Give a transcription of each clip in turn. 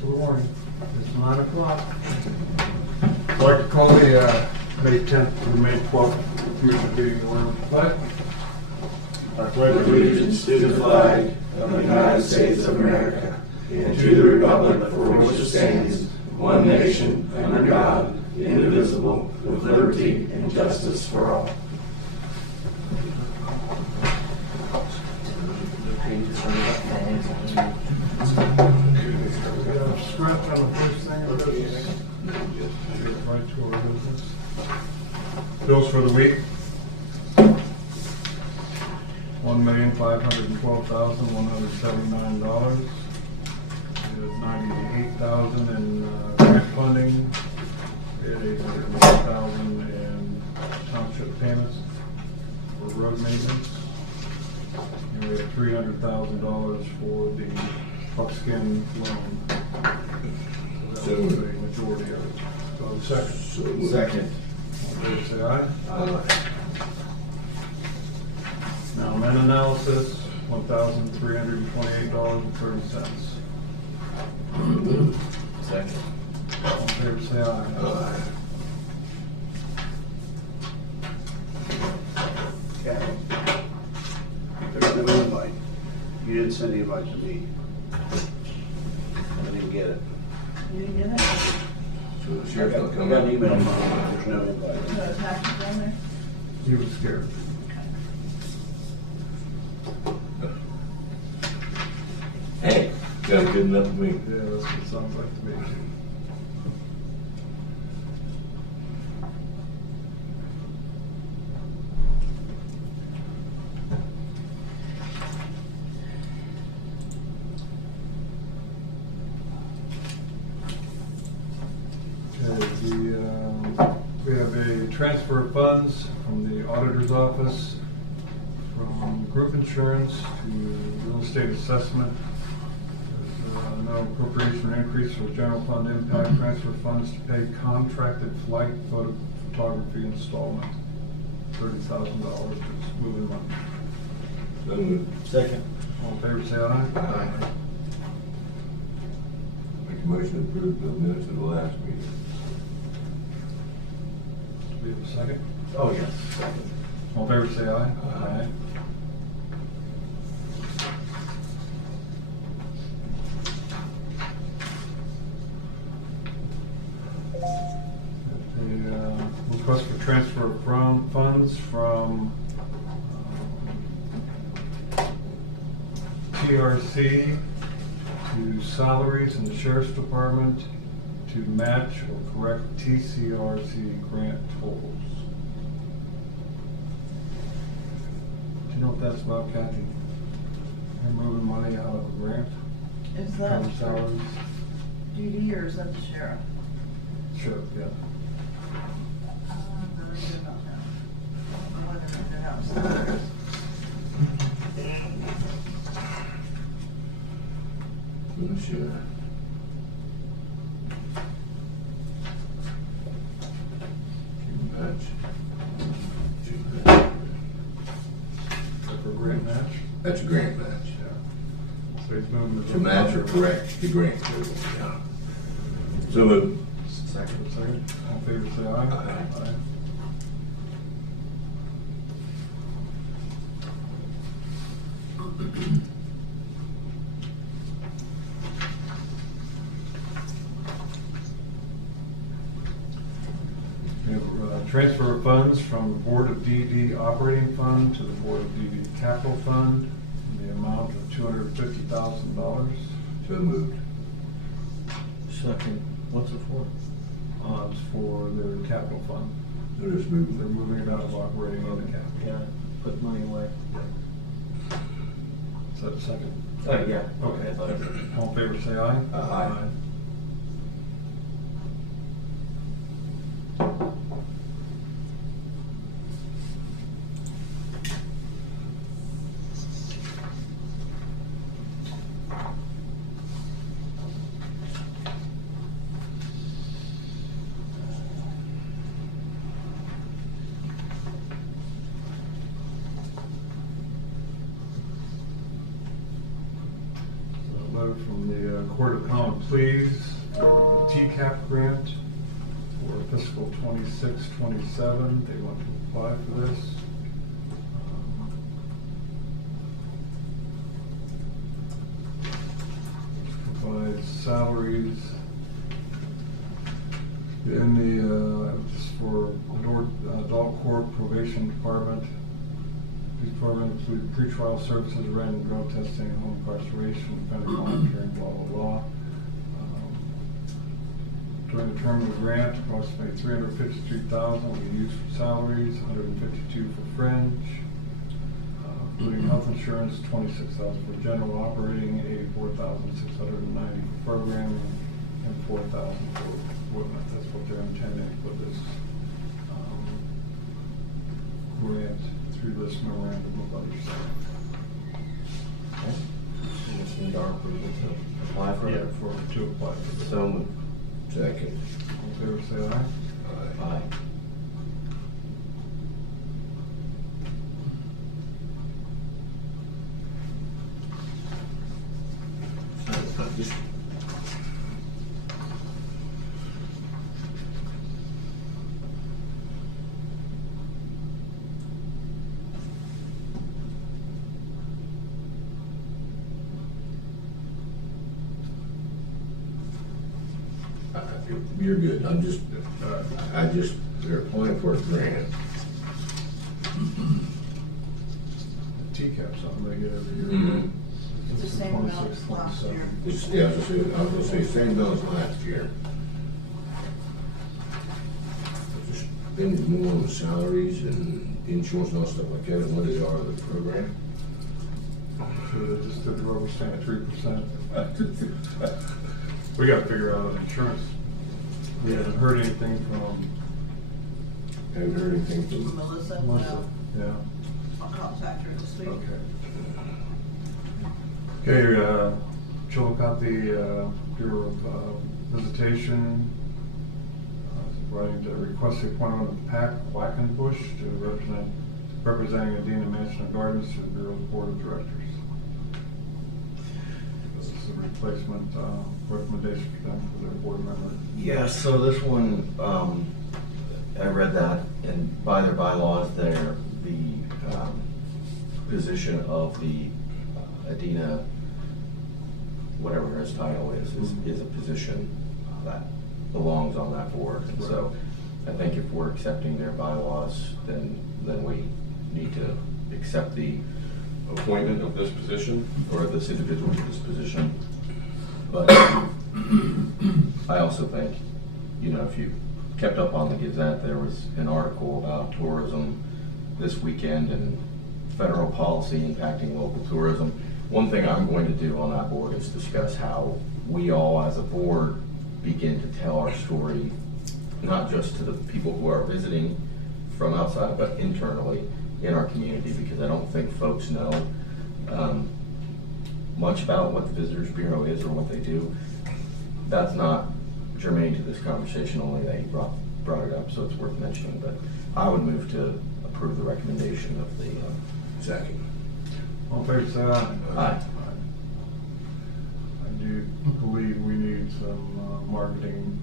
for the warning. It's 9 o'clock. I'd like to call the May 10th to May 12th Commission meeting to order. Pledge. I pledge Allegiance to the flag of the United States of America and to the republic for which it stands, one nation, under God, indivisible, with liberty and justice for all. We got a scratch on the first thing of this. Get right to our business. Bills for the week. $1,512,179. $98,000 in grant funding. We had $801,000 in township payments for road maintenance. And we had $300,000 for the buckskin loan. So that was the majority of it. So second. Second. All in favor, say aye. Now, men analysis, $1,328.30. Second. All in favor, say aye. Okay. There's no invite. You didn't send the invite to me. I didn't get it. You didn't get it? I got an email from him, there's no invite. You got attachments on there? He was scared. Hey, sounds good enough to me. Yeah, that's what it sounds like to me. Okay, we have a transfer of funds from the auditor's office from group insurance to real estate assessment. There's no appropriation or increase for general fund impact, transfer funds to pay contracted flight photography installment, $30,000, just moving money. So moved. Second. All in favor, say aye. Aye. Make a motion to approve the minutes of the last meeting. Do we have a second? Oh, yes, second. All in favor, say aye. Aye. The request for transfer of funds from TRC to salaries in the sheriff's department to match or correct TCRC grant totals. Do you know what that's about, Kathy? You're moving money out of a grant Is that from salaries? DD or is that the sheriff? Sure, yeah. I'm not really good about that. I wasn't in the house. Sure. Match. For grant match? That's a grant match. Yeah. So he's moving the. To match or correct the grant. Yeah. So moved. Second. All in favor, say aye. Aye. We have a transfer of funds from the Board of DD Operating Fund to the Board of DD Capital Fund in the amount of $250,000. So moved. Second. What's it for? It's for their capital fund. So just They're moved. moving it out of operating into capital. Yeah, put money away. Is that a second? Yeah. Okay. I thought it- All in favor, say aye. Aye. letter from the Court of Common Pleas for the TCAP grant for fiscal 26-27. They want to apply for this. Provides salaries in the, just for adult court probation department. These programs include pretrial services, random drug testing, home incarceration, offender monitoring, blah, blah, blah. During the term of the grant, approximately $353,000 will be used for salaries, $152,000 for fringe, including health insurance, $26,000 for general operating, $84,690 for programming, and $4,000 for equipment. That's what they're intending for this grant through this memorandum of understanding. We just need our approval to apply for Yeah, it. to apply for this. So moved. Second. All in favor, say aye. Aye. You're good, they're applying for a grant. TCAP, something they get every year. Mhm. It's the same amount as 26, last 27. year. Yeah, I was gonna say, same bill as last year. Just spending more on the salaries and insurance and all stuff like that, and what they are of the program. So they just did the rubber stamp at 3%. We gotta figure out insurance. We haven't heard anything from Haven't heard anything from, Melissa, Melissa. Yeah, I'll contact her this week. okay. Okay, Chillicothe Bureau of Visitation, writing to request the appointment of Pat Quackenbush to representing Adena Mansion and Gardens to the Bureau's Board of Directors. This is a replacement recommendation for them for their board member. Yeah, so this one, I read that, and by their bylaws, they're the position of the Adena, whatever his title is a position that belongs on that board. And so I think if we're accepting their bylaws, then we need to accept the appointment of this position, or this individual to this position. But I also think, you know, if you kept up on the Gazette, there was an article about tourism this weekend and federal policy impacting local tourism. One thing I'm going to do on that board is discuss how we all as a board begin to tell our story, not just to the people who are visiting from outside, but internally in our community, because I don't think folks know much about what the Visitors Bureau is or what they do. That's not germane to this conversation, only that you brought it up, so it's worth mentioning. But I would move to approve the recommendation of the second. All in favor, say aye. Aye. I do believe we need some marketing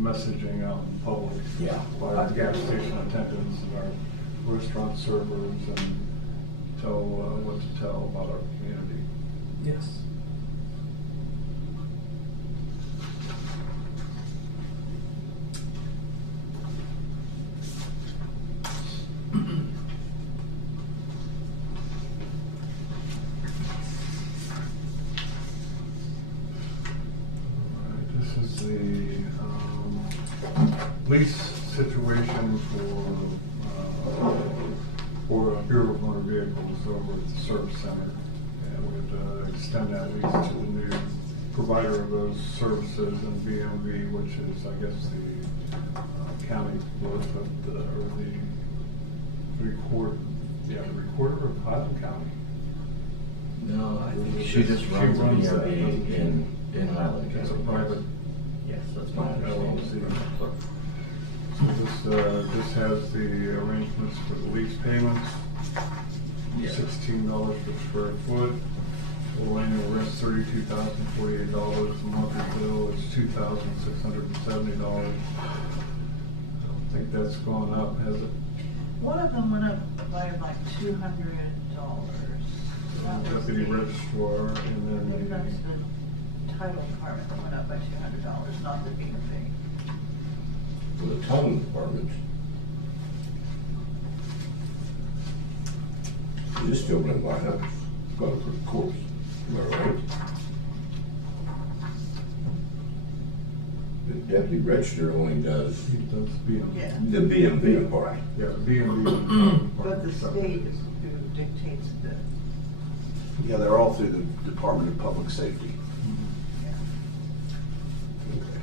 messaging out in public. Yeah. By our gas station attendants and our restaurant servers, and tell what to tell about our community. Yes. Alright, this is the lease situation for Bureau of Motor Vehicles over at the service center. And we would extend that lease to the new provider of those services in BMV, which is, I guess, the county, or the recorder of Highland County. No, I think she just runs the BRB in Highland. It's a private Yes, that's my understanding. LLC. So this has the arrangements for the lease payments, Yeah. $16 per square foot, Total annual rent's $32,048. The monthly bill is $2,670. I don't think that's gone up, has it? One of them went up by like $200. Deputy registrar, and Maybe that's then the title department that went up by $200, not the B&B. For the title department. It is still run by us, going for the course, am I right? The deputy register only does he does B&B. Yeah. the BMV part. Yeah, B&B. But the state is who dictates the, Yeah, they're all through the Department of Public Safety. yeah. Okay.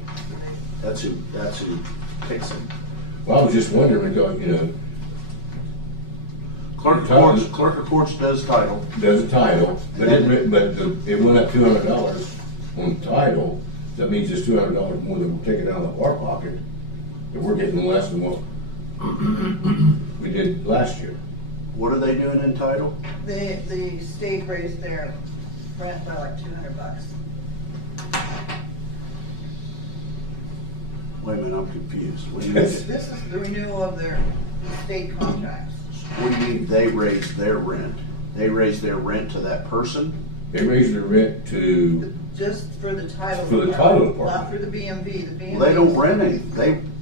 So they- That's who picks them. Well, I was just wondering, you know, Clerk of Courts does title. does a title, but it went up $200 on the title. That means it's $200 more than we're taking out of our pocket. If we're getting less than what we did last year. What are they doing in title? The state raised their rent by like $200. Wait a minute, I'm confused. What do you This mean, is the renewal of their state contracts. what do you mean they raised their rent? They raised their rent to that person? They raised their rent to, Just for the title. For the title department, Not department. for the B&B. The B&B. Well, they don't rent any.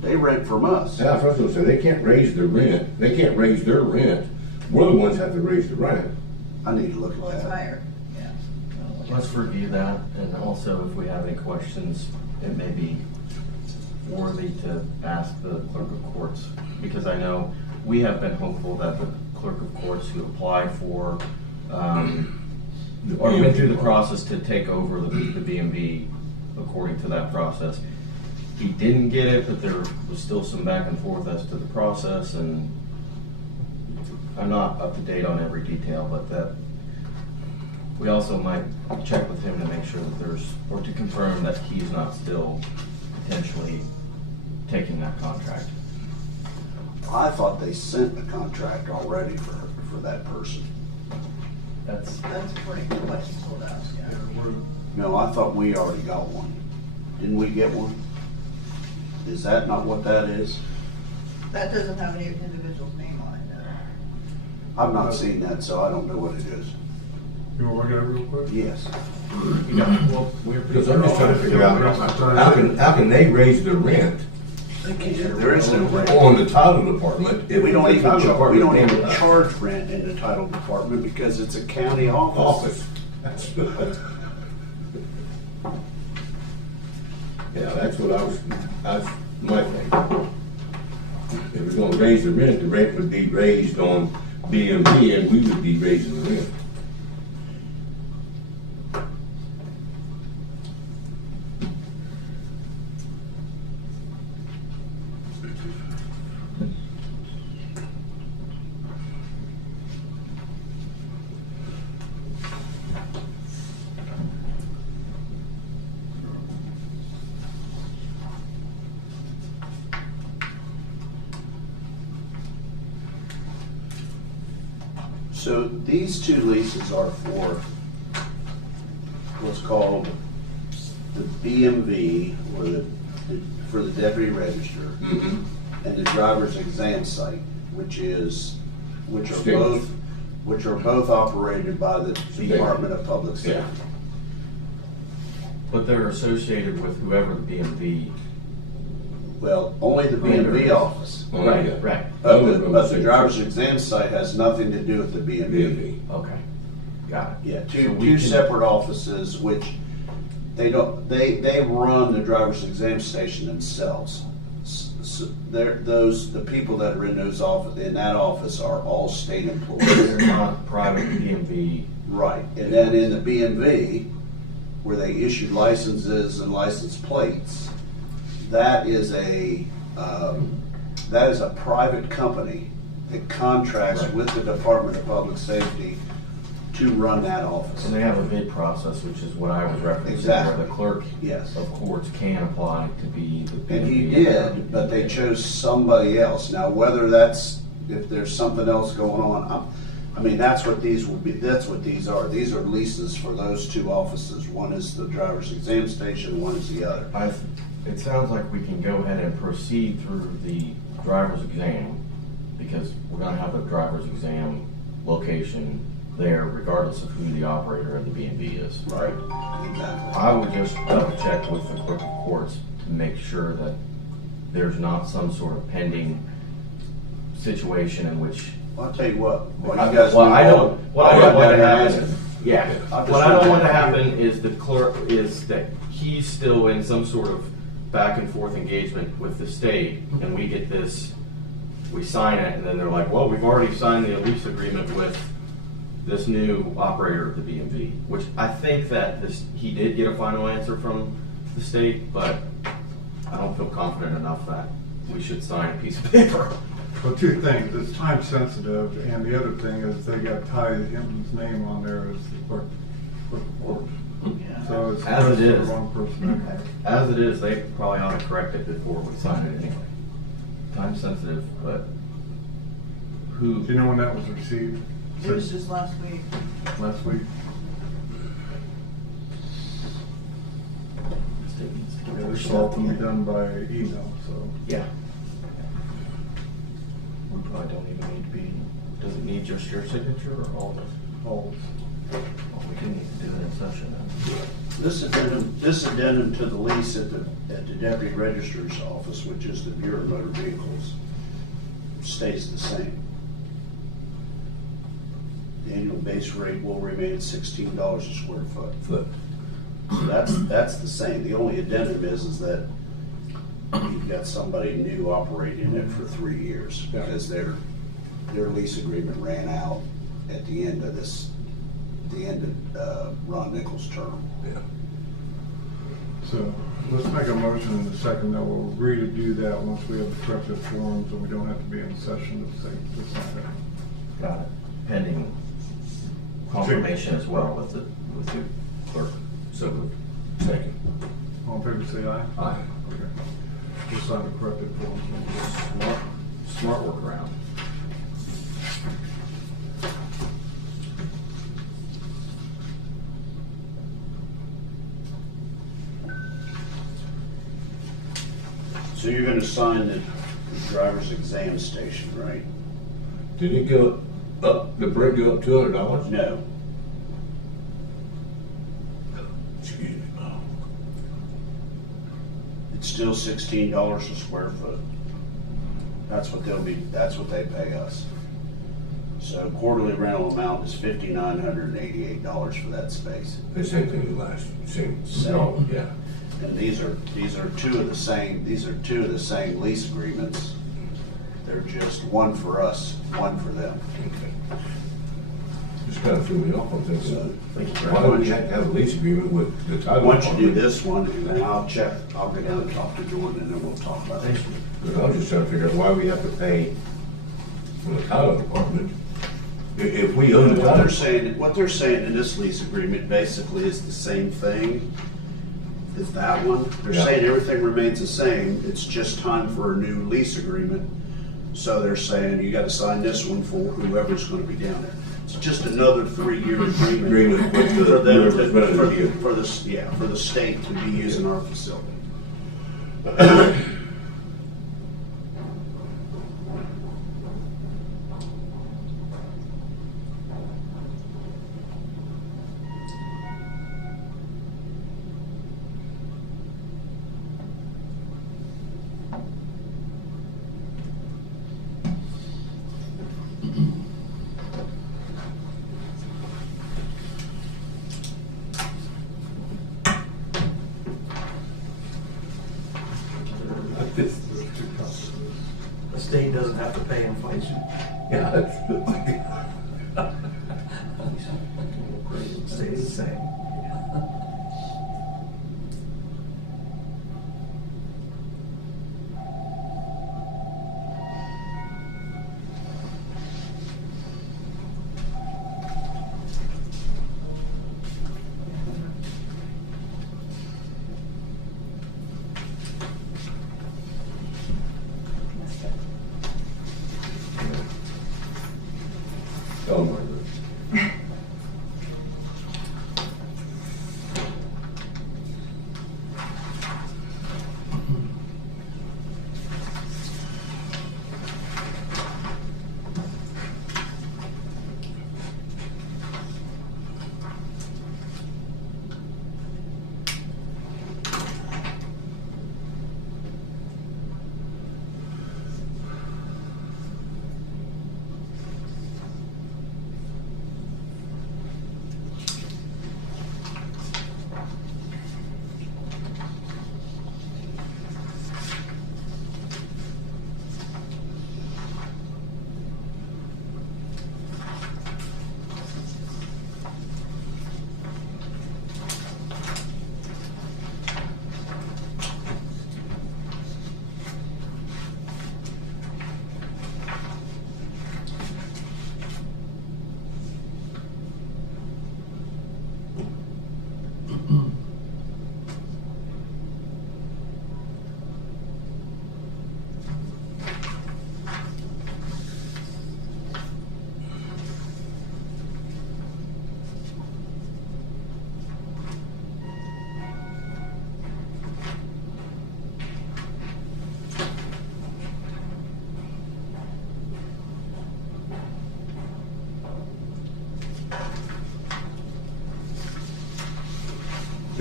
They rent from us. that's what I was gonna say, they can't raise their rent, they can't raise their rent. We're the ones that have to raise the rent. I need to look Well, at it's that. higher, yeah. Let's review that, and also if we have any questions, it may be worthy to ask the clerk of courts, because I know we have been hopeful that the clerk of courts who applied for, or went through the process to take over the B&B according to that process. He didn't get it, but there was still some back and forth as to the process, and I'm not up to date on every detail, but that we also might check with him to make sure that there's, or to confirm that he's not still potentially taking that contract. I thought they sent the contract already for that person. That's, That's according to what he told us, yeah. No, I thought we already got one. Didn't we get one? Is that not what that is? That doesn't have any individual's name on it, no. I've not seen that, so I don't know what it is. You want to look at it real quick? Yes. well, we're Because I'm just trying to figure out, how can they raise the rent There is no rent. on the title department if We don't the even, title we department don't owns even the charge rent in the title department because it's a county office. office? Yeah, that's what that's my thing. If we're gonna raise the rent would be raised on B&B and we would be raising the rent. So these two leases are for what's called the BMV, or for the deputy register, Mm-hmm. and the driver's exam site, which are State. both operated by the Department of Public Safety. Yeah. but they're associated with whoever the B&B. Well, only the BMV office. Oh, Right, yeah. right. But the driver's exam site has nothing to do with the BMV. B&B. Okay, got it. Yeah, So two we can- separate offices, which they don't, they run the driver's exam station themselves. The people that are in that office are all state They're employees. not private B&B. Right, and then in the BMV, where they issue licenses and license plates, that is a private company that contracts Right. with the Department of Public Safety to run that office. And they have a bid process, which is what I was referencing, where Exactly. the clerk Yes. of courts can apply to be the B&B. And he did, but they chose somebody else. Now, whether if there's something else going on, I mean, that's what these will be, that's what these are. These are leases for those two offices. One is the driver's exam station, one is the other. It sounds like we can go ahead and proceed through the driver's exam, because we're gonna have a driver's exam location there regardless of who the operator of the B&B is. Right. Exactly. I would just double check with the clerk of courts to make sure that there's not some sort of pending situation in which. I'll tell you what you guys Well, I do. don't, what I don't want to happen, Ask. yeah, I'll just what I don't want to run that happen is the clerk, is that he's still in some sort of back and forth engagement with the state, and we get this, we sign it, and then they're like, well, we've already signed the lease agreement with this new operator of the B&B, which I think that he did get a final answer from the state, but I don't feel confident enough that we should sign a piece of paper. Well, two things, it's time sensitive, and the other thing is they got Ty Hinton's name on there as the clerk of court. Yeah. So it's As it just the is. wrong person. Okay. As it is, they probably ought to correct it before we sign it anyway. Time sensitive, but who, Do you know when that was received? It was just last week. Last week? Yeah, this all can be done by email, so. yeah. We probably don't even need to be, does it need just your signature or all of us? All. Well, we can need to do it in session then. This addendum to the lease at the deputy registrar's office, which is the Bureau of Motor Vehicles, stays the same. The annual base rate will remain at $16 a square foot. So that's the same. The only addendum is that you've got somebody new operating it for 3 years, because their lease agreement ran out at the end of Ron Nichols' term. Yeah. So let's make a motion in a second that we'll agree to do that once we have the corrected forms and we don't have to be in session to say this not that. Got it. Pending confirmation as well with the clerk. So moved. Second. All in favor, say aye. Aye. Okay. We'll sign the corrected forms. Smart workaround. So you're gonna sign the driver's exam station, right? Did it go up, the break go up $200? No. Excuse me. It's still $16 a square foot. That's what they pay us. So quarterly rental amount is $5,988 for that space. The same thing as last, same. Same. Yeah. And these are two of the same lease agreements. They're just one for us, one for them. Okay. Just kind of threw me off on things. Thank you very Why would much. you have to have a lease agreement with the title? Once you do department? this one, and then I'll go down and talk to Jordan, and then we'll talk about it. Because I was just trying to figure out why we have to pay for the title department. If we own the What title. they're saying in this lease agreement basically is the same thing as that one. They're Yeah. saying everything remains the same, it's just time for a new lease agreement. So they're saying you gotta sign this one for whoever's gonna be down there. It's just another 3-year agreement. Agreement with the- For them whoever's running the deal. for the state to be using our facility. The state doesn't have to pay inflation. Yeah, that's. Stays the same. Oh, my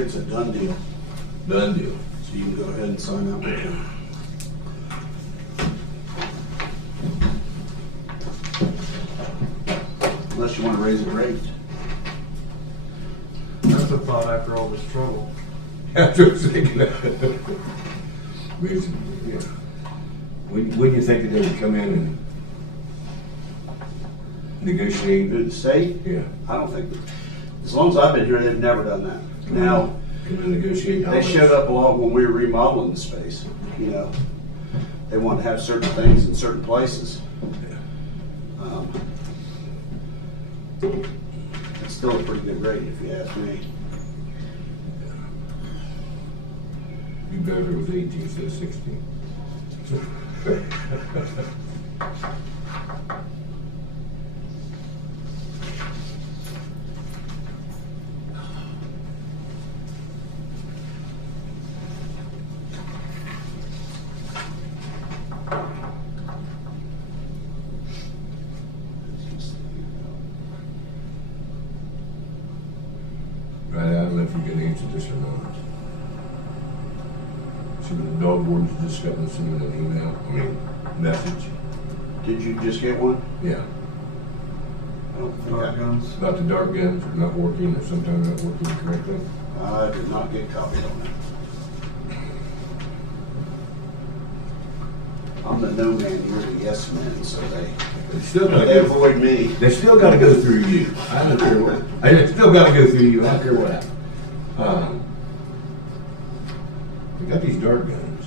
It's a done deal, Done deal. so you can go ahead and sign that with him. Unless you want to raise the rate. That's a thought after all this trouble. That's what I was thinking of. Yeah. When do you think that they would come in and negotiate? Through the state, Yeah. I don't think, as long as I've been here, they've never done that. Now, Come in and negotiate how they much? showed up a lot when we were remodeling the space, you know. They want to have certain things in certain places. It's still a pretty good rate if you ask me. Be better if it was 18 instead of 16. Right, I don't know if you can answer this or not. See, the dog warden's discussing sending an email, message. Did you just get one? Yeah, I don't think Dart guns. about the dart guns not working or sometimes not working correctly. I did not get a copy on that. I'm the no man, you're the yes man, so They still gotta they go, avoid me. they still gotta go through you. I don't care what, I still gotta go through you, I don't care what happens. They got these dart guns.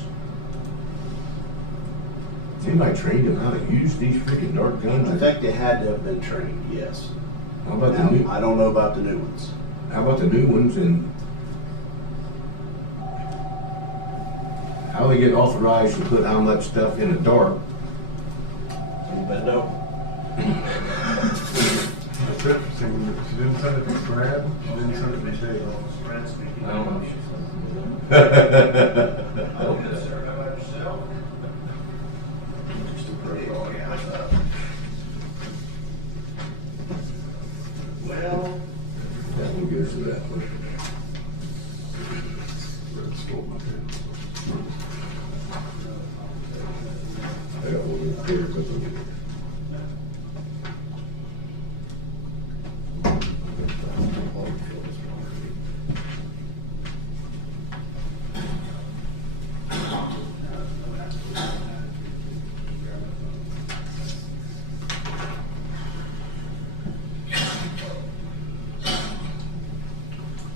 Has anybody trained them how to use these freaking dart guns? I think they had to have been trained, yes. How about the Now, new, I don't know about the new ones. how about the new ones and how they get authorized to put how much stuff in a dart? Bend over. That's interesting. She didn't send it to Brad, she didn't send it to Dave. I don't know. Well, That one goes to that one. Brad stole my pen. I got one in there, but the-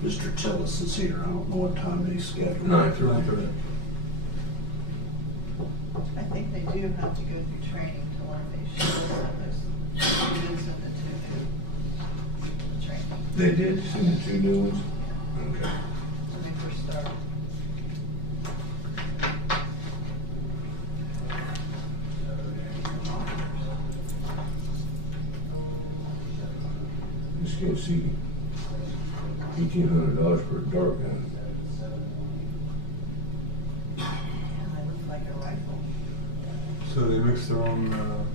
Mr. Tillis is here. I don't know what time they scheduled. 9:30. I think they do have to go through training to learn these shoes. You did send it to training They did send the two new ones? Okay. when they first started. Just can't see $1,800 for a dart gun. And they look like a rifle. So they mix their own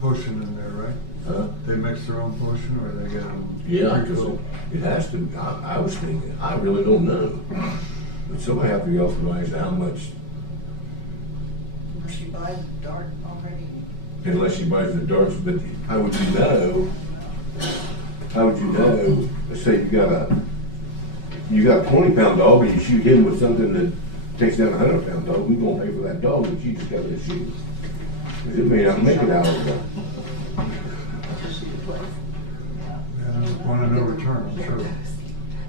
potion in there, right? Huh? They mix their own potion, or they get them? Yeah, because it has to, I was thinking, I really don't know. But somebody have to be authorized how much, Unless you buy the dart already. unless she buys the darts, but how would you know? How would you know? Let's say you got a 20-pound dog and you shoot him with something that takes down a 100-pound dog, we gonna pay for that dog that you just got to shoot. 'Cause it may not make it out of the, Just see the place. Yeah, one of no return, I'm sure.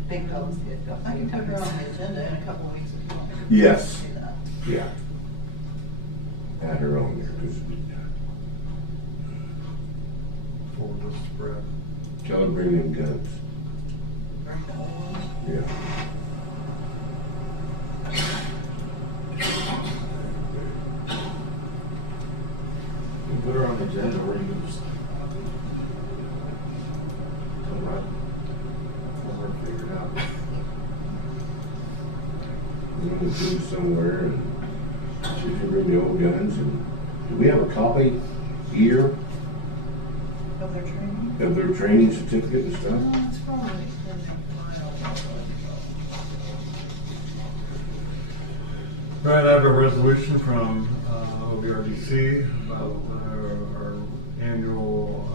Big dogs get go. I can put her on the agenda in a couple of weeks if you want me to. Yes. Do that. yeah. Add her on there, 'cause Forward this to Brad. tell her to bring them guns. Bring the whole one. Yeah. You put her on the agenda where you can just. Come right. Let her figure it out. We're gonna do somewhere and she can bring the old guns and, do we have a copy here Of their training? of their training certificate and stuff? It's probably in their file. Right, I have a resolution from OVRDC about our annual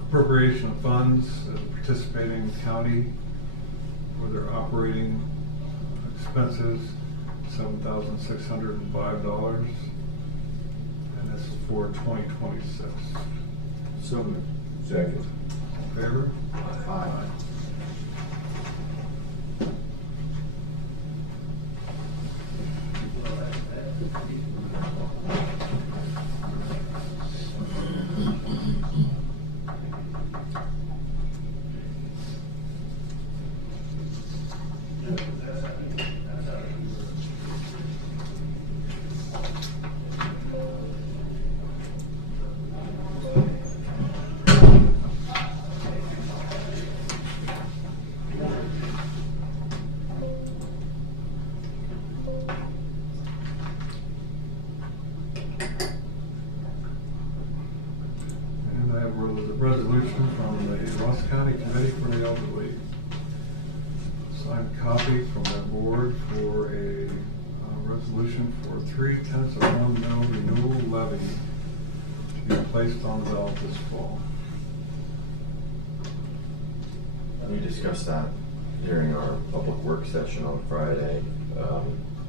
appropriation of funds, participating county for their operating expenses, $7,605, and this is for 2026. So moved. Second. All in favor? Aye. And I have a resolution from the Ross County Committee for the Elderly. Signed copy from the board for a resolution for 3/10 of 1 mil renewal levy to be placed on the ballot this fall. We discussed that during our public work session on Friday.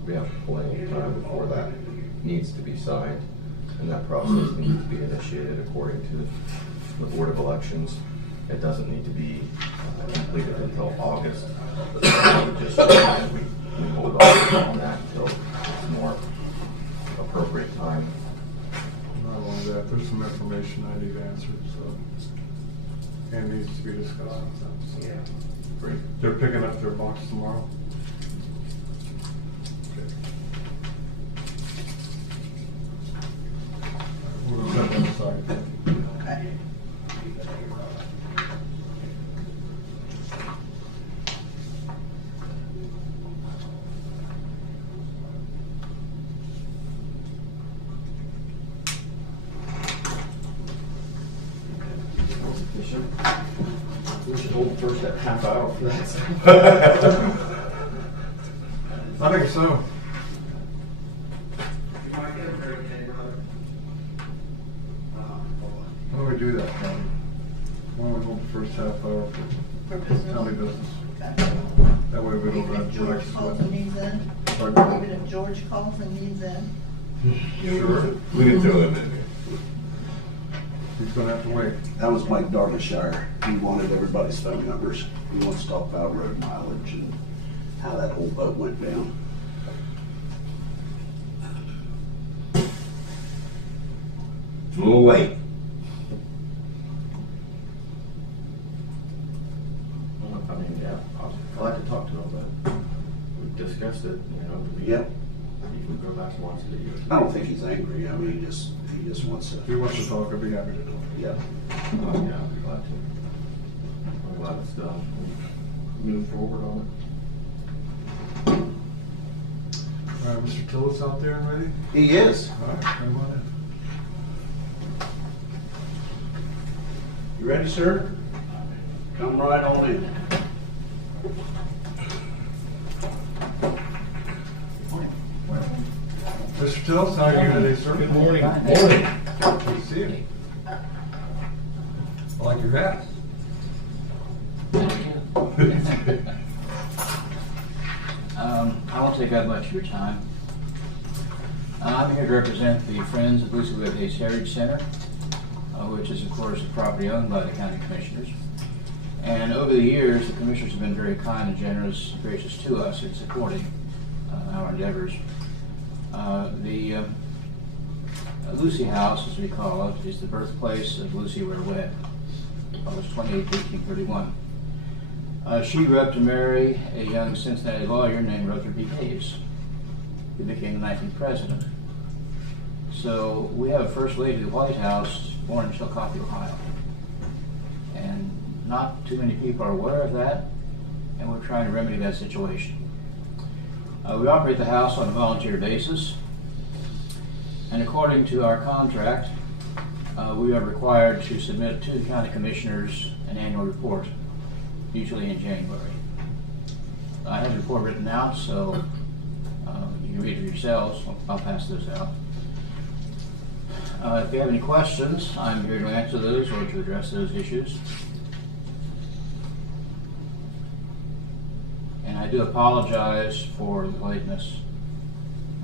We have plenty of time before that needs to be signed, and that process needs to be initiated according to the Board of Elections. It doesn't need to be completed until August. We just we hold off on that until it's more appropriate time. Not only that, there's some information I need answered, so, and needs to be discussed with them. So. Great. They're picking up their box tomorrow. Okay. We'll set them aside. Okay. We should hold the first half hour for that. I think so. Why don't we do that, Patty? Why don't we hold the first half hour For for business? county business? Okay. That way we don't Even have if to George like calls and needs in? Pardon? Even if George calls and needs in? Sure. We can throw him in there. He's gonna have to wait. That was Mike Darbyshire. He wanted everybody's phone numbers. He wants to talk about road mileage and how that whole boat went down. It's a little late. I mean, yeah, I'd like to talk to him about it. We've discussed it, you know. Yep. If we go back and watch the video. I don't think he's angry. I mean, he just wants If he to, wants to talk, I'd be happy to talk. yeah. Yeah, I'd be glad to. I'm glad it's done. Move forward on All right, Mr. Tillis out there and ready? He is. All right, come on in. You ready, sir? Come right on in. Mr. Tillis, how are you today, sir? Good morning. Morning. Good to see you. I like your hat. I won't take that much of your time. I'm here to represent the Friends of Lucy Webb Hayes Heritage Center, which is of course the property owned by the county commissioners. And over the years, the commissioners have been very kind and generous, gracious to us in supporting our endeavors. The Lucy House, as we call it, is the birthplace of Lucy Ware Webb. August 28, 1831. She grew up to marry a young Cincinnati lawyer named Rutherford B. Hayes, who became the 19th president. So we have a First Lady of the White House born in Chillicothe, Ohio. And not too many people are aware of that, and we're trying to remedy that situation. We operate the house on a volunteer basis, and according to our contract, we are required to submit to the county commissioners an annual report, usually in January. I have the report written out, so You can read it yourselves. I'll pass those out. If you have any questions, I'm here to answer those or to address those issues. And I do apologize for the lateness.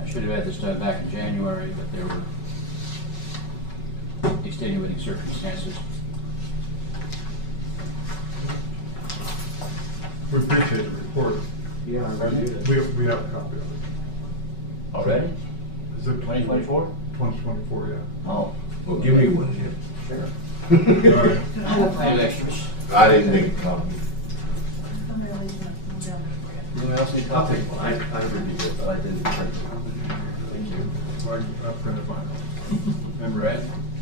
I should have had this done back in January, but there were extenuating circumstances. We appreciate the report. Yeah, I'm ready to do We have a copy of it. Already? Is it 2024? 2024, yeah. Oh, Well, give me one, Jim. sure. All right. I have plenty of extras. I didn't make a copy. Somebody will leave them down there for you. Anyone else need I'll copies? take one. I reviewed it, but I didn't print it. Thank you. Well, I printed mine. And Red?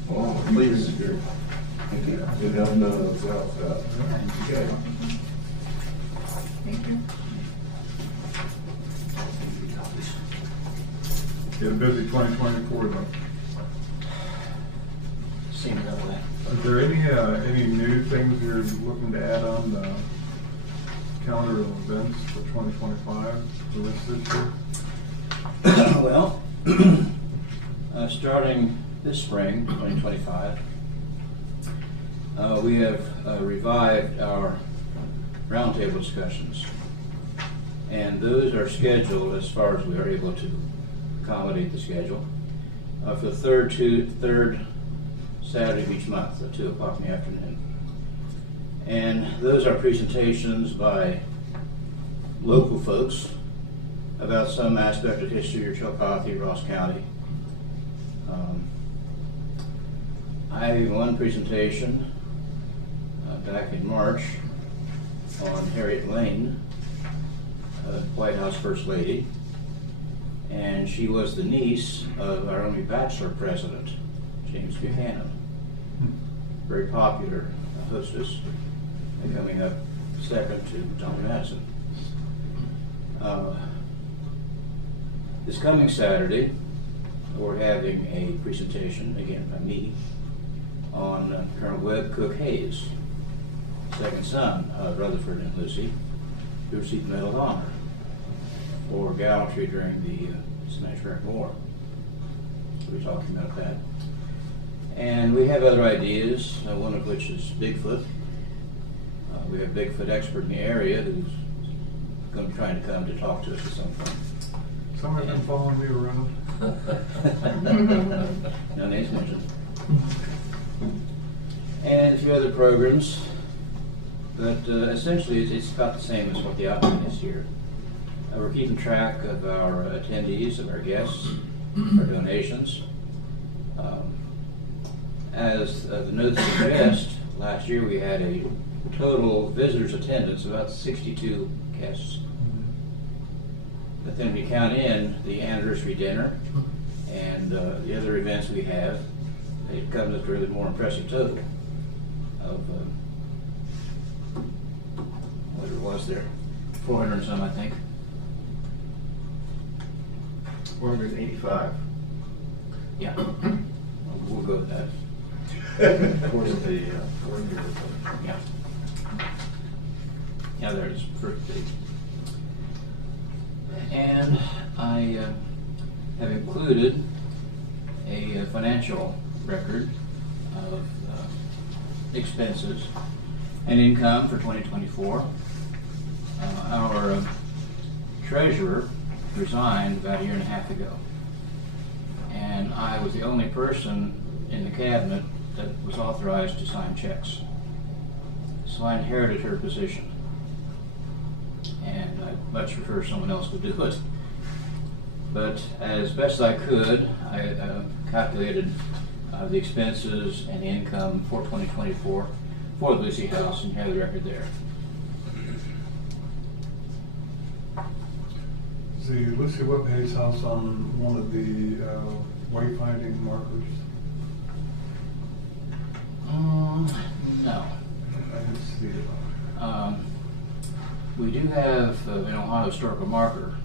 Oh, please. Good enough, none of those else out. Okay. Thank you. Get a busy 2024 though. Seems that way. Is there any new things you're looking to add on the calendar of events for 2025 for this year? Well, starting this spring, 2025, we have revived our roundtable discussions. And those are scheduled as far as we are able to accommodate the schedule for the third Saturday of each month at 2 o'clock in the afternoon. And those are presentations by local folks about some aspect of history of Chillicothe, Ross County. I have one presentation back in March on Harriet Lane, White House First Lady, and she was the niece of our only bachelor president, James Buchanan. Very popular hostess, and coming up second to Tom Madison. This coming Saturday, we're having a presentation, again by me, on Colonel Webb Cook Hayes, second son of Rutherford and Lucy, who received the Medal of Honor for gallantry during the Spanish-American War. We're talking about that. And we have other ideas, one of which is Bigfoot. We have a Bigfoot expert in the area who's going to be trying to come to talk to us at some point. Somebody been following me around? No names mentioned. And a few other programs, but essentially it's about the same as what the outline is here. We're keeping track of our attendees, of our guests, our donations. As the notes suggest, last year we had a total visitors attendance of about 62 guests. But then we count in the anniversary dinner and the other events we have, it comes up to a really more impressive total of what it was there, 400 and some, I think. 485. Yeah, we'll go with that. According to the 4 years. Yeah. Yeah, there it is, first page. And I have included a financial record of expenses and income for 2024. Our treasurer resigned about a year and a half ago, and I was the only person in the cabinet that was authorized to sign checks. So I inherited her position, and I much prefer someone else would do it. But as best I could, I calculated the expenses and the income for 2024 for the Lucy House, and you have the record there. Is the Lucy Webb Hayes house on one of the wayfinding markers? No. I didn't see it. We do have an Ohio historical marker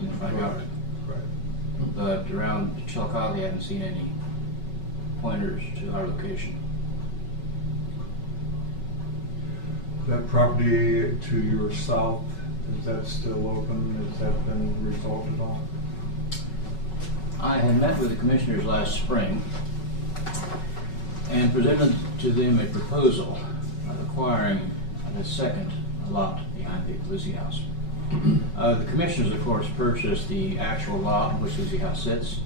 in the front yard, Right. but around Chillicothe, I haven't seen any pointers to our location. That property to your south, is that still open? Is have been resolved at all? I had met with the commissioners last spring and presented to them a proposal acquiring a second lot behind the Lucy House. The commissioners, of course, purchased the actual lot in which Lucy House sits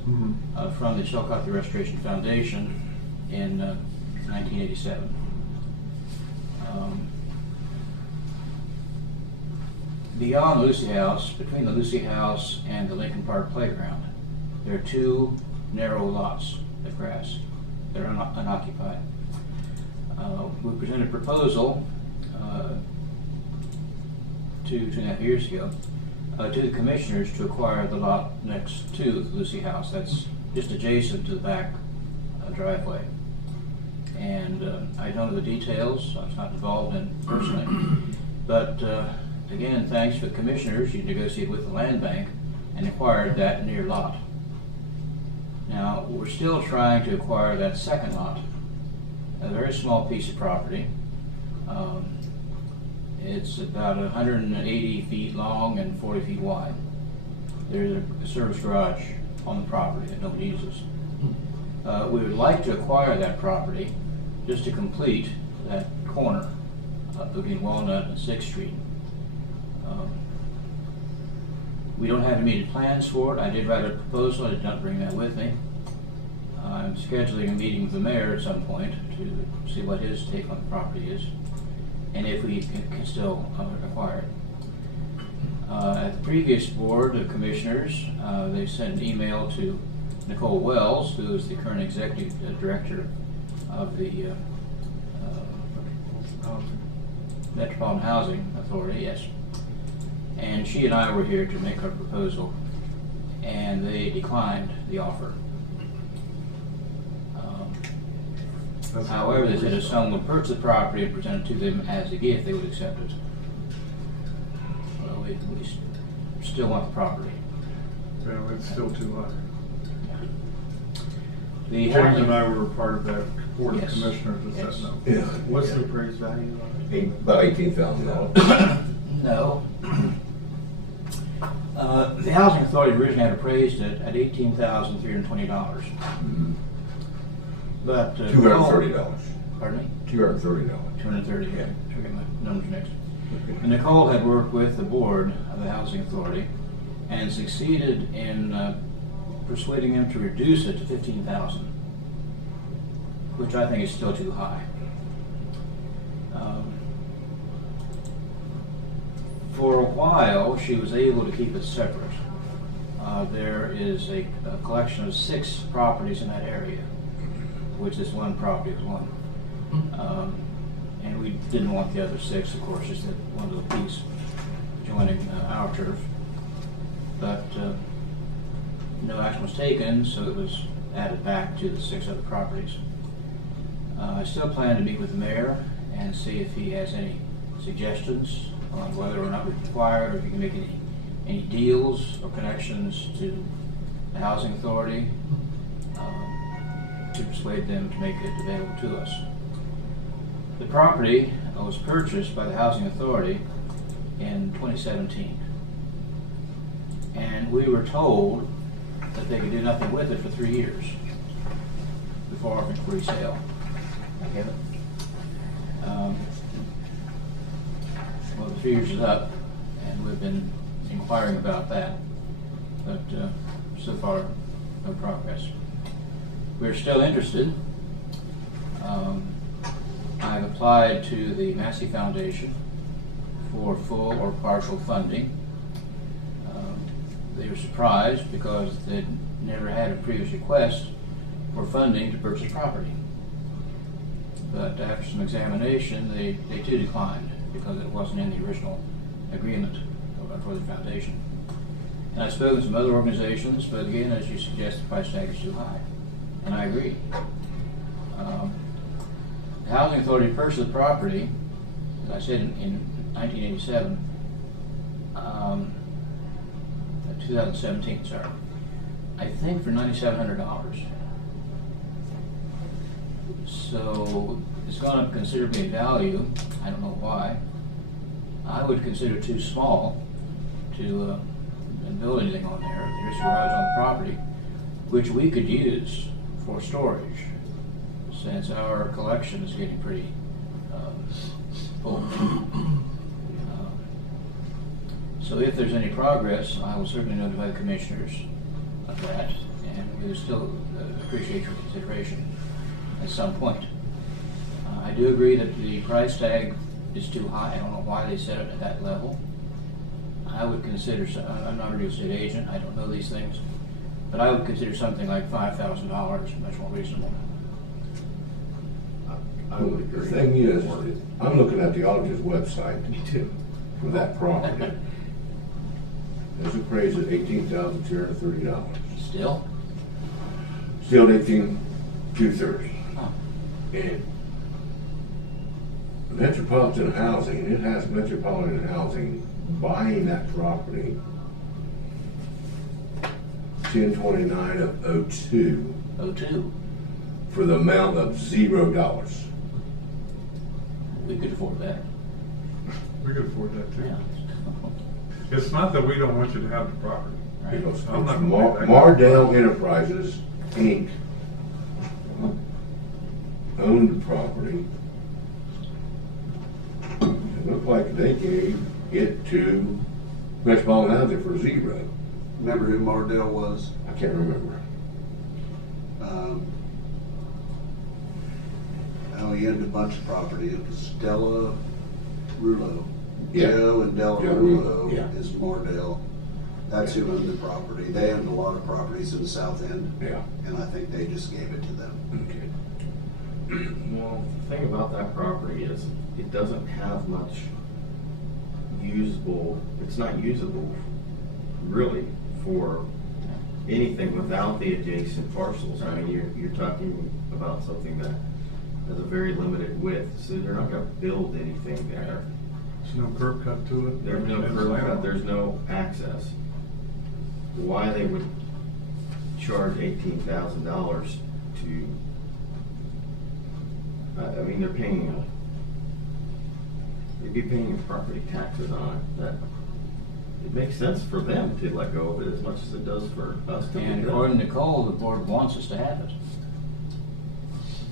from the Chillicothe Restoration Foundation in 1987. Beyond the Lucy House, between the Lucy House and the Lincoln Park Playground, there are two narrow lots of grass that are unoccupied. We presented a proposal 2.5 years ago to the commissioners to acquire the lot next to the Lucy House. That's just adjacent to the back driveway. And I don't know the details. I was not involved in personally. But again, thanks to the commissioners, you negotiated with the land bank and acquired that near lot. Now, we're still trying to acquire that second lot, a very small piece of property. It's about 180 feet long and 40 feet wide. There's a service garage on the property that nobody uses. We would like to acquire that property just to complete that corner between Walnut and 6th Street. We don't have immediate plans for it. I did write a proposal. I did not bring that with me. I'm scheduling a meeting with the mayor at some point to see what his take on the property is and if we can still acquire it. At the previous board of commissioners, they sent an email to Nicole Wells, who is the current executive director of the Metropolitan Housing Authority, yes. And she and I were here to make our proposal, and they declined the offer. However, they said if someone would purchase the property and present it to them as a gift, they would accept it. Well, we still want the property. Well, it's still too high. The James housing- and I were part of that board of Yes. commissioners that Yes. said no. Yeah. What's the appraised value on it? About $18,000. No. The Housing Authority originally had appraised it at $18,320. But $230. Pardon me? $230. 230, yeah. Should get my numbers mixed. And Nicole had worked with the board of the Housing Authority and succeeded in persuading them to reduce it to $15,000, which I think is still too high. For a while, she was able to keep it separate. There is a collection of 6 properties in that area, which this one property is one. And we didn't want the other 6, of course, just that one little piece joining our turf. But no action was taken, so it was added back to the 6 other properties. I still plan to meet with the mayor and see if he has any suggestions on whether or not we require, or if we can make any deals or connections to the Housing Authority to persuade them to make it available to us. The property was purchased by the Housing Authority in 2017. And we were told that they could do nothing with it for 3 years before offering for resale. Okay. Well, the 3 years is up, and we've been inquiring about that, but so far, no progress. We're still interested. I've applied to the Massey Foundation for full or partial funding. They were surprised because they'd never had a previous request for funding to purchase property. But after some examination, they too declined because it wasn't in the original agreement for the foundation. And I've spoken to some other organizations, but again, as you suggest, the price tag is too high. And I agree. The Housing Authority purchased the property, as I said, in 1987, 2017, sorry. I think for $9,700. So it's gone up considerably in value. I don't know why. I would consider it too small to build anything on there. There's a garage on the property, which we could use for storage, since our collection is getting pretty full. So if there's any progress, I will certainly notify the commissioners of that, and we would still appreciate your consideration at some point. I do agree that the price tag is too high. I don't know why they set it at that level. I would consider, I'm not a real estate agent, I don't know these things, but I would consider something like $5,000 much more reasonable. I would agree. The thing is, I'm looking at the auditor's website Me too. for that property. It's appraised at $18,230. Still? Still $18,230. Huh. And Metropolitan Housing, it has Metropolitan Housing buying that property 10/29 of '02 02. for the amount of $0. We could afford that. We could afford that too. Yeah. It's not that we don't want you to have the property. Right. Because it's I'm not gonna pay that. Mardale Enterprises, Inc. owned the property. It looked like they gave it to Metropolitan Housing for $0. Remember who Mardell was? I can't remember. He owned a bunch of property. It was Della Rouleau. Yeah. Joe and Della Yeah, Rouleau yeah. is Mardell. That's who owned the property. They owned a lot of properties in the south end, Yeah. and I think they just gave it to them. Okay. Well, the thing about that property is it doesn't have much usable, it's not usable really for anything without the adjacent parcels. I mean, you're talking about something that has a very limited width, so they're not gonna build anything there. There's no curb cut to it. There's no curb cut, there's no access. Why they would charge $18,000 to, I mean, they'd be paying property taxes on it, that, it makes sense for them to let go of it as much as it does for us to. And according to Cole, the board wants us to have it.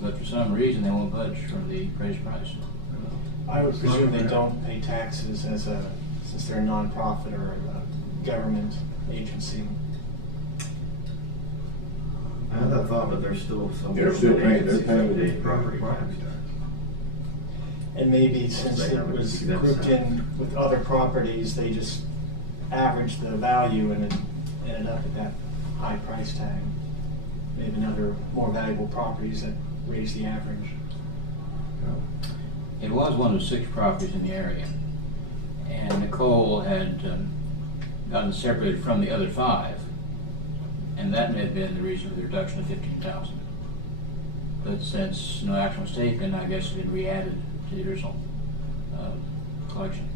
But for some reason, they won't budge from the appraised price. I would presume they don't pay taxes since they're a nonprofit or a government agency. I had that thought, but there's still some. They're still paying- they're paying the the property tax. And maybe since They it haven't was received that grouped stuff. in with other properties, they just averaged the value and it ended up at that high price tag. Maybe another more valuable properties that raised the average. It was one of 6 properties in the area, and Nicole had gotten separated from the other 5, and that may have been the reason for the reduction of $15,000. But since no action was taken, I guess it's been re-added to the original collection.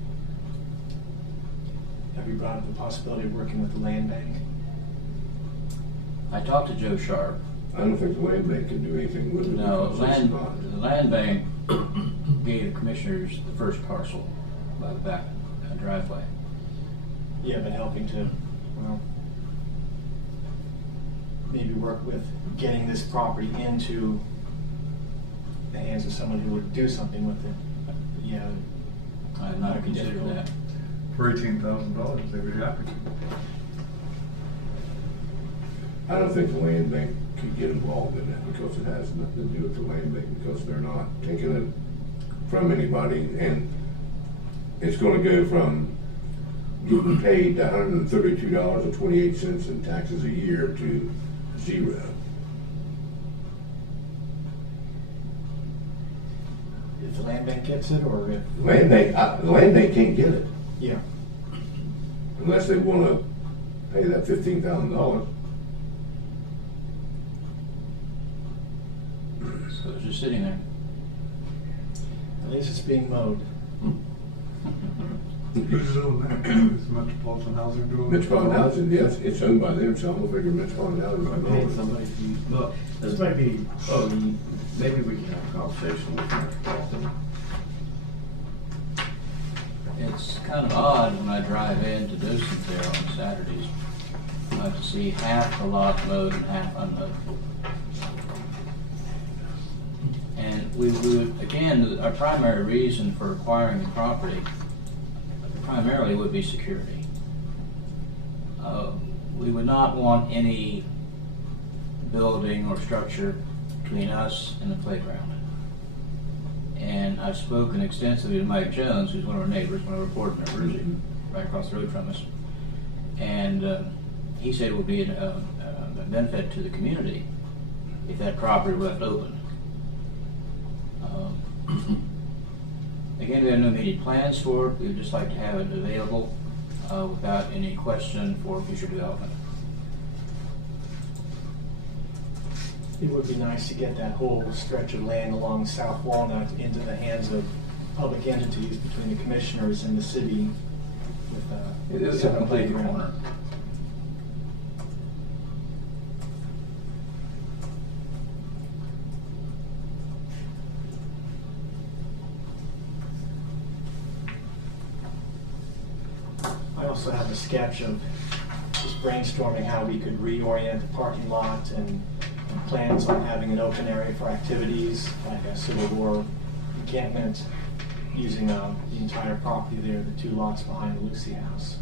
Have you brought up the possibility of working with the land bank? I talked to Joe Sharp. I don't think the land bank can do anything with it. No, because it's not. the land bank gave the commissioners the first parcel by the back driveway. Yeah, but helping to, well, maybe work with getting this property into the hands of someone who would do something with it. Yeah, I have not considered difficult. that. For $18,000, they'd be happy to. I don't think the land bank can get involved in that because it has nothing to do with the land bank, because they're not taking it from anybody, and it's gonna go from getting paid $132.28 in taxes a year to $0. If the land bank gets it, or if, The land bank can't get it yeah. unless they wanna pay that $15,000. So it's just sitting there. At least it's being mowed. Who's doing that? Is Metropolitan Housing doing it? Metropolitan Housing, yes, it's owned by them, so I'm gonna figure Metropolitan Housing. Hey, somebody, look, this might be, maybe we can have a conversation with Metropolitan. It's kind of odd when I drive into Deucens there on Saturdays, to see half the lot mowed and half unmowed. And we would, again, our primary reason for acquiring the property primarily would be security. We would not want any building or structure between us and the playground. And I've spoken extensively to Mike Jones, who's one of our neighbors, one of our board members, right across the road from us. And he said it would be a benefit to the community if that property were left open. Again, we have no immediate plans for it. We would just like to have it available without any question for future development. It would be nice to get that whole stretch of land along South Walnut into the hands of public entities between the commissioners and the city with It is a complete corner. I also have a sketch of just brainstorming how we could reorient the parking lot and plans on having an open area for activities like a Civil War encampment using the entire property there, the 2 lots behind the Lucy House.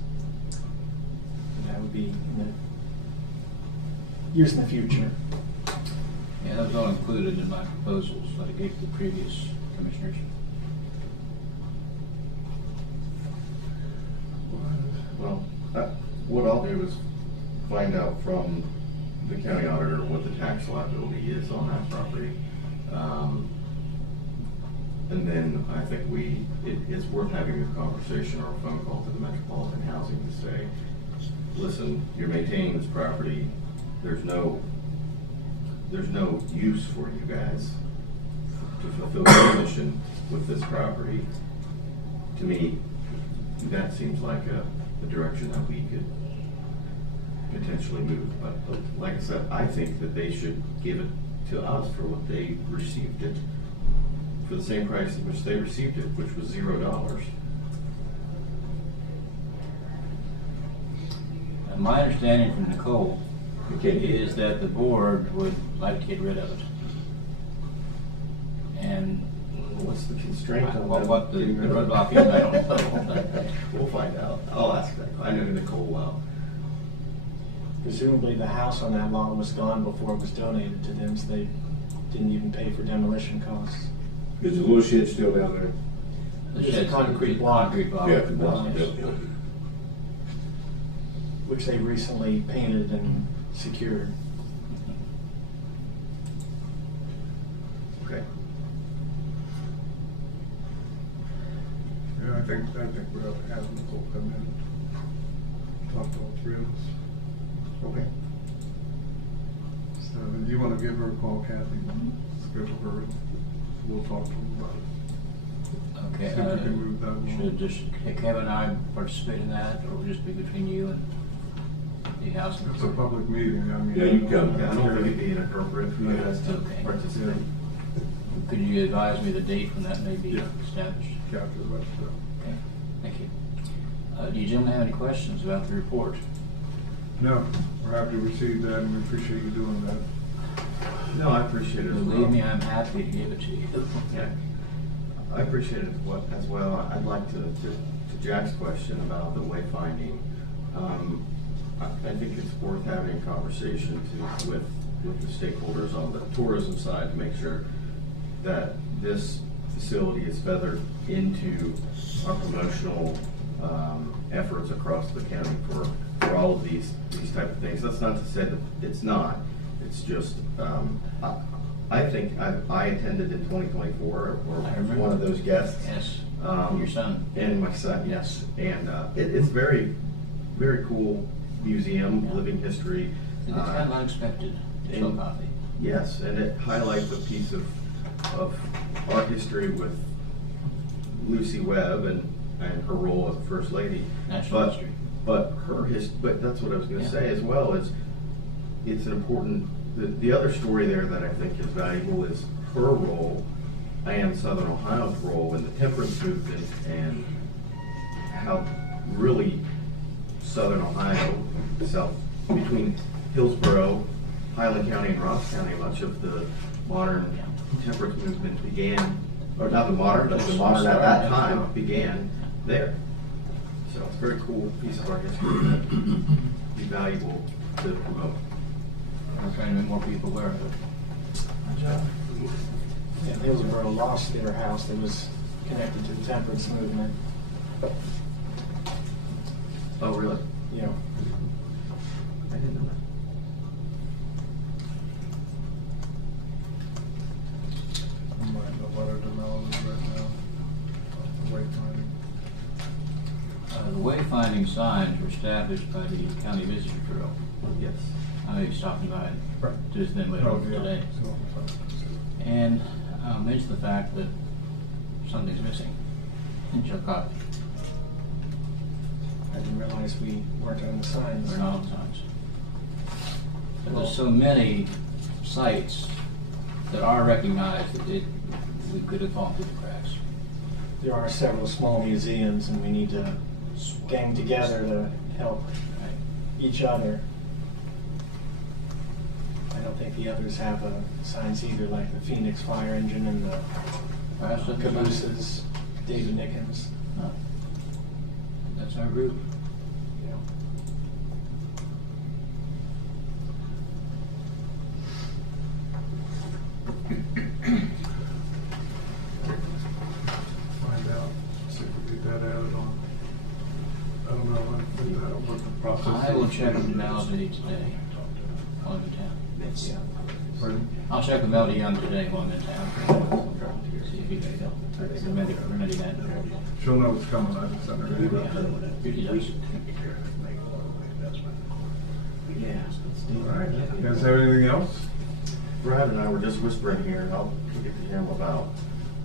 And that would be in the years in the future. Yeah, that was all included in my proposals that I gave to the previous commissioners. Well, what I'll do is find out from the county auditor what the tax liability is on that property. And then I think it's worth having a conversation or a phone call to the Metropolitan Housing to say, listen, you're maintaining this property, there's no use for you guys to fulfill your mission with this property. To me, that seems like a direction that we could potentially move. But like I said, I think that they should give it to us for what they received it, for the same price at which they received it, which was $0. And my understanding from Nicole is that the board would like to get rid of it. And What's the constraint on that? what the roadblock is, I don't know. We'll find out. I'll ask that. I know Nicole well. Presumably the house on that lot was gone before it was donated to them, so they didn't even pay for demolition costs. Is the little shed still down there? The It's a shed's concrete block. Concrete block. Yeah, the block, Yes. yeah. Which they recently painted and secured. Okay. Yeah, I think we ought to have Nicole come in and talk to all 3 of us. Okay. So, do you want to give her a call, Kathy? Schedule her, and we'll talk to them about it. Okay. See if we can move that along. Should just Kevin and I participate in that, or will it just be between you and the housing? It's a public meeting, I mean. Yeah, you can come. Yeah, I don't think it'd be inappropriate for you guys to Okay. participate. Could you advise me the date when that may be Yeah. established? Kathy, let us know. Okay, thank you. Do you gentlemen have any questions about the report? No, we're happy to receive that, and we appreciate you doing that. No, I appreciate it as well. Believe me, I'm happy to give it to you. Yeah. I appreciate it as well. I'd like to Jack's question about the wayfinding. I think it's worth having a conversation with the stakeholders on the tourism side to make sure that this facility is feathered into our promotional efforts across the county for all of these type of things. That's not to say that it's not. It's just, I think I attended in 2024, or I remember. one of those guests. Yes, your son. And my son, yes. And it's very, very cool museum, living history. It's kind of unexpected, so and- copy. Yes, and it highlights a piece of art history with Lucy Webb and her role as First Lady. National history. But but that's what I was gonna Yeah. say as well, is it's an important, the other story there that I think is valuable is her role and Southern Ohio's role in the temperance movement and how really southern Ohio, south between Hillsborough, Highland County, and Ross County, much of the modern temperance movement began, or not the modern, but the modern at that time began there. So it's a very cool piece of our history that would be valuable to promote. We're trying to make more people aware of it. Yeah, Hillsborough lost their house that was connected to the temperance movement. Oh, really? You know, I didn't know that. I'm writing a letter to Melanie right now. Wayfinding. The wayfinding signs were established by the County Visitor Bureau. Yes. I know you're stopping by Right. just then later Oh, on yeah. today. And mentioned the fact that something's missing in Chillicothe. I didn't realize we weren't on the signs. They're not on signs. But there's so many sites that are recognized that we could have fallen through the cracks. There are several small museums, and we need to gang together to help each other. I don't think the others have signs either, like the Phoenix Fire Engine and the Perhaps that's Cabooses, David Nickens. No. That's our group. Yeah. Find out, see if we get that added on. I don't know what the process is. I will check with Melody today while I'm in town. Yeah. Pardon? I'll check with Melody Young today while I'm in town. See if he can help. Remedy that. She'll know what's coming, I just sent her an email. Usually does. All right, you guys have anything else? Brad and I were just whispering here, and I'll get to him about.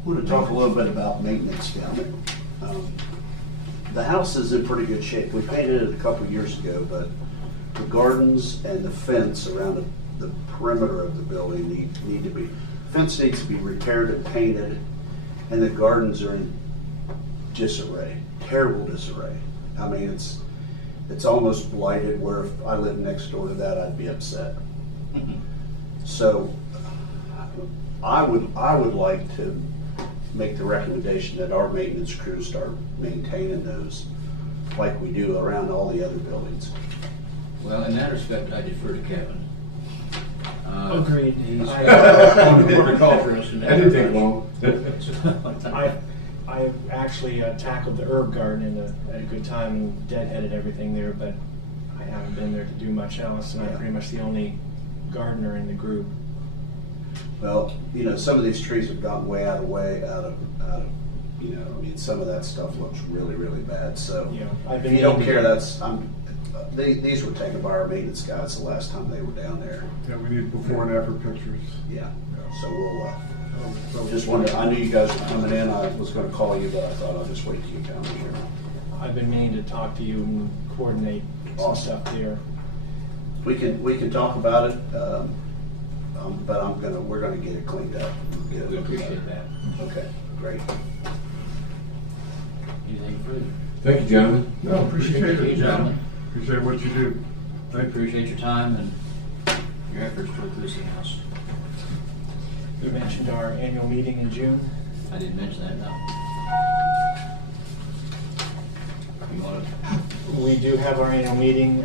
I want to talk a little bit about maintenance down there. The house is in pretty good shape. We painted it a couple years ago, but the gardens and the fence around the perimeter of the building need to be, fence needs to be repaired and painted, and the gardens are in disarray, terrible disarray. I mean, it's almost blighted, where if I lived next door to that, I'd be upset. So I would like to make the recommendation that our maintenance crews start maintaining those like we do around all the other buildings. Well, in that respect, I defer to Kevin. Agreed. He's I- horticulturist. and That didn't take long. I actually tackled the herb garden at a good time and deadheaded everything there, but I haven't been there to do much else, and I'm pretty much the only gardener in the group. Well, you know, some of these trees have gotten way out of, you know, I mean, some of that stuff looks really, really bad, so. You know, I've If been you don't needing- care, these were taken by our maintenance guys the last time they were down there. Yeah, we need before and after pictures. Yeah, so we'll, So- just wanted, I knew you guys were coming in, I was gonna call you, but I thought I'll just wait till you come here. I've been meaning to talk to you and coordinate some Awesome. stuff there. We can talk about it, but we're gonna get it cleaned up. Get it We looked at. appreciate that. Okay, great. Anything further? Thank you, gentlemen. No, appreciate Thank you, it. gentlemen. Appreciate what you do. I Thank you. appreciate your time and your efforts toward Lucy House. You mentioned our annual meeting in June. I didn't mention that, no. You want to, We do have our annual meeting,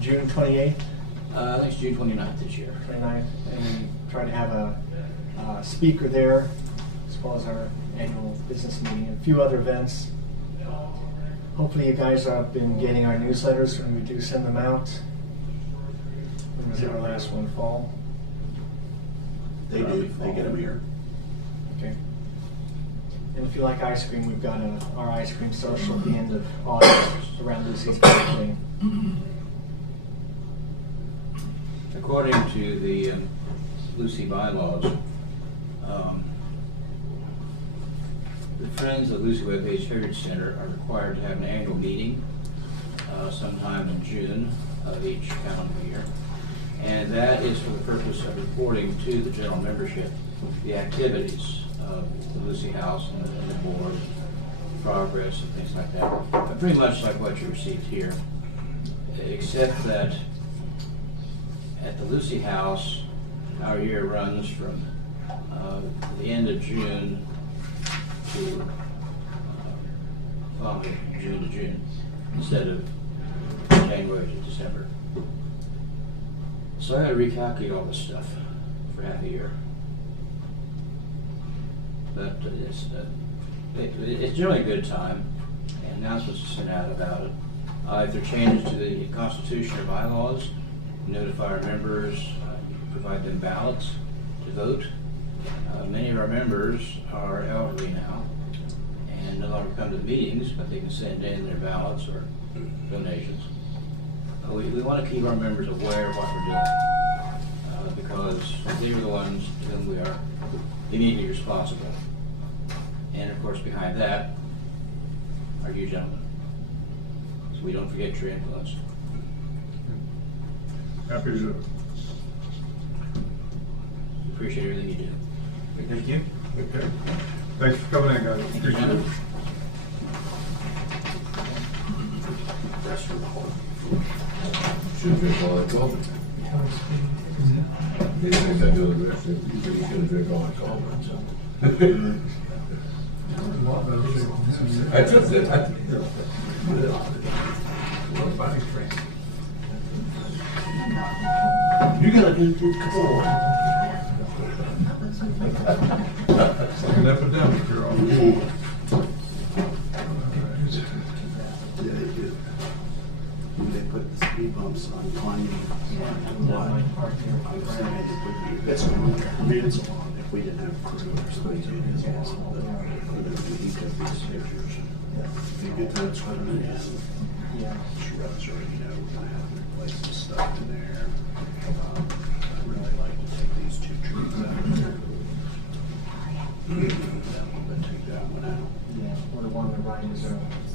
June 28th, I think it's June 29th this year. 29th, and we try to have a speaker there, as well as our annual business meeting, and a few other events. Hopefully you guys have been getting our newsletters when we do send them out. When was our last one, fall? They do, they get them here. Okay. And if you like ice cream, we've got our ice cream social at the end of August around Lucy's birthday. According to the Lucy bylaws, the Friends of Lucy Webb Hayes Heritage Center are required to have an annual meeting sometime in June of each calendar year. And that is for the purpose of reporting to the general membership the activities of the Lucy House and the board progress and things like that. But pretty much like what you received here, except that at the Lucy House, our year runs from the end of June to following June to June, instead of January to December. So I had to recalculate all this stuff for half a year. But it's generally a good time, and announcements are sent out about it. If there are changes to the Constitution or bylaws, notify our members, provide them ballots to vote. Many of our members are elderly now and no longer come to the meetings, but they can send in their ballots or donations. We want to keep our members aware of what we're doing, because they are the ones to whom we are immediately responsible. And of course, behind that are you gentlemen. So we don't forget your influence. Happy to do it. Appreciate everything you do. Thank you. Okay. Thanks for coming in, guys. Appreciate it. Rest from the whole. Should drink all that cold. They think I do the rest, you should drink all that cold. I just did. You gotta do cold. It's like an epidemic here on the board. Yeah, they do. They put the speed bumps on climbing. It's long. I mean, it's long. If we didn't have a crew or something, it is awesome. But he took these pictures. If you get that sweater in, shrubs, or you know, we're gonna have to replace some stuff in there. I'd really like to take these two trees out of there. That one, but take that one out. Yeah, or the one on the right is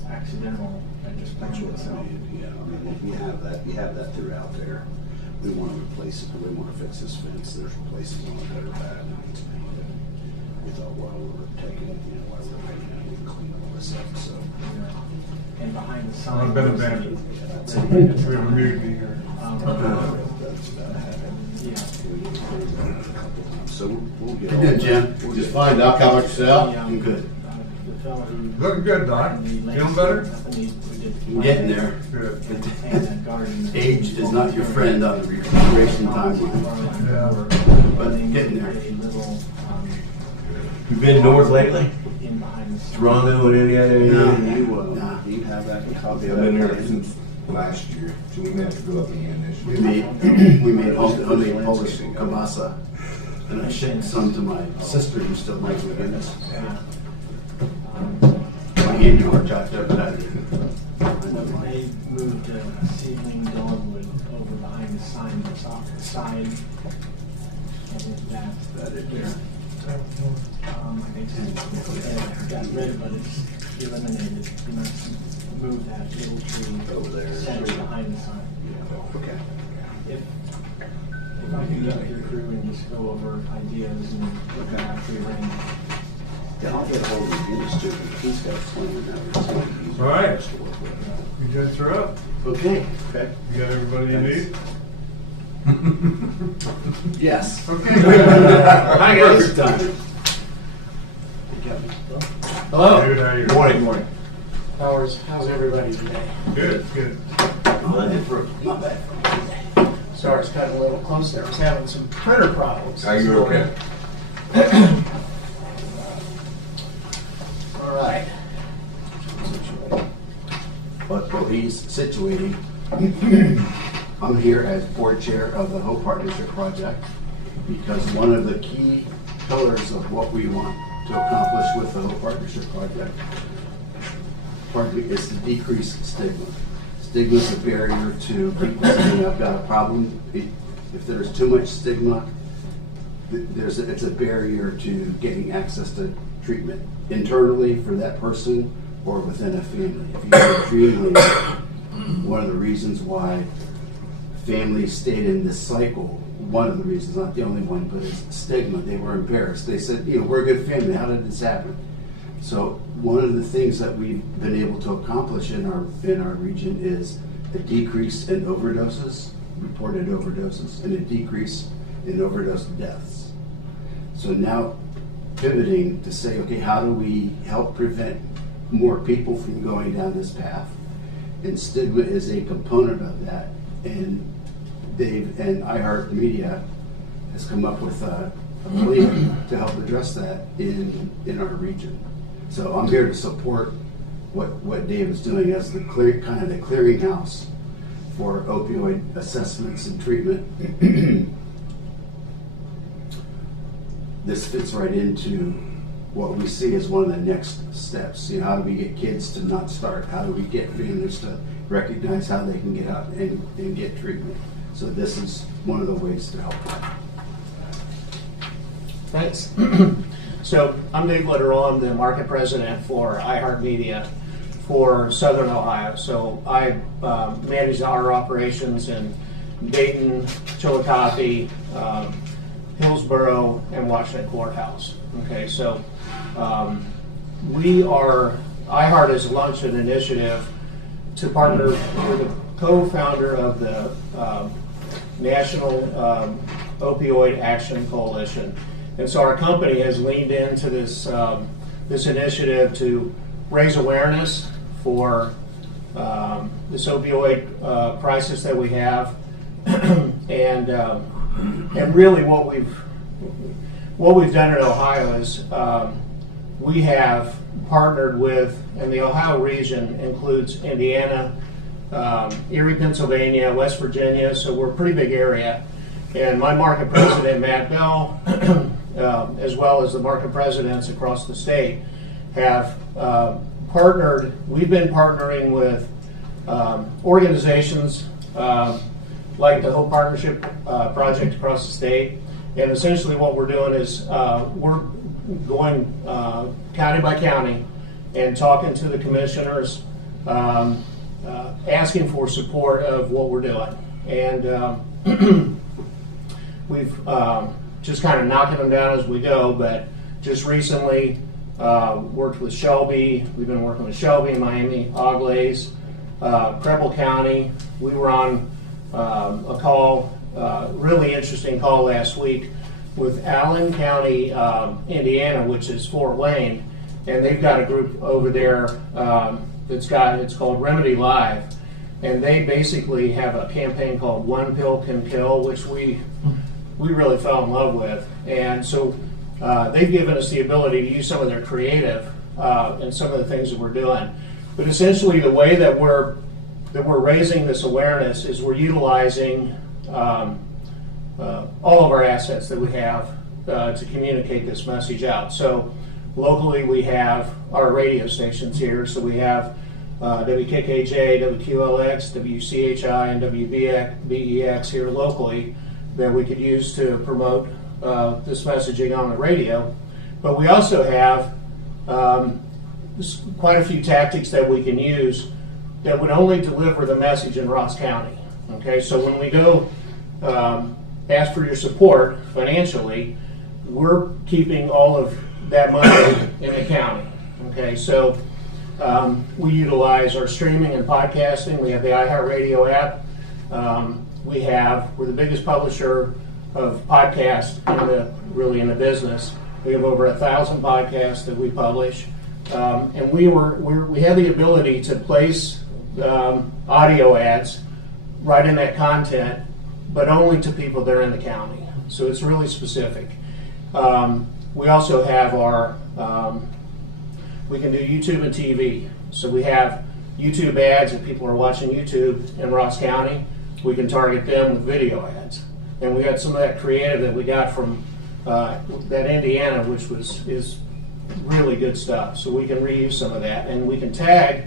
accidental, I just That's planted what I itself. mean, yeah, I mean, you have that throughout there. We wanna replace it, we wanna fix this fence, there's places on it that are bad and needs painted. We thought while we were taking it, you know, while we were painting it, we'd clean all this up, so. And behind the Well, sign. I've been was the- abandoned. That's We have a mutiny here. That's about happened. Yeah. We need to clean it up a couple times, so we'll get. How all you doing, that. Jim? We'll Just get- fine, Doc. How about yourself? Yeah, I'm good. The fellow who. Looking good, Doc. Feeling better? I'm getting there. Good. Age is not your friend on the recuperation timeline. Yeah. But getting there. um, You been north lately? In behind the. Toronto and any other? No, you have that copy I've of that. been there since last year, so we may have to go up again this We year. made homemade Polish kielbasa, and I shipped some to my sister who still makes McGinnis. My hand-yard chopped up, but I know mine. They moved a seedling dogwood over behind the sign that's off the side. of that. That it there. I think so. It got rid, but it's eliminated. You must move that little tree Over there. center behind the sign. Okay. If I can get with your crew and just go over ideas and look at our free range. Yeah, I'll get hold of McGinnis too, but he's got a plan now. It's gonna be easier All right. for us to work with. You guys are up. Okay. Okay. You got everybody you need? Yes. Okay. Hi, guys. Perfect time. Hello. Dude, how you? Morning. How's everybody today? Good, good. Not bad. Sorry, it's got a little close there. I was having some printer problems. Are you okay? All right. But while he's situating, I'm here as board chair of the Hope Partnership Project because one of the key pillars of what we want to accomplish with the Hope Partnership Project is to decrease stigma. Stigma is a barrier to people saying, I've got a problem. If there's too much stigma, it's a barrier to getting access to treatment internally for that person or within a family. If you have a dream, one of the reasons why families stayed in this cycle, one of the reasons, not the only one, but it's stigma. They were embarrassed. They said, we're a good family. How did this happen? So one of the things that we've been able to accomplish in our region is a decrease in overdoses, reported overdoses, and a decrease in overdose deaths. So now pivoting to say, okay, how do we help prevent more people from going down this path? And stigma is a component of that. And Dave and iHeartMedia has come up with a plan to help address that in our region. So I'm here to support what Dave is doing as the clearinghouse for opioid assessments and treatment. This fits right into what we see as one of the next steps. You know, how do we get kids to not start? How do we get families to recognize how they can get out and get treatment? So this is one of the ways to help that. Thanks. So I'm Dave Litterow. I'm the market president for iHeartMedia for Southern Ohio. So I manage our operations in Dayton, Chillicothe, Hillsborough, and Washington Courthouse. Okay, so iHeart has launched an initiative to partner with the co-founder of the National Opioid Action Coalition. And so our company has leaned into this initiative to raise awareness for this opioid crisis that we have, and really what we've done in Ohio is we have partnered with, and the Ohio region includes Indiana, Erie, Pennsylvania, West Virginia, so we're a pretty big area. And my market president, Matt Bell, as well as the market presidents across the state, have partnered. We've been partnering with organizations like the Hope Partnership Project across the state. And essentially what we're doing is we're going county by county and talking to the commissioners, asking for support of what we're doing. And we've just kind of knocking them down as we go, but just recently worked with Shelby. We've been working with Shelby, Miami, Auglaize, Preble County. We were on a call, really interesting call last week with Allen County, Indiana, which is Fort Wayne, and they've got a group over there it's called Remedy Live, and they basically have a campaign called One Pill Can Kill, which we really fell in love with. And so they've given us the ability to use some of their creative and some of the things that we're doing. But essentially the way that we're raising this awareness is we're utilizing all of our assets that we have to communicate this message out. So locally we have our radio stations here. So we have WKKJ, WQLX, WCHI, and WBEX here locally that we could use to promote this messaging on the radio. But we also have quite a few tactics that we can use that would only deliver the message in Ross County. Okay, so when we go ask for your support financially, we're keeping all of that money in the county. Okay, so we utilize our streaming and podcasting. We have the iHeartRadio app. We're the biggest publisher of podcasts in the business. We have over 1,000 podcasts that we publish, and we have the ability to place audio ads right in that content, but only to people that are in the county. So it's really specific. We also have we can do YouTube and TV. So we have YouTube ads. If people are watching YouTube in Ross County, we can target them with video ads. And we got some of that creative that we got from that Indiana, which is really good stuff. So we can reuse some of that, and we can tag.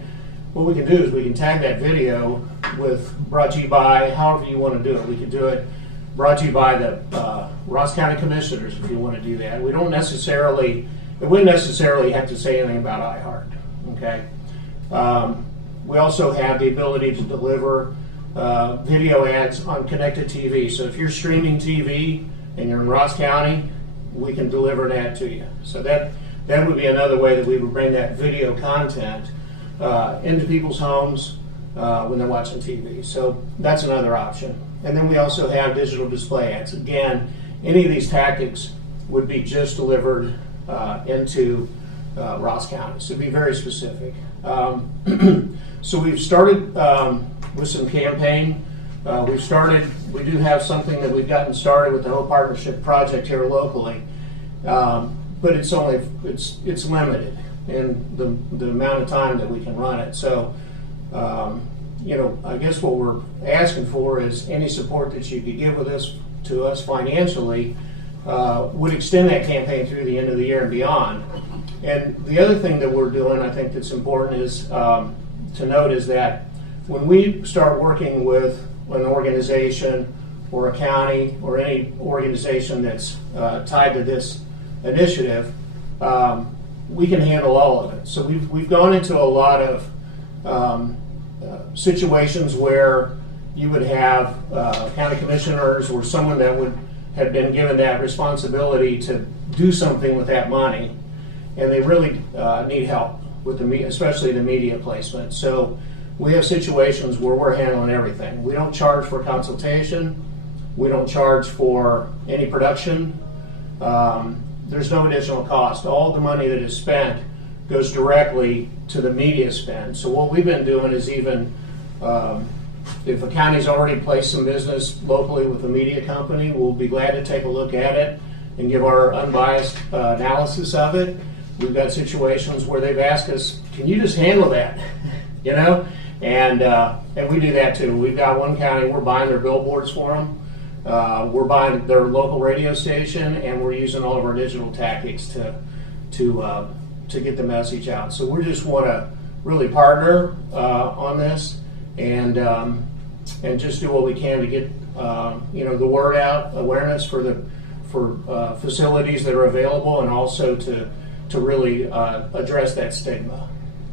What we can do is we can tag that video with brought to you by, however you want to do it. We could do it brought to you by the Ross County Commissioners if you want to do that. It wouldn't necessarily have to say anything about iHeart. Okay. We also have the ability to deliver video ads on connected TV. So if you're streaming TV and you're in Ross County, we can deliver an ad to you. So that that would be another way that we would bring that video content into people's homes when they're watching TV. So that's another option. And then we also have digital display ads. Again, any of these tactics would be just delivered into Ross County. So be very specific. So we've started with some campaign. We do have something that we've gotten started with the Hope Partnership Project here locally, but it's limited in the amount of time that we can run it. So, I guess what we're asking for is any support that you could give to us financially would extend that campaign through the end of the year and beyond. And the other thing that we're doing, I think that's important is to note is that when we start working with an organization or a county or any organization that's tied to this initiative, we can handle all of it. So we've gone into a lot of situations where you would have county commissioners or someone that would have been given that responsibility to do something with that money, and they really need help with especially the media placement. So we have situations where we're handling everything. We don't charge for consultation. We don't charge for any production. There's no additional cost. All the money that is spent goes directly to the media spend. So what we've been doing is even if a county's already placed some business locally with a media company, we'll be glad to take a look at it and give our unbiased analysis of it. We've got situations where they've asked us, can you just handle that? And we do that too. We've got one county, we're buying their billboards for them. We're buying their local radio station, and we're using all of our digital tactics to get the message out. So we just want to really partner on this and just do what we can to get the word out, awareness for facilities that are available, and also to really address that stigma.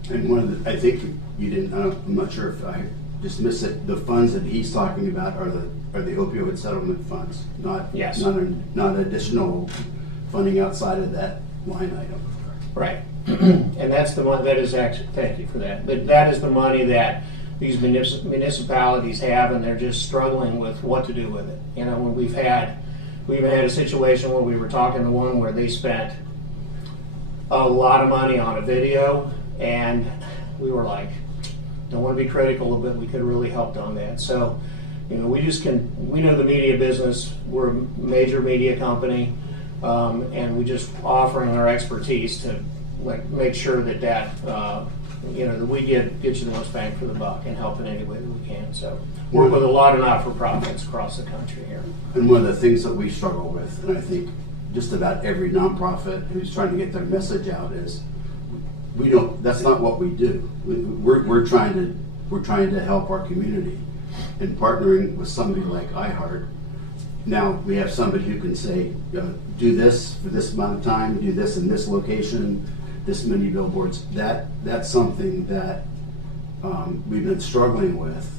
And I think you didn't. I'm not sure if I just missed it. The funds that he's talking about are the opioid settlement funds, not additional funding outside of that line item. Right, and that's the one that is actually. Thank you for that. But that is the money that these municipalities have, and they're just struggling with what to do with it. When we even had a situation where we were talking to one where they spent a lot of money on a video, and we were like, don't want to be critical, but we could really helped on that. So, we know the media business. We're a major media company, and we just offering our expertise to make sure that we get you the most bang for the buck and help in any way that we can. So work with a lot of not-for-profits across the country here. And one of the things that we struggle with, and I think just about every nonprofit who's trying to get their message out, is that's not what we do. We're trying to help our community, and partnering with somebody like iHeart. Now we have somebody who can say, do this for this amount of time, do this in this location, this many billboards. That's something that we've been struggling with,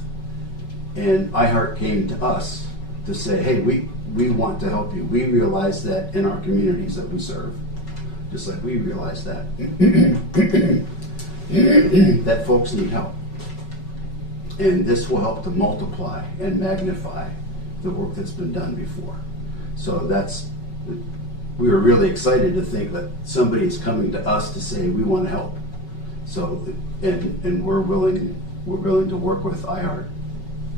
and iHeart came to us to say, hey, we want to help you. We realize that in our communities that we serve, just like we realize that that folks need help, and this will help to multiply and magnify the work that's been done before. So we were really excited to think that somebody's coming to us to say we want to help. So and we're willing to work with iHeart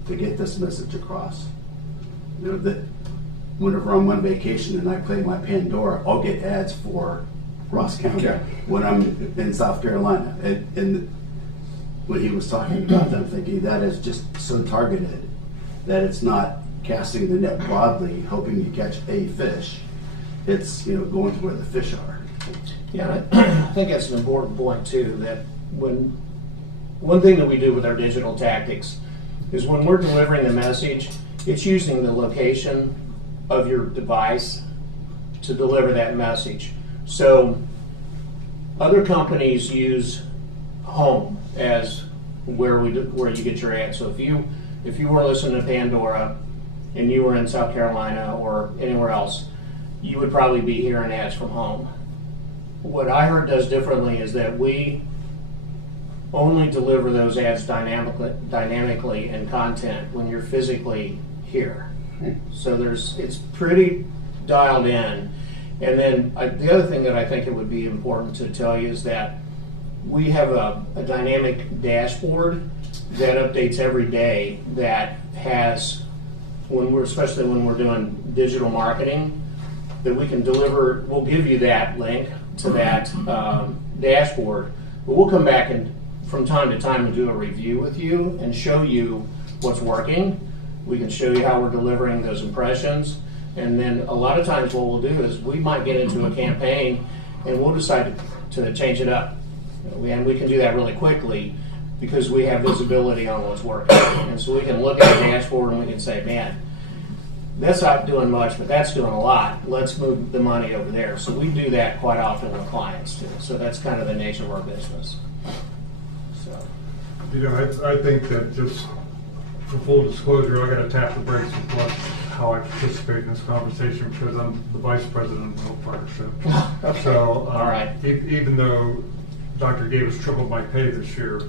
to get this message across. That whenever I'm on vacation and I play my Pandora, I'll get ads for Ross County when I'm in South Carolina. And when he was talking about that, I'm thinking that is just so targeted that it's not casting the net broadly, hoping you catch a fish. It's going to where the fish are. Yeah, I think that's an important point too. That one thing that we do with our digital tactics is when we're delivering the message, it's using the location of your device to deliver that message. So other companies use home as where you get your ads. So if you were listening to Pandora and you were in South Carolina or anywhere else, you would probably be hearing ads from home. what I heard does differently is that we only deliver those ads dynamically in content when you're physically here. So it's pretty dialed in. And then the other thing that I think it would be important to tell you is that we have a dynamic dashboard that updates every day that has, especially when we're doing digital marketing, that we can deliver. We'll give you that link to that dashboard, but we'll come back and from time to time and do a review with you and show you what's working. We can show you how we're delivering those impressions. And then a lot of times what we'll do is we might get into a campaign and we'll decide to change it up. And we can do that really quickly because we have visibility on what's working. And so we can look at the dashboard and we can say, man, that's not doing much, but that's doing a lot. Let's move the money over there. So we do that quite often with clients too. So that's kind of the nature of our business. So, You know, I think that just for full disclosure, I got to tap the brakes with how I participate in this conversation because I'm the vice president of the Hope Partnership. Okay. So, All right. Even though Dr. gave us tripled my pay this year,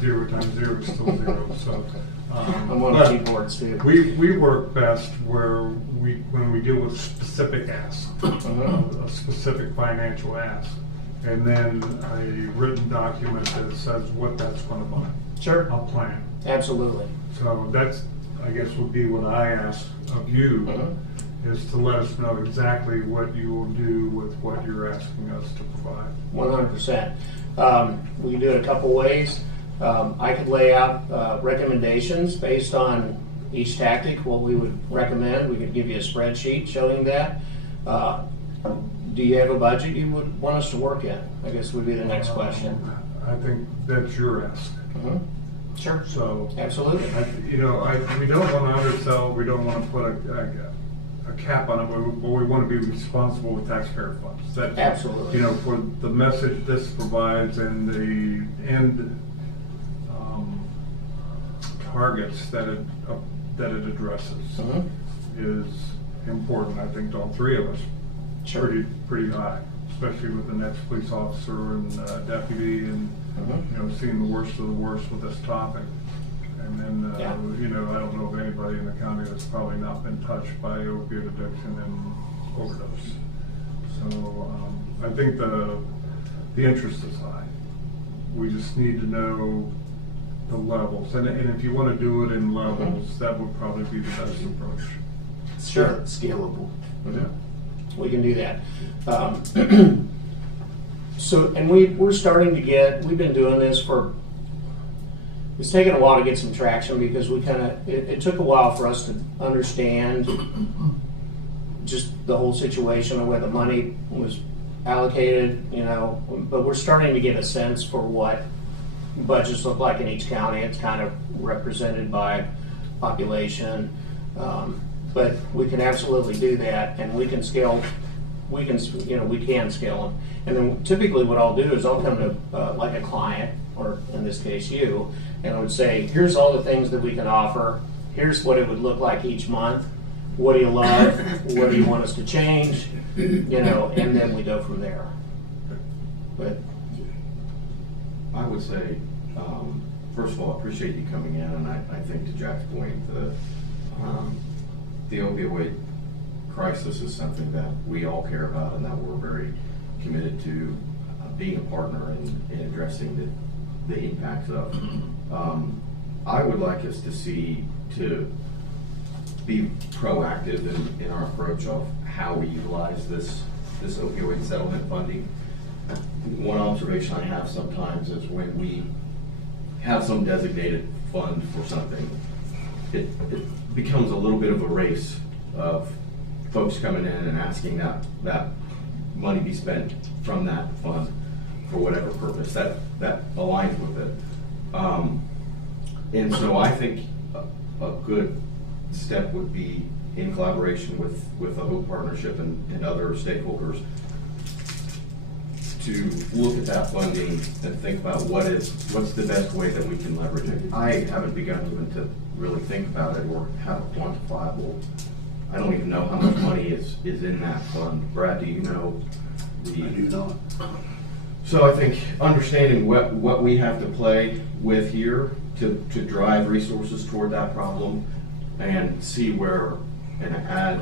0 times 0 is still 0. So, I'm on the keyboards too. we work best when we deal with specific asks, a specific financial ask, and then a written document that says what that's going to buy. Sure. A plan. Absolutely. So that's, I guess, would be what I ask of you, is to let us know exactly what you will do with what you're asking us to provide. 100%. We can do it a couple ways. I could lay out recommendations based on each tactic, what we would recommend. We could give you a spreadsheet showing that. Do you have a budget you would want us to work in? I guess would be the next question. I think that's your ask. Sure. So, Absolutely. we don't want to undersell, we don't want to put a cap on it, but we want to be responsible with taxpayer funds. That, Absolutely. For the message this provides and the end targets that it addresses is important, I think, to all three of us. Sure. Pretty high, especially with the next police officer and deputy and seeing the worst of the worst with this topic. And then, I don't know of anybody in the county that's probably not been touched by opiate addiction and overdose. So I think the interest is high. We just need to know the levels. And if you want to do it in levels, that would probably be the best approach. Sure. Scalable. Yeah. We can do that. We're starting to we've been doing this it's taken a while to get some traction because it took a while for us to understand just the whole situation of where the money was allocated, but we're starting to get a sense for what budgets look like in each county. It's kind of represented by population. But we can absolutely do that, and we can scale. We can scale them. And then typically, what I'll do is I'll come to like a client, or in this case you, and I would say, "Here's all the things that we can offer. Here's what it would look like each month. What do you love? What do you want us to change? And then we go from there." But I would say, first of all, I appreciate you coming in, and I think to Jack's point, the opioid crisis is something that we all care about and that we're very committed to being a partner in addressing the impacts of. I would like us to be proactive in our approach of how we utilize this opioid settlement funding. One observation I have sometimes is when we have some designated fund for something, it becomes a little bit of a race of folks coming in and asking that money be spent from that fund for whatever purpose that aligns with it. And so I think a good step would be in collaboration with the Hope Partnership and other stakeholders to look at that funding and think about what's the best way that we can leverage it. I haven't begun even to really think about it or have a quantifiable. I don't even know how much money is in that fund. Brad, do you know I do not. So I think understanding what we have to play with here to drive resources toward that problem and see where an ad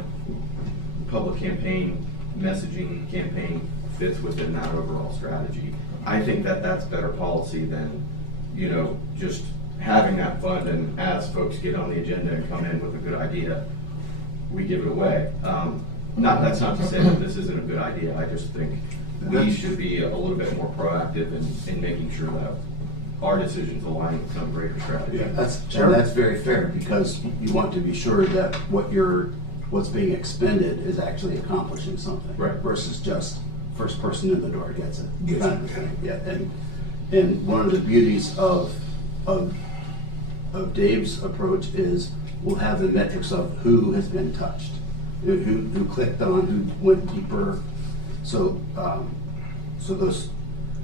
public campaign, messaging campaign fits within that overall strategy. I think that's better policy than, just having that fund and as folks get on the agenda and come in with a good idea, we give it away. That's not to say that this isn't a good idea. I just think we should be a little bit more proactive in making sure that our decisions align with some greater strategy. Yeah, that's very fair, because you want to be sure that what's being expended is actually accomplishing something. Right. Versus just first person in the door gets it. Kind of thing. Yeah, and one of the beauties of Dave's approach is we'll have the metrics of who has been touched, who clicked on, who went deeper. So those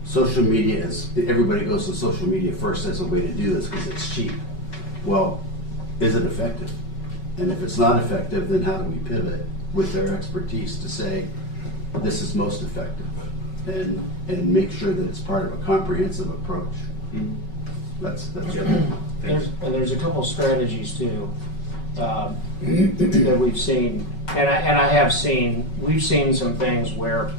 social media everybody goes to social media first as a way to do this because it's cheap. Well, is it effective? And if it's not effective, then how do we pivot with their expertise to say this is most effective and make sure that it's part of a comprehensive approach? Mm-hmm. That's Yeah. And there's a couple strategies too that we've seen, and I have seen. We've seen some things where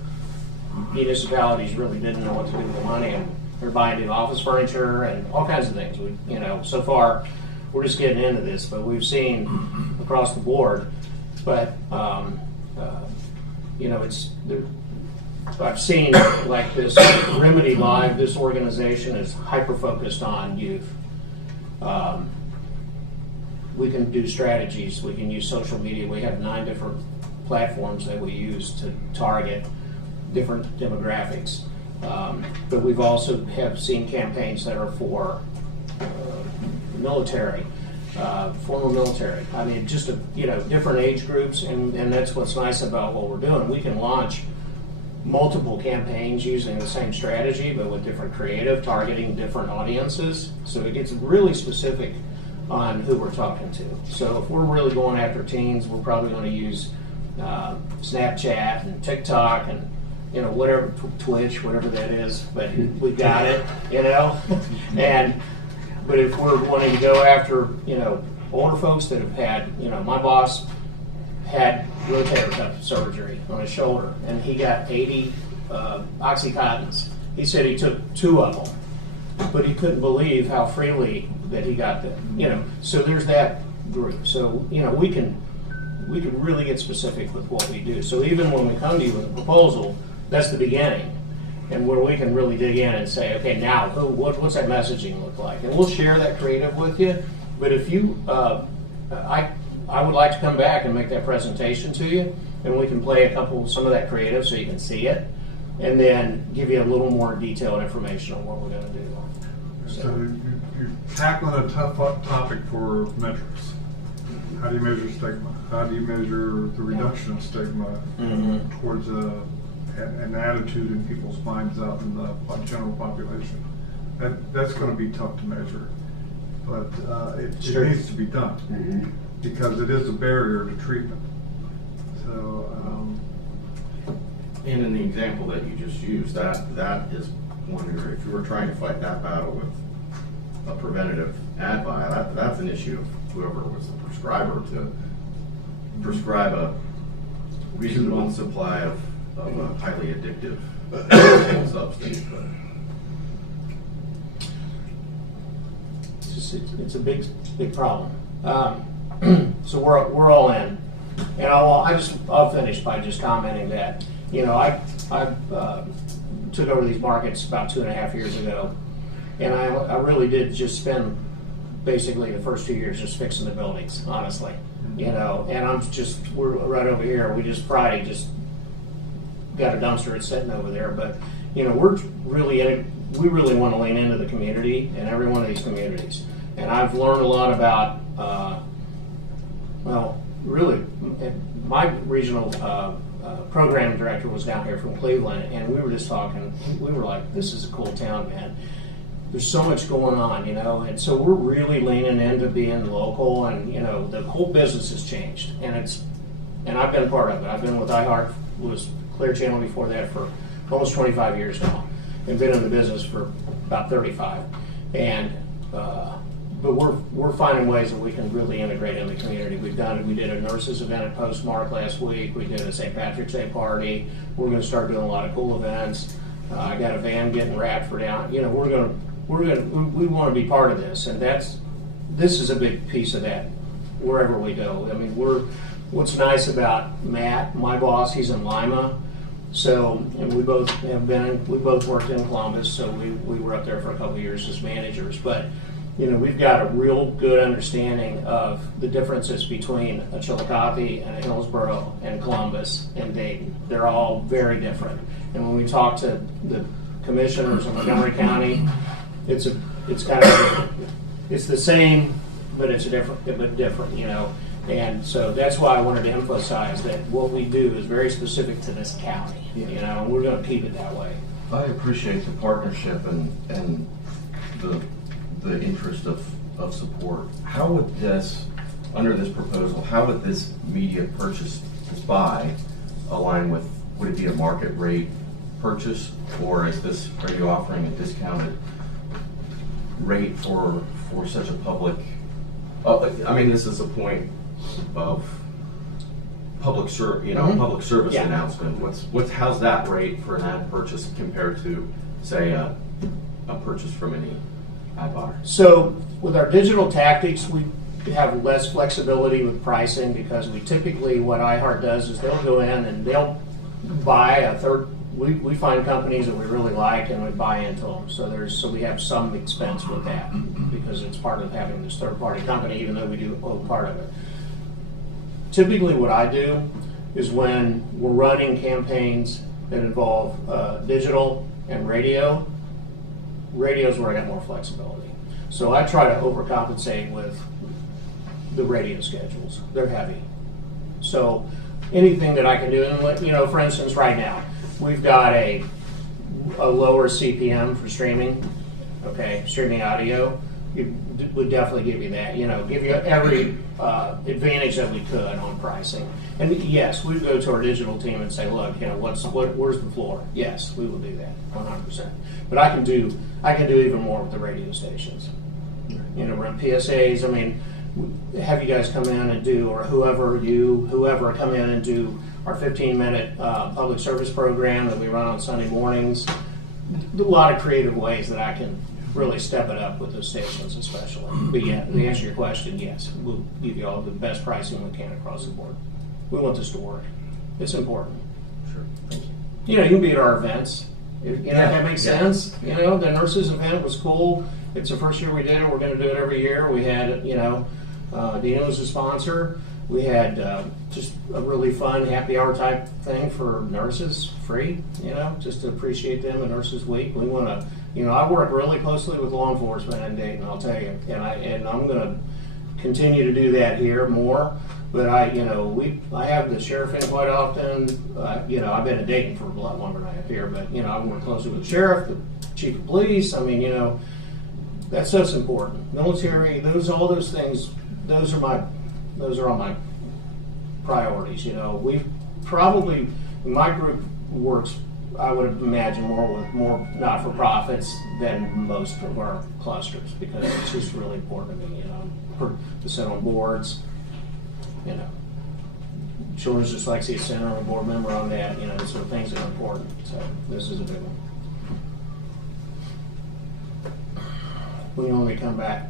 municipalities really didn't know what to do with the money, and they're buying new office furniture and all kinds of things. So far we're just getting into this, but we've seen across the board. But I've seen like this Remedy Live. This organization is hyper focused on youth. We can do strategies. We can use social media. We have 9 different platforms that we use to target different demographics. But we've also have seen campaigns that are for military, former military. I mean, just different age groups, and that's what's nice about what we're doing. We can launch multiple campaigns using the same strategy, but with different creative, targeting different audiences. So it gets really specific on who we're talking to. So if we're really going after teens, we're probably going to use Snapchat and TikTok and whatever, Twitch, whatever that is. But we got it, But if we're wanting to go after older folks that have had, my boss had rotator cuff surgery on his shoulder, and he got 80 Oxycontins. He said he took 2 of them, but he couldn't believe how freely that he got them. So there's that group. So we can really get specific with what we do. So even when we come to you with a proposal, that's the beginning, and where we can really dig in and say, okay, now what's that messaging look like, and we'll share that creative with you. But if you, I would like to come back and make that presentation to you, and we can play some of that creative so you can see it, and then give you a little more detailed information on what we're going to do. So you're tackling a tough topic for metrics. How do you measure stigma? How do you measure the reduction of stigma towards an attitude in people's minds out in the general population? That's going to be tough to measure, but it needs to be done because it is a barrier to treatment. So, and in the example that you just used, that is one where if you were trying to fight that battle with a preventative ad buy, that's an issue of whoever was the prescriber to prescribe a reasonable supply of a highly addictive substance. It's a big problem. So we're all in, and I'll finish by just commenting that I took over these markets about 2.5 years ago, and I really did just spend basically the first 2 years just fixing the buildings, honestly, and we're right over here. We just Friday just got a dumpster that's sitting over there, but we're really in it. We really want to lean into the community and every one of these communities, and I've learned a lot about. Really, my regional program director was down here from Cleveland, and we were just talking. We were like, "This is a cool town, man. There's so much going on, and so we're really leaning into being local, and the whole business has changed, and I've been a part of it. I've been with iHeart, was Clear Channel before that for almost 25 years now, and been in the business for about 35. And but we're finding ways that we can really integrate in the community. We did a nurses event at Postmark last week. We did a St. Patrick's Day party. We're going to start doing a lot of cool events. I got a van getting wrapped for down. You know, we want to be part of this, and this is a big piece of that wherever we go. I mean, what's nice about Matt, my boss, he's in Lima. So, and we both worked in Columbus, so we were up there for a couple of years as managers. But, you know, we've got a real good understanding of the differences between a Chillicothe and a Hillsborough and Columbus and Dayton. They're all very different. And when we talk to the commissioners in Montgomery County, it's kind of, it's the same, but it's different, you know. And so that's why I wanted to emphasize that what we do is very specific to this county, you know, and we're going to keep it that way. I appreciate the partnership and the interest of support. How would this, under this proposal, how would this media purchase buy align with, would it be a market rate purchase, or are you offering a discounted rate for such a public, I mean, this is a point of public service announcement. How's that rate for an ad purchase compared to, say, a purchase from any ad buyer? So with our digital tactics, we have less flexibility with pricing because we typically, what iHeart does is they'll go in and they'll buy a third. We find companies that we really like and we buy into them. So we have some expense with that because it's part of having this third party company, even though we do own part of it. Typically what I do is when we're running campaigns that involve digital and radio, radio's where I got more flexibility. So I try to overcompensate with the radio schedules. They're heavy. So anything that I can do, and you know, for instance, right now, we've got a lower CPM for streaming, okay, streaming audio. It would definitely give you that, you know, give you every advantage that we could on pricing. And yes, we go to our digital team and say, look, you know, where's the floor? Yes, we will do that, 100%. But I can do even more with the radio stations. You know, run PSAs. I mean, have you guys come in and do, or whoever come in and do our 15-minute public service program that we run on Sunday mornings. A lot of creative ways that I can really step it up with those stations especially. But yeah, to answer your question, yes, we'll give you all the best pricing we can across the board. We want this to work. It's important. Sure. Thank you. You know, you can be at our events. You know, if that makes sense. You know, the nurses event was cool. It's the first year we did it. We're going to do it every year. We had, you know, Dino was a sponsor. We had just a really fun happy hour type thing for nurses, free, you know, just to appreciate them at Nurses Week. We want to, you know, I work really closely with law enforcement in Dayton, I'll tell you, and I'm going to continue to do that here more. But I have the sheriff in quite often. You know, I've been in Dayton for a lot longer than I have here, but you know, I work closely with the sheriff, the chief of police. I mean, you know, that stuff's important. Military, all those things, those are all my priorities. You know, we've probably, my group works, I would imagine, more with more not-for-profits than most of our clusters because it's just really important to me, you know, to sit on boards, you know. Children's Dyslexia Center, I'm a board member on that, you know, so things are important. So this is a big one. When you want me to come back?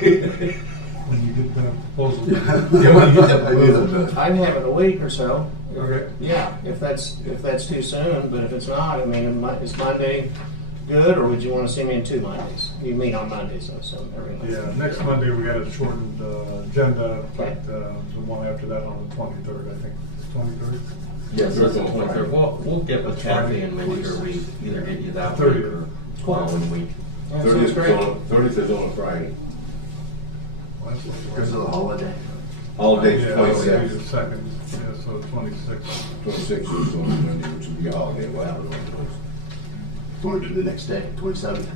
When you get the proposal. Yeah, when you get that proposal. I'd have it a week or so. Okay. Yeah, if that's too soon, but if it's not, I mean, is Monday good, or would you want to see me in 2 Mondays? You meet on Mondays, so every Monday. Yeah, next Monday we got a shortened agenda, Okay. but the one after that on the 23rd, I think. It's 23rd? Yes, that's the 23rd. We'll get with Kathy and make sure we either get you that week or following week. That sounds great. 30th is on a Friday. Well, that's what Because of the holiday. Yeah, Holidays, it'll be 26th. the second, yeah, so 26th. 26th is on Monday, which will be a holiday. What happened on the Want to do the next day, 27th?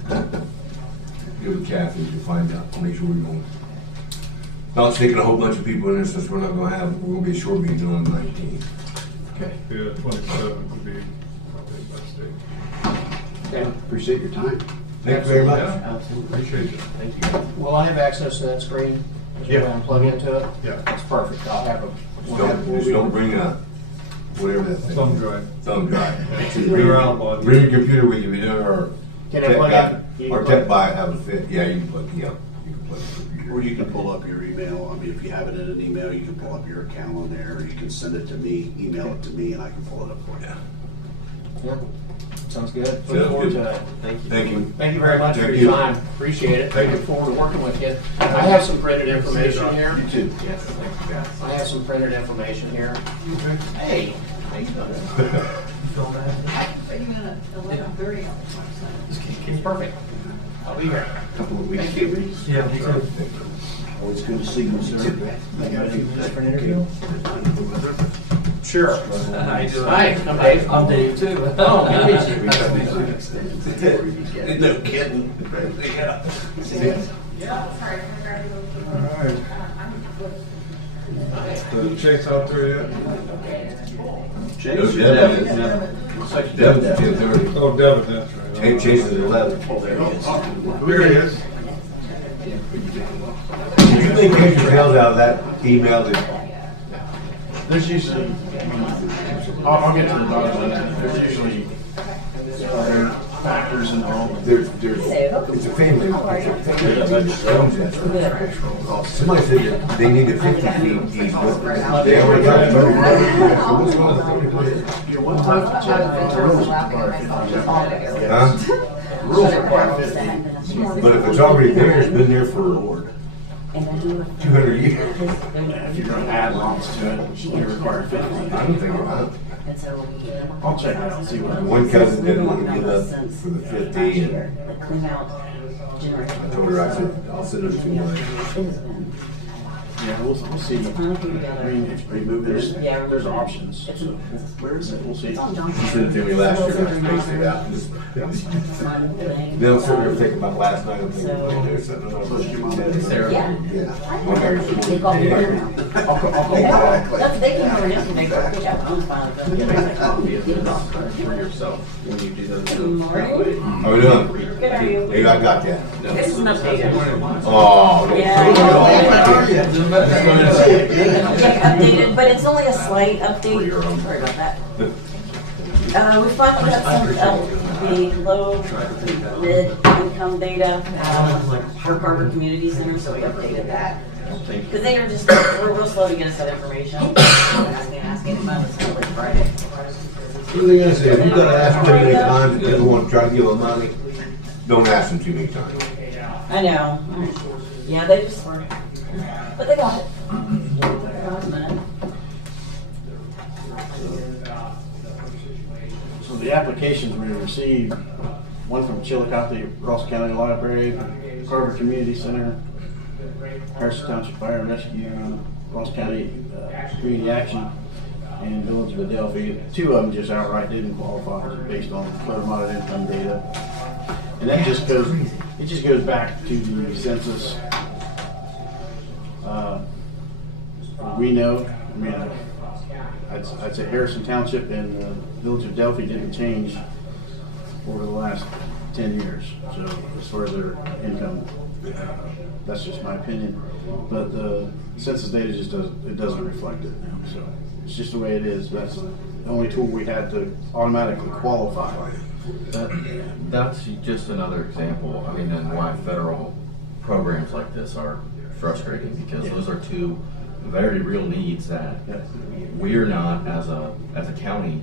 Give it Kathy to find out, make sure we're going. Not sticking a whole bunch of people in there since we're going to be a short meeting on the 19th. Okay. Yeah, 27th would be probably the best date. Okay. Appreciate your time. Thank you very much. Yeah, Absolutely. appreciate it. Thank you. Will I have access to that screen? Yeah. When I plug into it? Yeah. That's perfect. I'll have a. Just don't bring a, whatever that thing. Thumb drive. Thumb drive. Your album. Bring your computer with you, if you do, or Can I tech plug guy, it? or tech buy have a fit, yeah, you can plug, yeah, you can plug the computer. Or you can pull up your email. I mean, if you have it in an email, you can pull up your account on there, or you can send it to me, email it to me, and I can pull it up for you. Yeah. Yeah. Sounds good. Look Sounds forward good. to it. Thank you. Thank you very much for Thank your you. time. Appreciate it. Thank Look you. forward to working with you. I have some printed information here. You too. Yes, thank you guys. I have some printed information here. Hey, how you doing? I can put you in at 11:30 on the website. Perfect. I'll be here. Couple of weeks. Thank you. Yeah, me too. Always good to see you, sir. I got a few minutes for an interview? Sure. How you doing? Hi, I'm Dave. I'm Dave too. Oh, good to meet you. No kidding. Yeah. All right. Chase out there yet? No, Devin is, Devin's 10:30. Oh, Devin, that's right. Hey, Chase is 11. Here he is. Do you think Andrew held out that email that, There's usually, I'll get to the bottom of that. There's usually other factors involved. there's, it's a family. Somebody said that they needed 50 feet each. They already got 30. One time to check, rules require 50. Huh? Rules require 50. But if it's already there, it's been there for 200 years. If you're gonna add lots to it, you require 50. I don't think about it. I'll check it out and see what. One cousin didn't want to give up for the 50, and I told her, I said, I'll send her 200. Yeah, we'll see. I mean, if we move, there's options. So, where is it? We'll see. She sent it to me last year, and I spaced it out. Then I was sitting there thinking about last night, I'm thinking, well, there's something. Sarah. Yeah. They called me right now. I'll call back. They came over yesterday, for a pitch out, I was finally done. You make a copy of this for yourself when you do those. Morning. How we doing? Good, are you? Hey, I got that. This is an updated. Oh, don't Yeah. Yeah, updated, but it's only a slight update. Sorry about that. We finally got some of the low, mid income data for Carver Community Center, so we updated that. Because they are just, we're real slow to get us that information. Asking about it until like Friday. What are they gonna say? If you gotta ask them many times, and people want to try to give them money, don't ask them too many times. I know. Yeah, they just were, but they got it. Got a minute. So the applications we received, one from Chillicothe, Ross County Library, Carver Community Center, Harrison Township Fire and Rescue, Ross County Community Action, and Village of Adelphi. Two of them just outright didn't qualify based on clear moderate income data. And that just goes, it just goes back to the census. We know, I mean, I'd say Harrison Township and the Village of Adelphi didn't change over the last 10 years. So as far as their income, that's just my opinion. But the census data just doesn't reflect it now. So it's just the way it is. That's the only tool we had to automatically qualify. That's just another example, I mean, and why federal programs like this are frustrating, because those are two very real needs that we're not, as a county,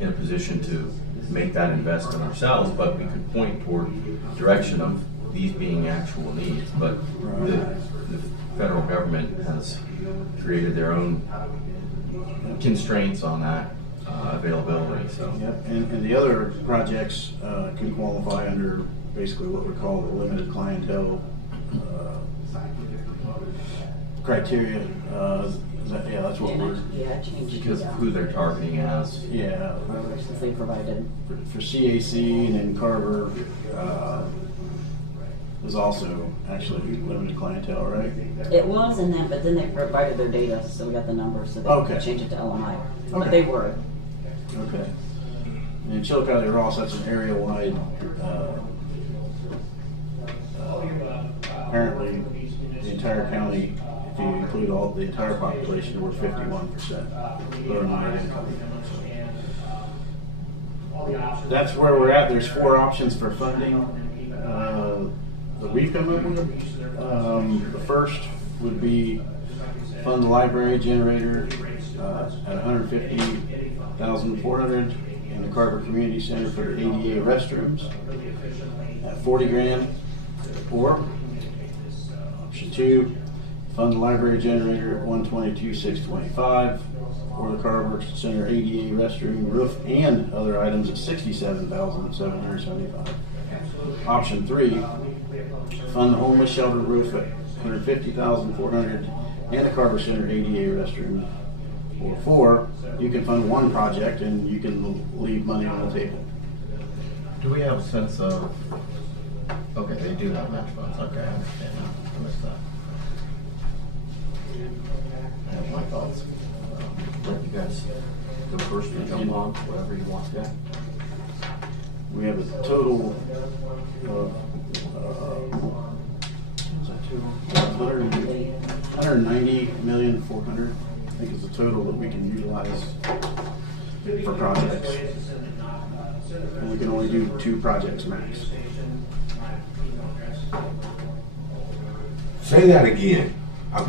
in a position to make that investment ourselves, but we could point toward direction of these being actual needs. But the federal government has created their own constraints on that availability. So. Yep, and the other projects can qualify under basically what we call the limited clientele criteria. That's what we're. Yeah, changed. Because of who they're targeting as. Yeah. Since they provided. For CAC and then Carver was also actually limited clientele, right? It was in that, but then they provided their data, so we got the numbers, so they Okay. changed it to LMI. Okay. But they were Okay. In Chillicothe, Ross, that's an area-wide, apparently, the entire county, if you include all, the entire population, we're 51% lower moderate income. That's where we're at. There's 4 options for funding that we've come up with. The first would be fund the library generator at $150,400 and the Carver Community Center for the ADA restrooms at $40,000. Or option 2, fund the library generator at $122,625 or the Carver Center ADA restroom roof and other items at $67,775. Option 3, fund the homeless shelter roof at $150,400 and the Carver Center ADA restroom. Or 4, you can fund one project and you can leave money on the table. Do we have a sense of, okay, they do have match funds, okay, I understand now, I missed that. I have my thoughts. Let you guys go first or jump on, whatever you want to. We have a total of 190,400,000, I think is the total that we can utilize for projects. And we can only do 2 projects max. Say that again.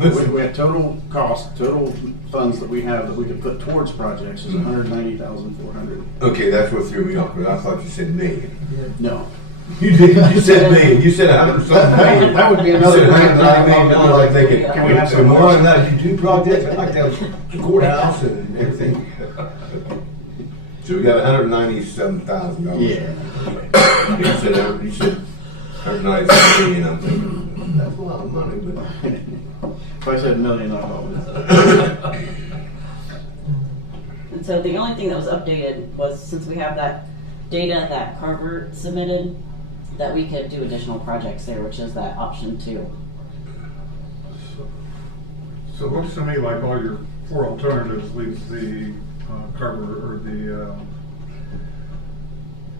We have total cost, total funds that we have that we could put towards projects is 190,400. Okay, that's what threw me off, but I thought you said million. No. You did. You said million. You said 100-something million. That would be You another said $190 million. I'm thinking, Can we have so some more more? than that, you do projects, I like that courthouse and everything. So we got $197,000. Yeah. You said 197 million. I'm thinking that's a lot of money, but If I said million, I'll hold it. And so the only thing that was updated was, since we have that data that Carver submitted, that we could do additional projects there, which is that option 2. So it looks to me like all your 4 alternatives leaves the Carver or the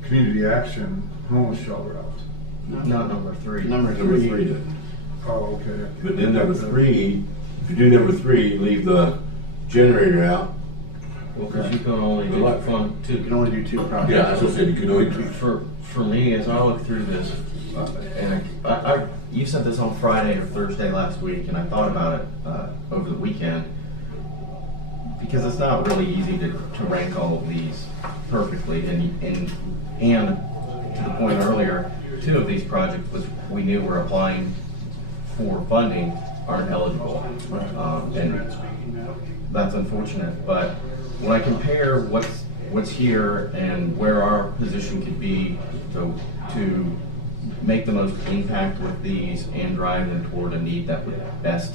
community action homeless shelter out. Not number 3. Number number 3. 3 then. Oh, okay. But then number 3, if you do number 3, leave the generator out. Well, because you can only do fund You can 2. only do 2 projects. Yeah, that's what I said, you can only do. For me, as I look through this, and you sent this on Friday or Thursday last week, and I thought about it over the weekend, because it's not really easy to rank all of these perfectly, and to the point earlier, 2 of these projects which we knew were applying for funding aren't eligible, and that's unfortunate. But when I compare what's here and where our position could be to make the most impact with these and drive them toward a need that would best,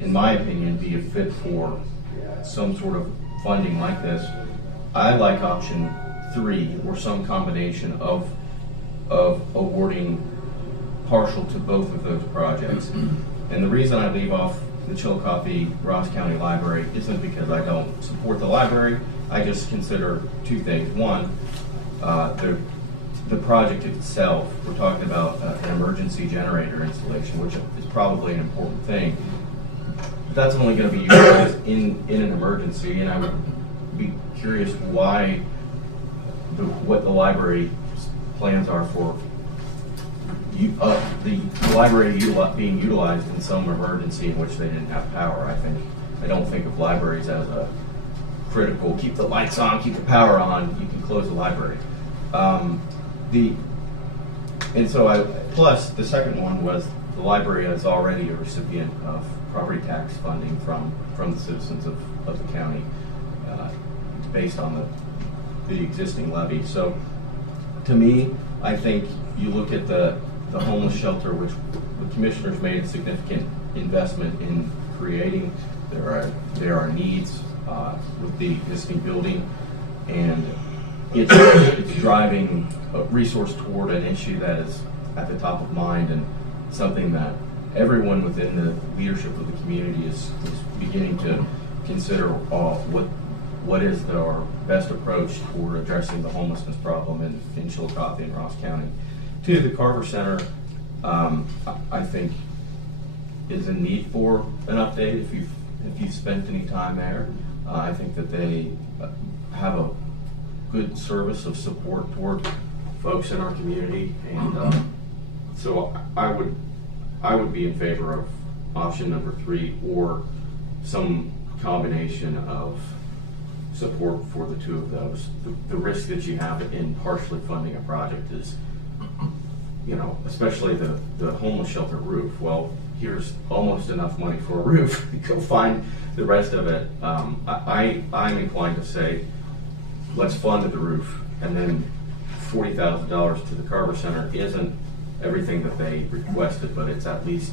in my opinion, be a fit for some sort of funding like this, I like option 3 or some combination of awarding partial to both of those projects. And the reason I leave off the Chillicothe Ross County Library isn't because I don't support the library. I just consider 2 things. One, the project itself. We're talking about an emergency generator installation, which is probably an important thing. That's only going to be utilized in an emergency, and I would be curious what the library plans are for the library being utilized in some emergency in which they didn't have power. I don't think of libraries as a critical, keep the lights on, keep the power on, you can close the library. Plus the second one was the library is already a recipient of property tax funding from the citizens of the county, based on the existing levy. So to me, I think you look at the homeless shelter, which the commissioners made a significant investment in creating. There are needs with the existing building, and it's driving a resource toward an issue that is at the top of mind and something that everyone within the leadership of the community is beginning to consider what is our best approach for addressing the homelessness problem in Chillicothe and Ross County. To the Carver Center, I think is in need for an update. If you've spent any time there, I think that they have a good service of support toward folks in our community, and so I would be in favor of option number 3 or some combination of support for the two of those. The risk that you have in partially funding a project is, you know, especially the homeless shelter roof. Well, here's almost enough money for a roof. Go find the rest of it. I'm inclined to say, let's fund the roof, and then $40,000 to the Carver Center isn't everything that they requested, but it's at least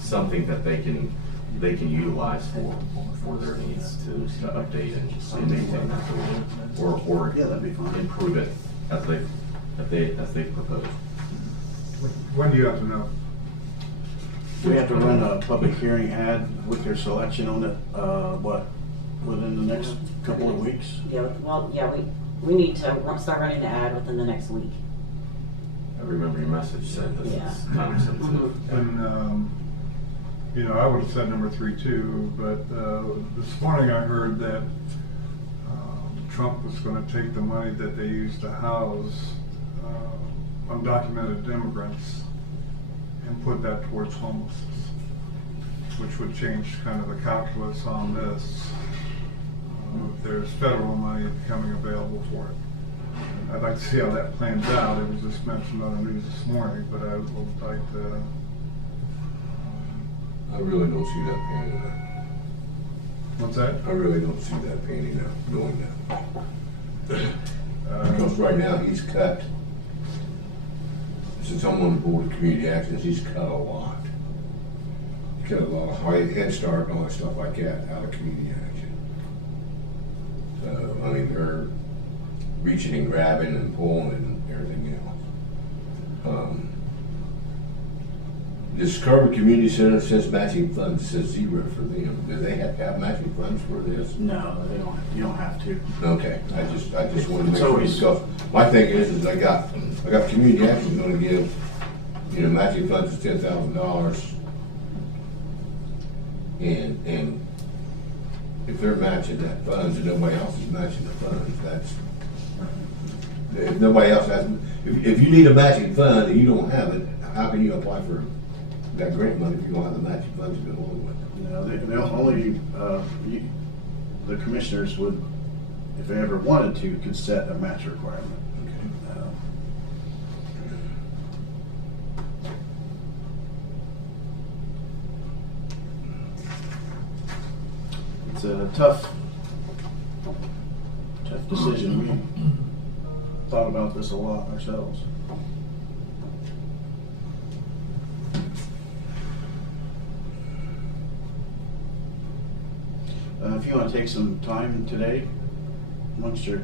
something that they can utilize for their needs to update and maintain that building, or Yeah, that'd be fine. improve it as they proposed. When do you have to know? We have to run a public hearing ad with their selection on it, within the next couple of weeks? Yeah, well, yeah, we need to start running the ad within the next week. I remember your message said this is time sensitive. And, you know, I would have said number 3 too, but this morning I heard that Trump was going to take the money that they used to house undocumented immigrants and put that towards homelessness, which would change kind of the calculus on this. If there's federal money becoming available for it. I'd like to see how that plans out. It was just mentioned on the news this morning, but I would like to. I really don't see that panning out. What's that? I really don't see that panning out, doing that. Because right now, he's cut. Since I'm on the board of community actions, he's cut a lot. He's cut a lot of Head Start and all that stuff like that out of community action. So, I mean, they're reaching and grabbing and pulling and everything else. This Carver Community Center says matching funds, says 0 for them. Do they have to have matching funds for this? No, they don't, you don't have to. Okay, I just wanted to make So sure, we- because my thing is I got community action gonna give, matching funds of $10,000. And if they're matching that funds and nobody else is matching the funds, if nobody else has, if you need a matching fund and you don't have it, how can you apply for that grant money if you don't have the matching funds to go along with it? They only, the commissioners would, if they ever wanted to, could set a match requirement. It's a tough decision. We thought about this a lot ourselves. If you want to take some time today, once you're,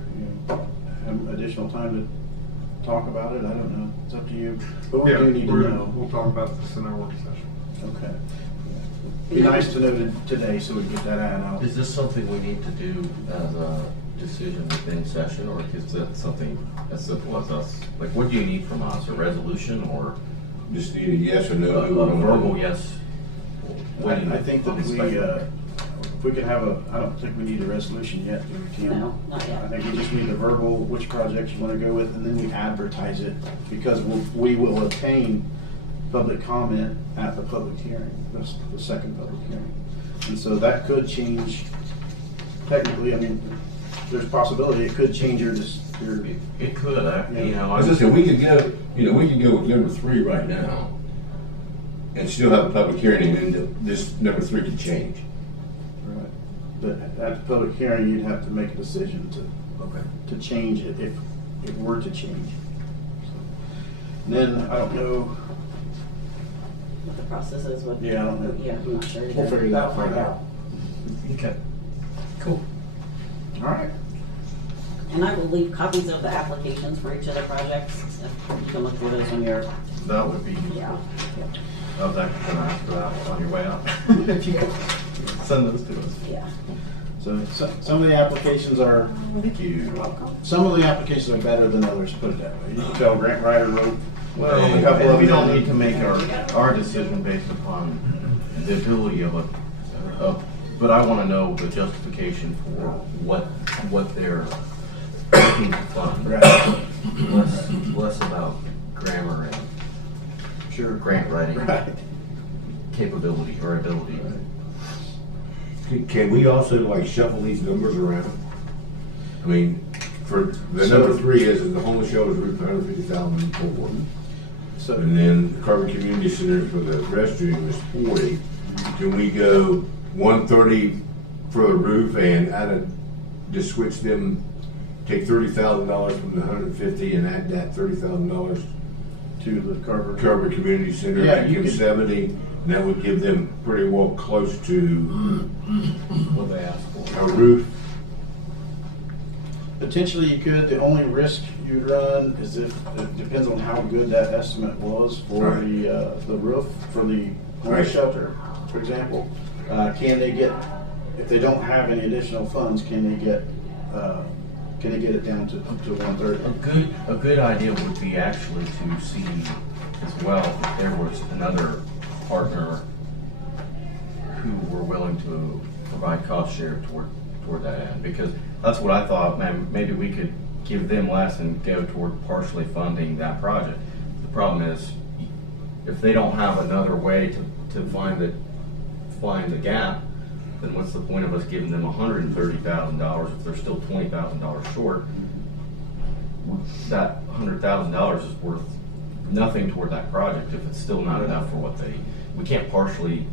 have additional time to talk about it, I don't know, it's up to you. But we do need to know. We'll talk about this in our work session. Okay. Be nice to know today so we can get that ad out. Is this something we need to do as a decision within session, or is that something as simple as us? Like, what do you need from us, a resolution or Just need a yes or no. a verbal yes? What do you I think that expect? if we could have I don't think we need a resolution yet, do we, Tim? No, not yet. I think we just need a verbal, which projects you want to go with, and then we advertise it, because we will obtain public comment at the public hearing, that's the second public hearing. And so that could change, technically, I mean, there's a possibility it could change your It could, As I said, we could go, with number 3 right now and still have a public hearing, and then this number 3 could change. Right. But at the public hearing, you'd have to make a decision Okay. to change it if it were to change. And then, I don't know, What the process is with. Yeah, I don't know. Yeah, I'm not sure. we'll figure that part out. Okay. Cool. All right. And I will leave copies of the applications for each of the projects, so you can look through those when you're, That would be, yeah. I was actually gonna ask for that on your way out. If you could send those to us. Yeah. So some of the applications are, You're welcome. some of the applications are better than others, put it that way. You can tell Grant Ryder wrote, Well, a couple and of we don't them- need to make our decision based upon the ability of but I wanna know the justification for what they're looking to fund. Right. Less about grammar and Sure. grant writing Right. capability or ability. Can we also like shuffle these numbers around? I mean, for, the So- number 3 is the homeless shelter's roof, 150,000 for. So, And then the Carver Community Center for the restroom is 40. Can we go 130 for the roof and just switch them, take $30,000 from the 150 and add that $30,000 to the Carver. Carver Community Center, Yeah, make you them could- 70, and that would give them pretty well close to What they ask for. a roof. Potentially you could, the only risk you'd run is if, it depends on how good that estimate was for Right. the roof, for the Right. homeless shelter, for example. Can they get, if they don't have any additional funds, can they get it down to 130? A good idea would be actually to see as well if there was another partner who were willing to provide cost share toward that end, because that's what I thought, man, maybe we could give them less and go toward partially funding that project. The problem is, if they don't have another way to find the gap, then what's the point of us giving them $130,000 if they're still $20,000 short? That $100,000 is worth nothing toward that project if it's still not enough for what we can't partially.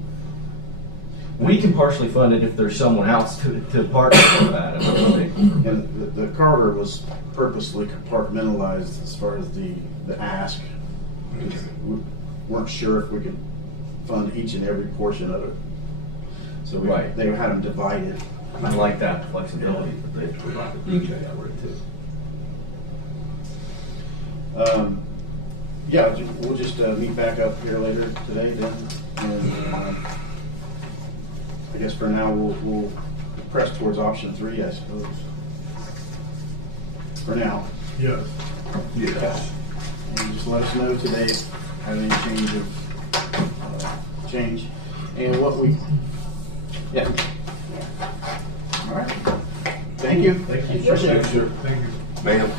We can partially fund it if there's someone else to partner for that. And the Carver was purposely compartmentalized as far as the ask. We weren't sure if we could fund each and every portion of it. So Right. they had them divided. I like that flexibility that they've provided. Yeah, we'll just meet back up here later today then. And I guess for now, we'll press towards option 3, I suppose. For now. Yes. Yes. And just let us know today if you have any change. And what we, yeah. All right. Thank you. Thank you. Appreciate it. Sure. Thank you. Ma'am.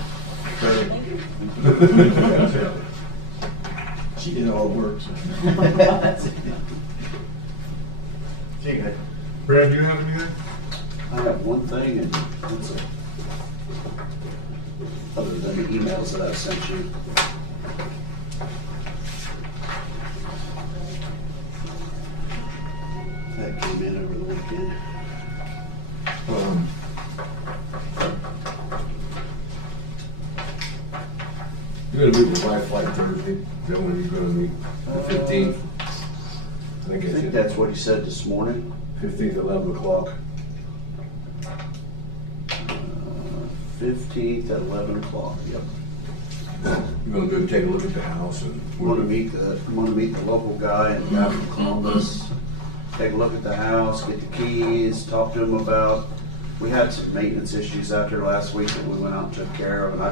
She did all the work. So. See you guys. Brad, do you have anything? I have one thing, and that's it. Other than the emails that I've sent you. That came in over the weekend. You're gonna meet with Life Flight Thursday, is that when you're gonna meet, the 15th? I I think that's what he said this morning. 15th, 11 o'clock. 15th at 11 o'clock, yep. You're gonna go take a look at the house and. I'm gonna meet the local guy and the guy from Columbus. Take a look at the house, get the keys, talk to him about, we had some maintenance issues out there last week that we went out and took care of, and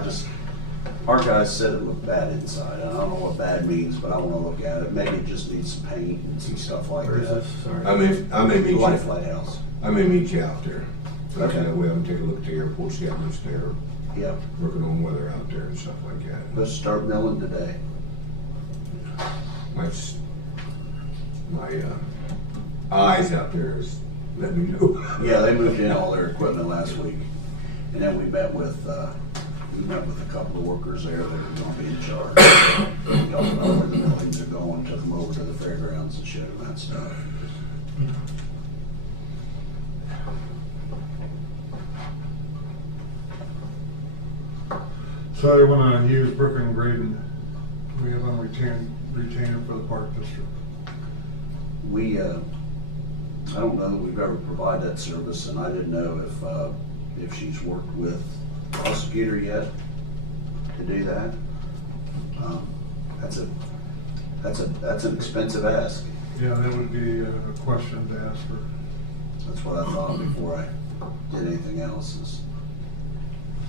our guys said it looked bad inside. I don't know what bad means, but I wanna look at it. Maybe it just needs some paint and some stuff like Where is that. this? Sorry. I may meet you. Life Lighthouse. I may meet you out there. Okay. That way I'm gonna take a look at the airport, see how much they're Yep, working on weather out there and stuff like that. let's start milling today. My eyes out there is letting me know. Yeah, they moved in all their equipment last week. And then we met with a couple of workers there that are gonna be in charge. Talked about where the buildings are going, took them over to the fairgrounds and showed them that stuff. So you wanna use Brook and Graydon, we have on retainer for the park district. We, I don't know that we've ever provided that service, and I didn't know if she's worked with the prosecutor yet to do that. That's an expensive ask. Yeah, that would be a question to ask her. That's what I thought before I did anything else.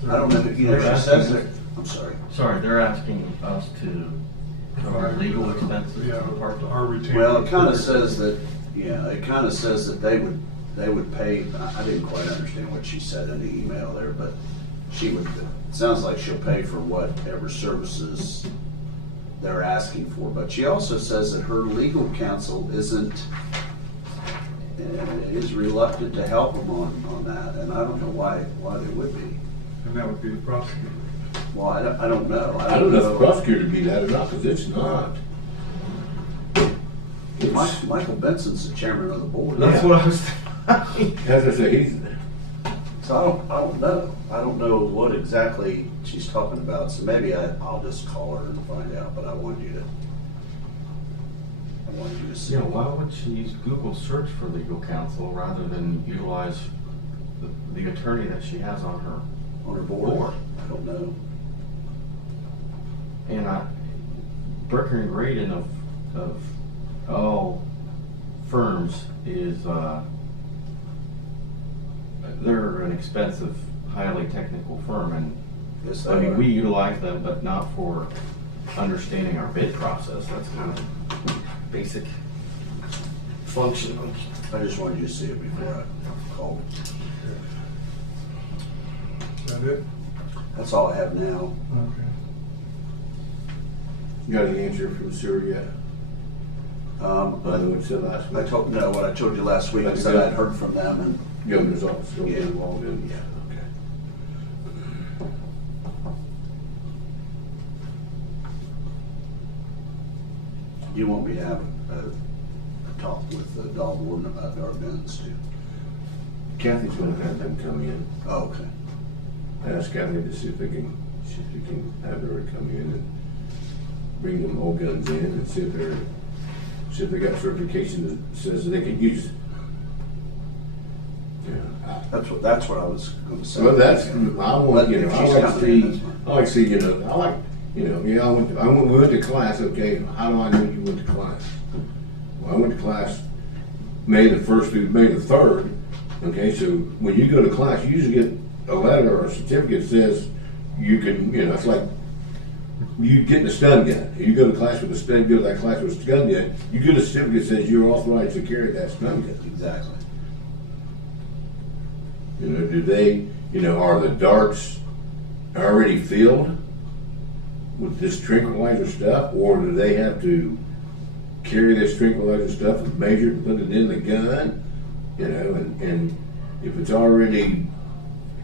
I don't know, you know, she says that, I'm sorry. Sorry, they're asking us to cover legal expenses Yeah, for the park. our retained. Well, it kinda says that, yeah, it kinda says that they would pay, I didn't quite understand what she said in the email there, but she would, it sounds like she'll pay for whatever services they're asking for, but she also says that her legal counsel is reluctant to help them on that, and I don't know why they would be. And that would be the prosecutor. Well, I don't know. I don't know if the prosecutor would be that or not, because it's not. Michael Benson's the chairman of the board. That's what I was. As I say, he's, So I don't know. I don't know what exactly she's talking about, so maybe I'll just call her and find out, but I wanted you to see. Yeah, why would she use Google search for legal counsel rather than utilize the attorney that she has on her? On her board? I don't know. And Bricker and Graydon of all firms is, they're an expensive, highly technical firm, and Yes, I mean, they we are. utilize them, but not for understanding our bid process. That's kind of basic function. I just wanted you to see it before I called. Is that it? That's all I have now. Okay. you got any answer from sewer yet? I know what you said last I week. told, no, what I told you last week That's is that good. I'd heard from them, and Governor's office still Yeah. involved in? Yeah. Okay. you want me to have a talk with the dog warden about our guns too. Kathy's gonna have them come in. Oh, okay. I asked Kathy to see if we can have her come in and bring them old guns in and see if they got certification that says that they can use it. Yeah. That's what I was going to say. Well, that's, I want, you know, If I she's like to coming in, see, that's fine. I like to see, you know, I like, you know, yeah, we went to class, okay, how do I know you went to class? Well, I went to class May the 1st through May the 3rd, okay, so when you go to class, you usually get a letter or a certificate that says you can, you know, it's like you getting a stun gun. You go to class with a stun, go to that class with a stun gun, you get a certificate that says you're authorized to carry that stun gun. Exactly. You know, do they, you know, are the darts already filled with this tranquilizer stuff, or do they have to carry this tranquilizer stuff and measure it and put it in the gun? You know, and if it's already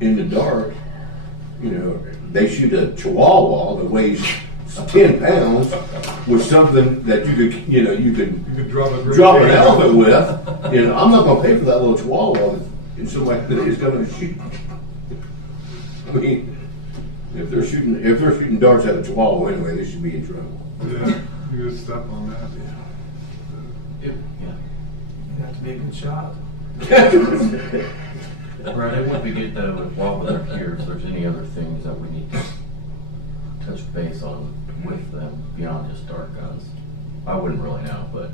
in the dart, you know, they shoot a chihuahua that weighs 10 pounds with something that you could, you know, you could You could drop a great drop an big- elephant with. You know, I'm not gonna pay for that little chihuahua that somebody that is gonna shoot. I mean, if they're shooting darts at a chihuahua anyway, they should be in trouble. Yeah, you could step on that. Yeah. You have to be a good shot. Right, it would be good though, if while they're here, if there's any other things that we need to touch base on with them beyond just dart guns. I wouldn't really know, but,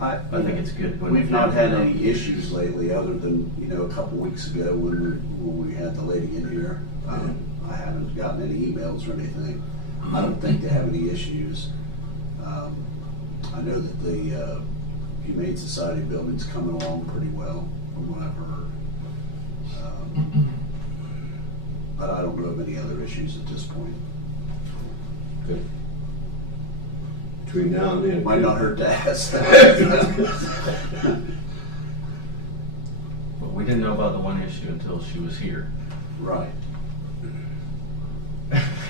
I think it's good when. We've not had any issues lately, other than, you know, a couple weeks ago when we had the lady in here. I haven't gotten any emails or anything. I don't think they have any issues. I know that the Humane Society building's coming along pretty well, from what I've heard. But I don't know of any other issues at this point. Good. Between now and then. Might not hurt to ask. But we didn't know about the one issue until she was here. Right.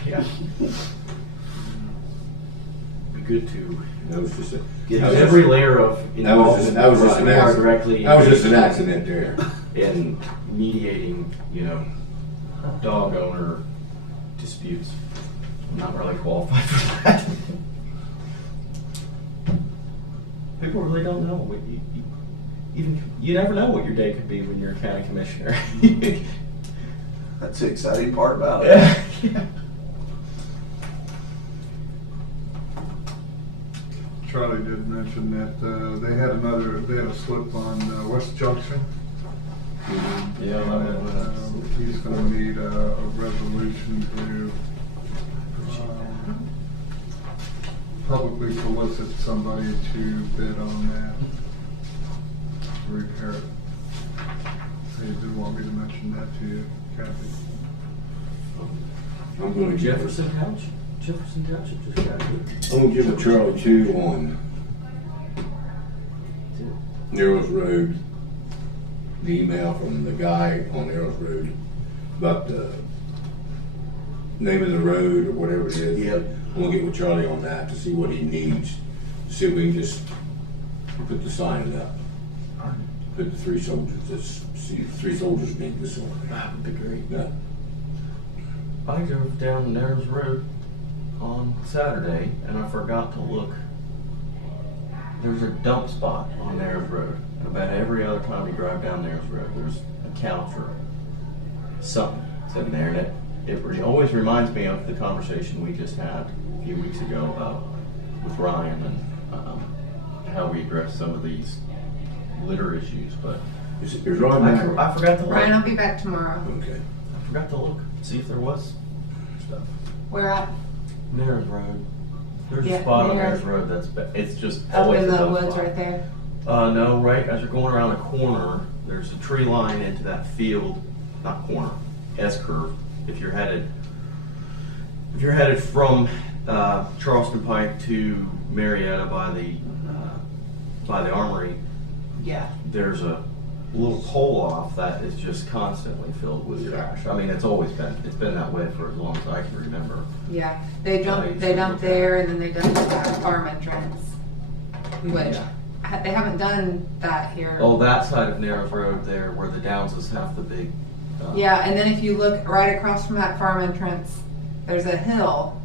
Yeah. Be good to That was just a, Get that was every just- layer of that was involvement. just, that was just an before we are accident. directly That was just an engaged accident there. in mediating, you know, dog owner disputes. I'm not really qualified for that. People really don't know. You never know what your day could be when you're a county commissioner. That's the exciting part about it. Yeah. Charlie did mention that they had a slip on West Junction Yeah, that would, He's gonna need a resolution to publicly solicit somebody to bid on that, to repair it. They did want me to mention that to you, Kathy. I'm gonna give it, Jefferson Township just got it. I'm gonna give it Charlie too on Narrows Road. The email from the guy on Narrows Road about the name of the road or whatever it is. Yep. I'm gonna get with Charlie on that to see what he needs. See if we can just put the sign up. Put the 3 soldiers, just see if 3 soldiers need this one. That would be great. Yeah. I drove down Narrows Road on Saturday and I forgot to look. There's a dump spot on Narrows Road. And about every other time you drive down Narrows Road, there's a couch or something sitting there. And it always reminds me of the conversation we just had a few weeks ago about with Ryan and how we address some of these litter issues. But Is Ryan back? I forgot to look. Ryan, I'll be back tomorrow. Okay. I forgot to look, see if there was stuff. Where at? Narrows Road. There's Yeah, a spot on Narrows. Narrows Road it's just Up always in a the dump woods spot. right there. No, right as you're going around the corner, there's a tree line into that field, not corner, S-curve. If you're headed from Charleston Pike to Marietta by the Armory, Yeah. there's a little pull off that is just constantly filled with trash. I mean, it's been that way for as long as I can remember. Yeah. They dump there and then they dump at the farm entrance. Which they haven't done that here. Oh, that side of Narrows Road there, where the Downses have the big. Yeah, and then if you look right across from that farm entrance, there's a hill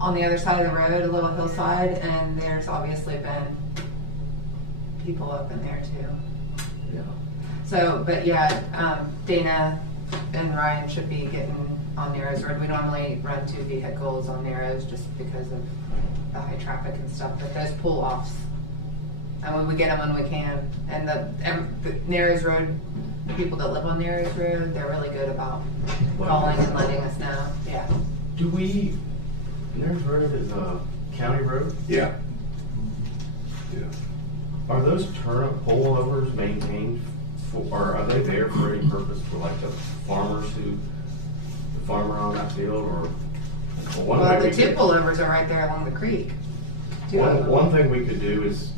on the other side of the road, a little hillside, and there's obviously been people up in there too. Yeah. So, but yeah, Dana and Ryan should be getting on Narrows Road. We normally run 2 vehicles on Narrows just because of the high traffic and stuff, but those pull-offs, and when we get them when we can, and the Narrows Road, the people that live on Narrows Road, they're really good about calling and letting us know. Yeah. Narrows Road is a county road? Yeah. Yeah. Are those turnip pullovers maintained or are they there for any purpose for like the farmer on that field or? Well, the 2 pullovers are right there along the creek. 2 of them. One thing we could do is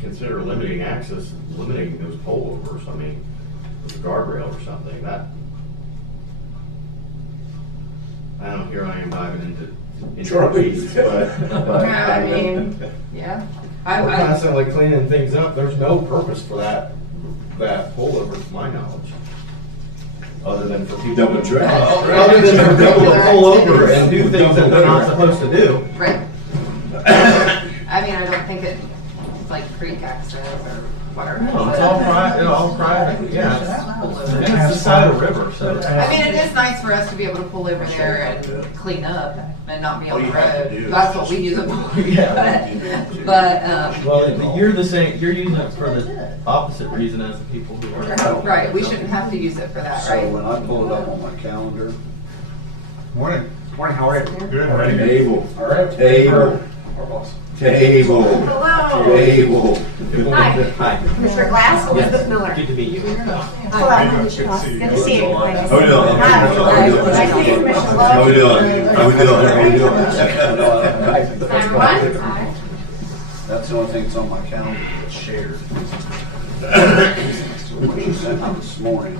consider limiting access, limiting those pullovers. I mean, with a guardrail or something. That I don't know. Here I am diving into Charlie. weeds, but Yeah, I mean, yeah. we're constantly cleaning things up. There's no purpose for that pullover, to my knowledge, other than for people Double track. other than for people to pull over and do things that they're not supposed to do. Right. I mean, I don't think it's like creek access or whatever. No, it's all private. Yeah, it's the side of the river, so. I mean, it is nice for us to be able to pull over there and clean up and not be on the All you have to do road. is That's what just- we use it for. Yeah. But, Well, you're the same. You're using it for the opposite reason as the people who are. right, we shouldn't have to use it for that, So right? when I pull it up on my calendar, Morning. Morning, how are you? Good, how are you? Table. All right. Table. Our boss. Table. Hello. Table. Hi. Hi. Commissioner Glass, Elizabeth Miller. Good to meet you. Hello. Good to see you. How we doing? Hi. Nice to meet you, Commissioner Love. How we doing? How we doing? How we doing? Everyone? Hi. that's the only thing that's on my calendar that's shared. What you sent me this morning.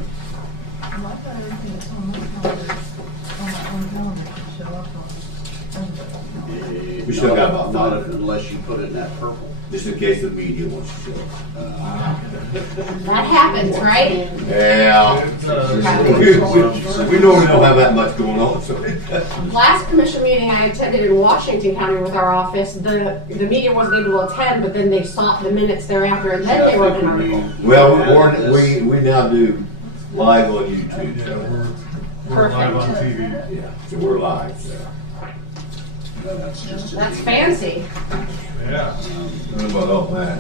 We still got about Not 5. unless you put it in that purple. Just in case the media wants to show. That happens, right? Yeah. We normally don't have that much going on, so. Last commission meeting I attended in Washington County with our office, the media wasn't able to attend, but then they sought the minutes thereafter, and then they wrote an article. Well, we now do live on YouTube, Yeah, so, we're live on TV. yeah, so we're live, so. That's just. That's fancy. Yeah. What about all that?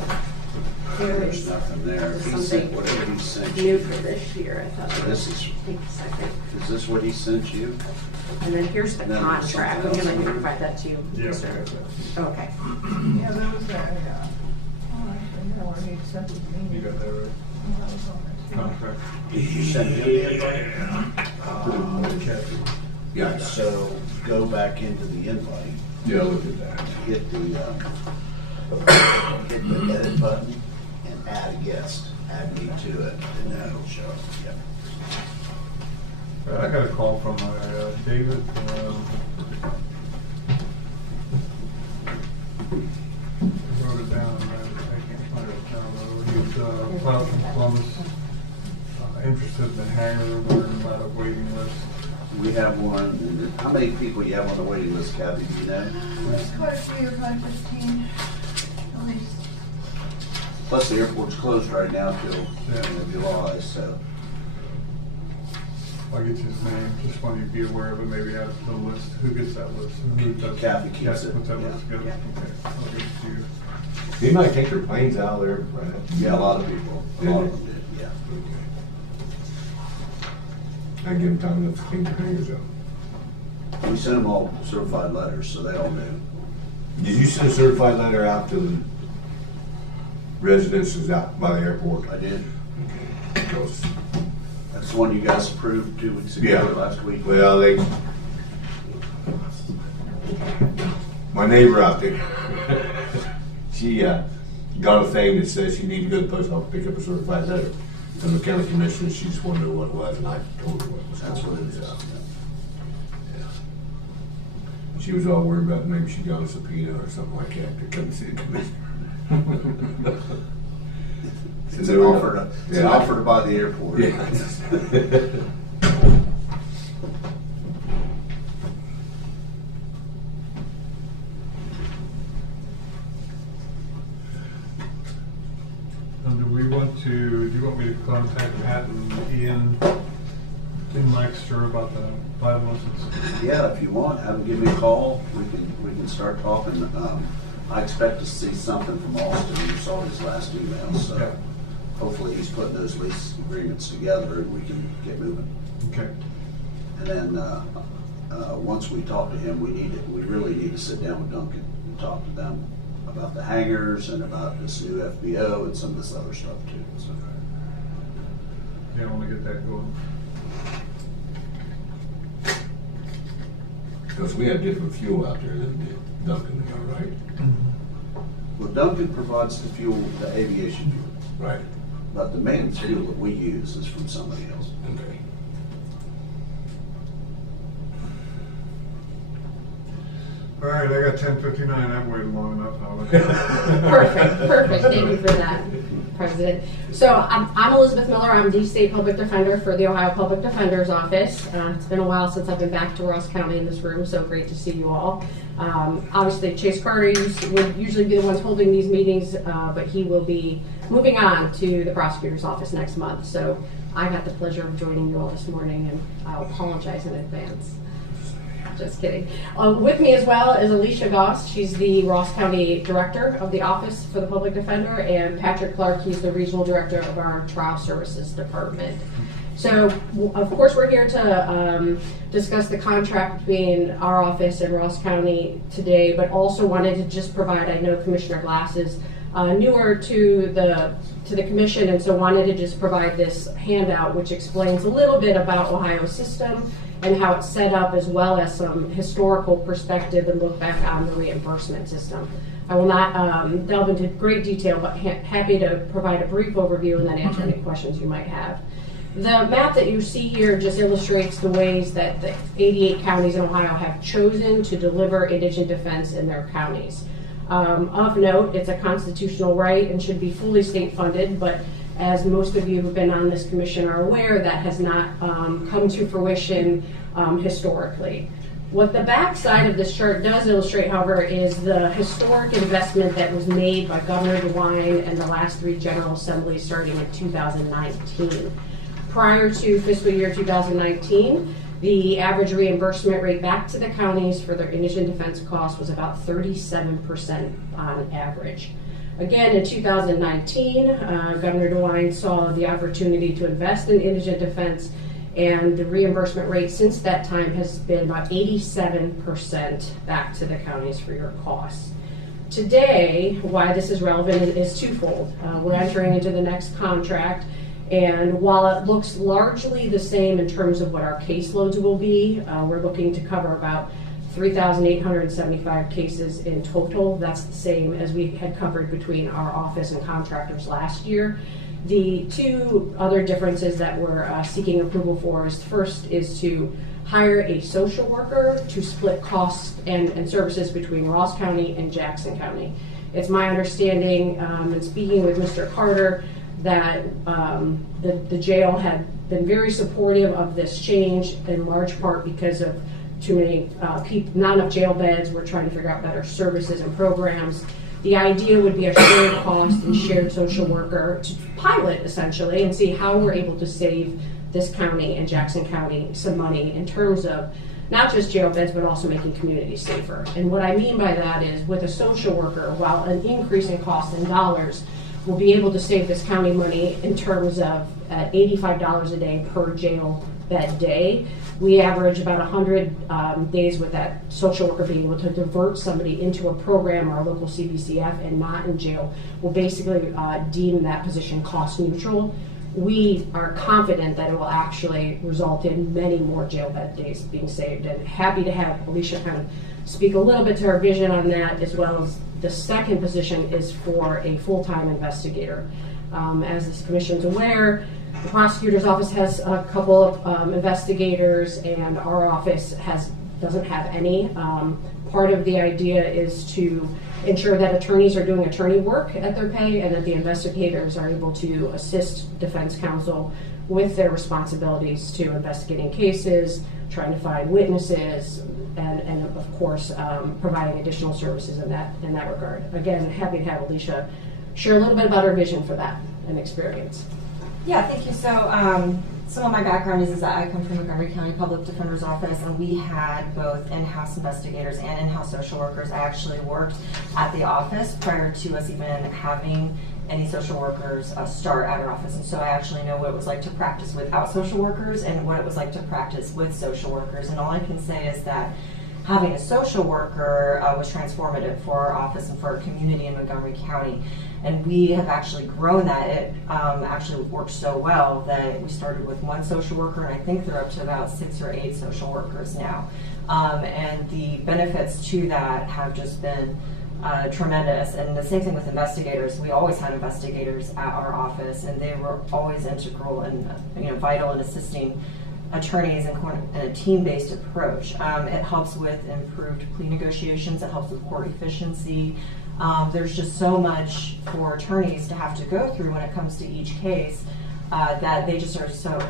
There There's is nothing there. He sent, something whatever he sent new you. for this year, I thought. This is, Take a second. is this what he sent you? And then here's the No, there's contract. I'm something gonna else in there. provide that to you. Yeah. sir. Okay. Yeah, there was a, oh, actually, no, where he accepted the You meeting. got that right? That was on there too. Contract. Did you send him the invite? Kathy. Yeah, So go back into the invite, yeah, look at that. hit the edit button and add a guest. Add me to it, and then it'll show up. Yep. I got a call from David. I wrote it down, I can't find it now though. He's filed from Columbus, interested in the hangar, learning about a waiting list. We have one, and how many people you have on the waiting list, Kathy, do you know? There's quite a few, probably 15, at least. Plus, the airport's closed right now till Yeah. July, so. I'll get you his name, just want you to be aware of it, maybe add it to the list. Who gets that list? Who does- Kathy keeps Kathy it, puts that yeah. list together? Yeah. Okay, I'll give it to you. They might take their planes out there, right? Yeah, a lot of people, a lot of them did, yeah. I give them time enough to clean their hangers up. We sent them all certified letters, so they all knew. Did you send a certified letter out to the residences out by the airport? I did. Because, That's the one you guys approved 2 weeks ago, Yeah. last week. well, my neighbor out there, she got a thing that says she needed to go to the post office, pick up a certified letter from the county commissioner. She just wanted to know what it was, and I told her what it was. That's what it is. Yeah. She was all worried about maybe she got a subpoena or something like that to come see the commissioner. It's an offer to buy the airport. Yeah. Do we want to, do you want me to contact Pat and Ian in Lancaster about the pilot lessons? Yeah, if you want, have them give me a call, we can start talking. I expect to see something from Austin, you saw his last email, Yeah. so hopefully he's putting those lease agreements together and we can get moving. Okay. And then, once we talk to him, we really need to sit down with Duncan and talk to them about the hangars and about this new FBO and some of this other stuff too, so. Yeah, I want to get that going. Because we have different fuel out there than Duncan, right? Well, Duncan provides the fuel, the aviation fuel, Right. but the main fuel that we use is from somebody else. Okay. All right, I got 10:59, I've waited long enough. Perfect, thank you for that, President. So I'm Elizabeth Miller, I'm the State Public Defender for the Ohio Public Defender's Office. It's been a while since I've been back to Ross County in this room, so great to see you all. Obviously, Chase Carter would usually be the ones holding these meetings, but he will be moving on to the prosecutor's office next month. So I got the pleasure of joining you all this morning, and I'll apologize in advance. Just kidding. With me as well is Alicia Goss. She's the Ross County Director of the Office for the Public Defender, and Patrick Clark, he's the Regional Director of our Trial Services Department. So, of course, we're here to discuss the contract between our office and Ross County today, but also wanted to just provide, I know Commissioner Glass is newer to the commission, and so wanted to just provide this handout which explains a little bit about Ohio's system and how it's set up, as well as some historical perspective and look back on the reimbursement system. I will not delve into great detail, but happy to provide a brief overview and then answer any questions you might have. The map that you see here just illustrates the ways that the 88 counties in Ohio have chosen to deliver indigent defense in their counties. Of note, it's a constitutional right and should be fully state funded, but as most of you who've been on this commission are aware, that has not come to fruition historically. What the back side of this chart does illustrate, however, is the historic investment that was made by Governor DeWine and the last three General Assemblies starting in 2019. Prior to fiscal year 2019, the average reimbursement rate back to the counties for their indigent defense costs was about 37% on average. Again, in 2019, Governor DeWine saw the opportunity to invest in indigent defense, and the reimbursement rate since that time has been about 87% back to the counties for your costs. Today, why this is relevant is twofold. We're entering into the next contract, and while it looks largely the same in terms of what our caseloads will be, we're looking to cover about 3,875 cases in total. That's the same as we had covered between our office and contractors last year. The two other differences that we're seeking approval for is first is to hire a social worker to split costs and services between Ross County and Jackson County. It's my understanding, in speaking with Mr. Carter, that the jail had been very supportive of this change, in large part because of too many people, not enough jail beds. We're trying to figure out better services and programs. The idea would be a shared cost and shared social worker to pilot, essentially, and see how we're able to save this county and Jackson County some money in terms of not just jail beds, but also making communities safer. And what I mean by that is, with a social worker, while an increase in cost in dollars, we'll be able to save this county money in terms of $85 a day per jail bed day. We average about 100 days with that social worker being able to divert somebody into a program or a local CBCF and not in jail. We'll basically deem that position cost neutral. We are confident that it will actually result in many more jail bed days being saved, and happy to have Alicia kind of speak a little bit to our vision on that, as well as the second position is for a full-time investigator. As this commission's aware, the prosecutor's office has a couple of investigators, and our office doesn't have any. Part of the idea is to ensure that attorneys are doing attorney work at their pay, and that the investigators are able to assist defense counsel with their responsibilities to investigating cases, trying to find witnesses, and of course, providing additional services in that regard. Again, happy to have Alicia share a little bit about her vision for that and experience. Yeah, thank you. So some of my background is that I come from Montgomery County Public Defender's Office, and we had both in-house investigators and in-house social workers. I actually worked at the office prior to us even having any social workers start at our office, and so I actually know what it was like to practice without social workers and what it was like to practice with social workers. And all I can say is that having a social worker was transformative for our office and for our community in Montgomery County. And we have actually grown that. It actually worked so well that we started with one social worker, and I think they're up to about 6 or 8 social workers now. And the benefits to that have just been tremendous. And the same thing with investigators. We always had investigators at our office, and they were always integral and vital in assisting attorneys in a team-based approach. It helps with improved plea negotiations. It helps with court efficiency. There's just so much for attorneys to have to go through when it comes to each case that they just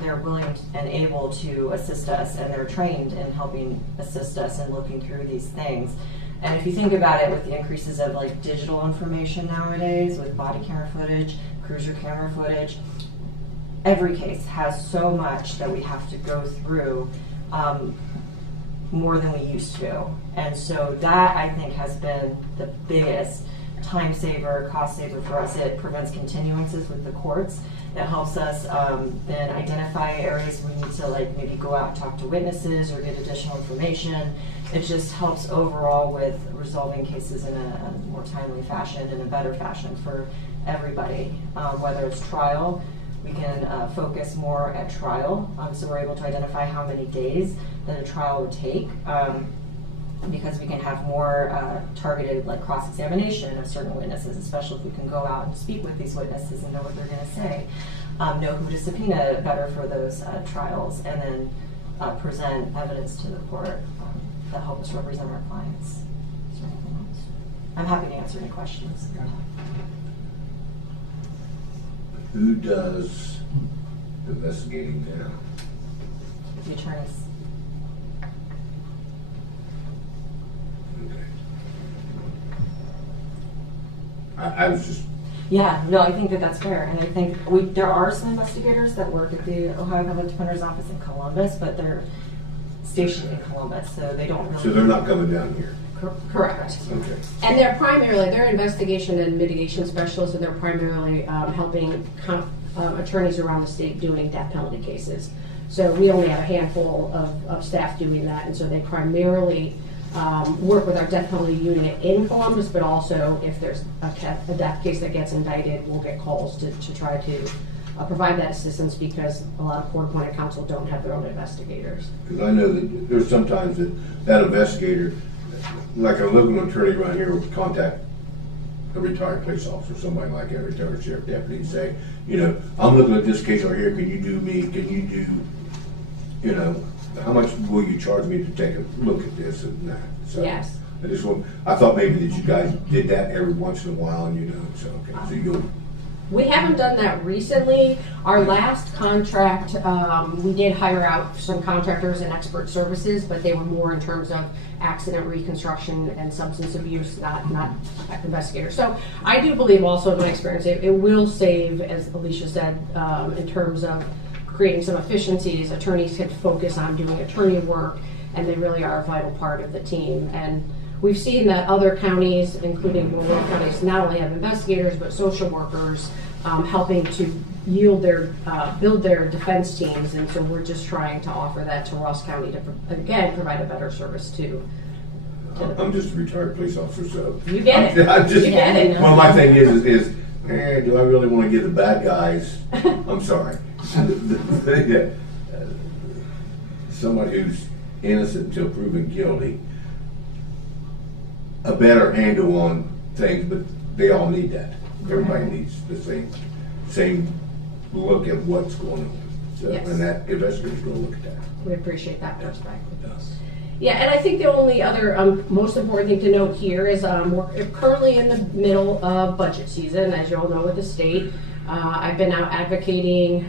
they're willing and able to assist us, and they're trained in helping assist us in looking through these things. And if you think about it, with the increases of like digital information nowadays, with body camera footage, cruiser camera footage, every case has so much that we have to go through, more than we used to. And so that, I think, has been the biggest time saver, cost saver for us. It prevents continuances with the courts. It helps us then identify areas we need to maybe go out and talk to witnesses or get additional information. It just helps overall with resolving cases in a more timely fashion and a better fashion for everybody. Whether it's trial, we can focus more at trial, so we're able to identify how many days that a trial would take, because we can have more targeted cross-examination of certain witnesses, especially if we can go out and speak with these witnesses and know what they're going to say, know who to subpoena better for those trials, and then present evidence to the court that helps represent our clients. Is there anything else? I'm happy to answer any questions. Who does the investigating now? The attorneys. Okay. I was just... Yeah, no, I think that that's fair, and I think there are some investigators that work at the Ohio Public Defender's Office in Columbus, but they're stationed in Columbus, so they don't really... So they're not coming down here? Correct. Okay. And they're investigation and mitigation specialists, and they're primarily helping attorneys around the state doing death penalty cases. So we only have a handful of staff doing that, and so they primarily work with our death penalty unit in Columbus, but also if there's a death case that gets indicted, we'll get calls to try to provide that assistance, because a lot of court-appointed counsel don't have their own investigators. Because I know that there's sometimes that investigator, like a local attorney around here, will contact a retired police officer, somebody like a retired sheriff deputy, and say, you know, I'm looking at this case right here, can you do, you know, how much will you charge me to take a look at this and that? So Yes. I thought maybe that you guys did that every once in a while, and you know, so, okay, so you'll. We haven't done that recently. Our last contract, we did hire out some contractors and expert services, but they were more in terms of accident reconstruction and substance abuse, not investigators. So I do believe also in my experience, it will save, as Alicia said, in terms of creating some efficiencies. Attorneys can focus on doing attorney work, and they really are a vital part of the team. And we've seen that other counties, including rural counties, not only have investigators, but social workers helping to build their defense teams. And so we're just trying to offer that to Ross County to, again, provide a better service to I'm just a retired police officer, so. You get it. I'm just, You get it. well, my thing is, do I really want to give the bad guys, I'm sorry, yeah, somebody who's innocent until proven guilty, a better handle on things, but they all need that. Everybody needs the same look at what's going on. So, Yes. and that investigator's going to look at that. We appreciate that perspective. Yes. Yeah, and I think the only other most important thing to note here is we're currently in the middle of budget season, as you all know, with the state. I've been out advocating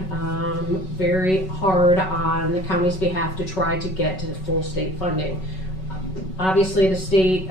very hard on the county's behalf to try to get to full state funding. Obviously, the state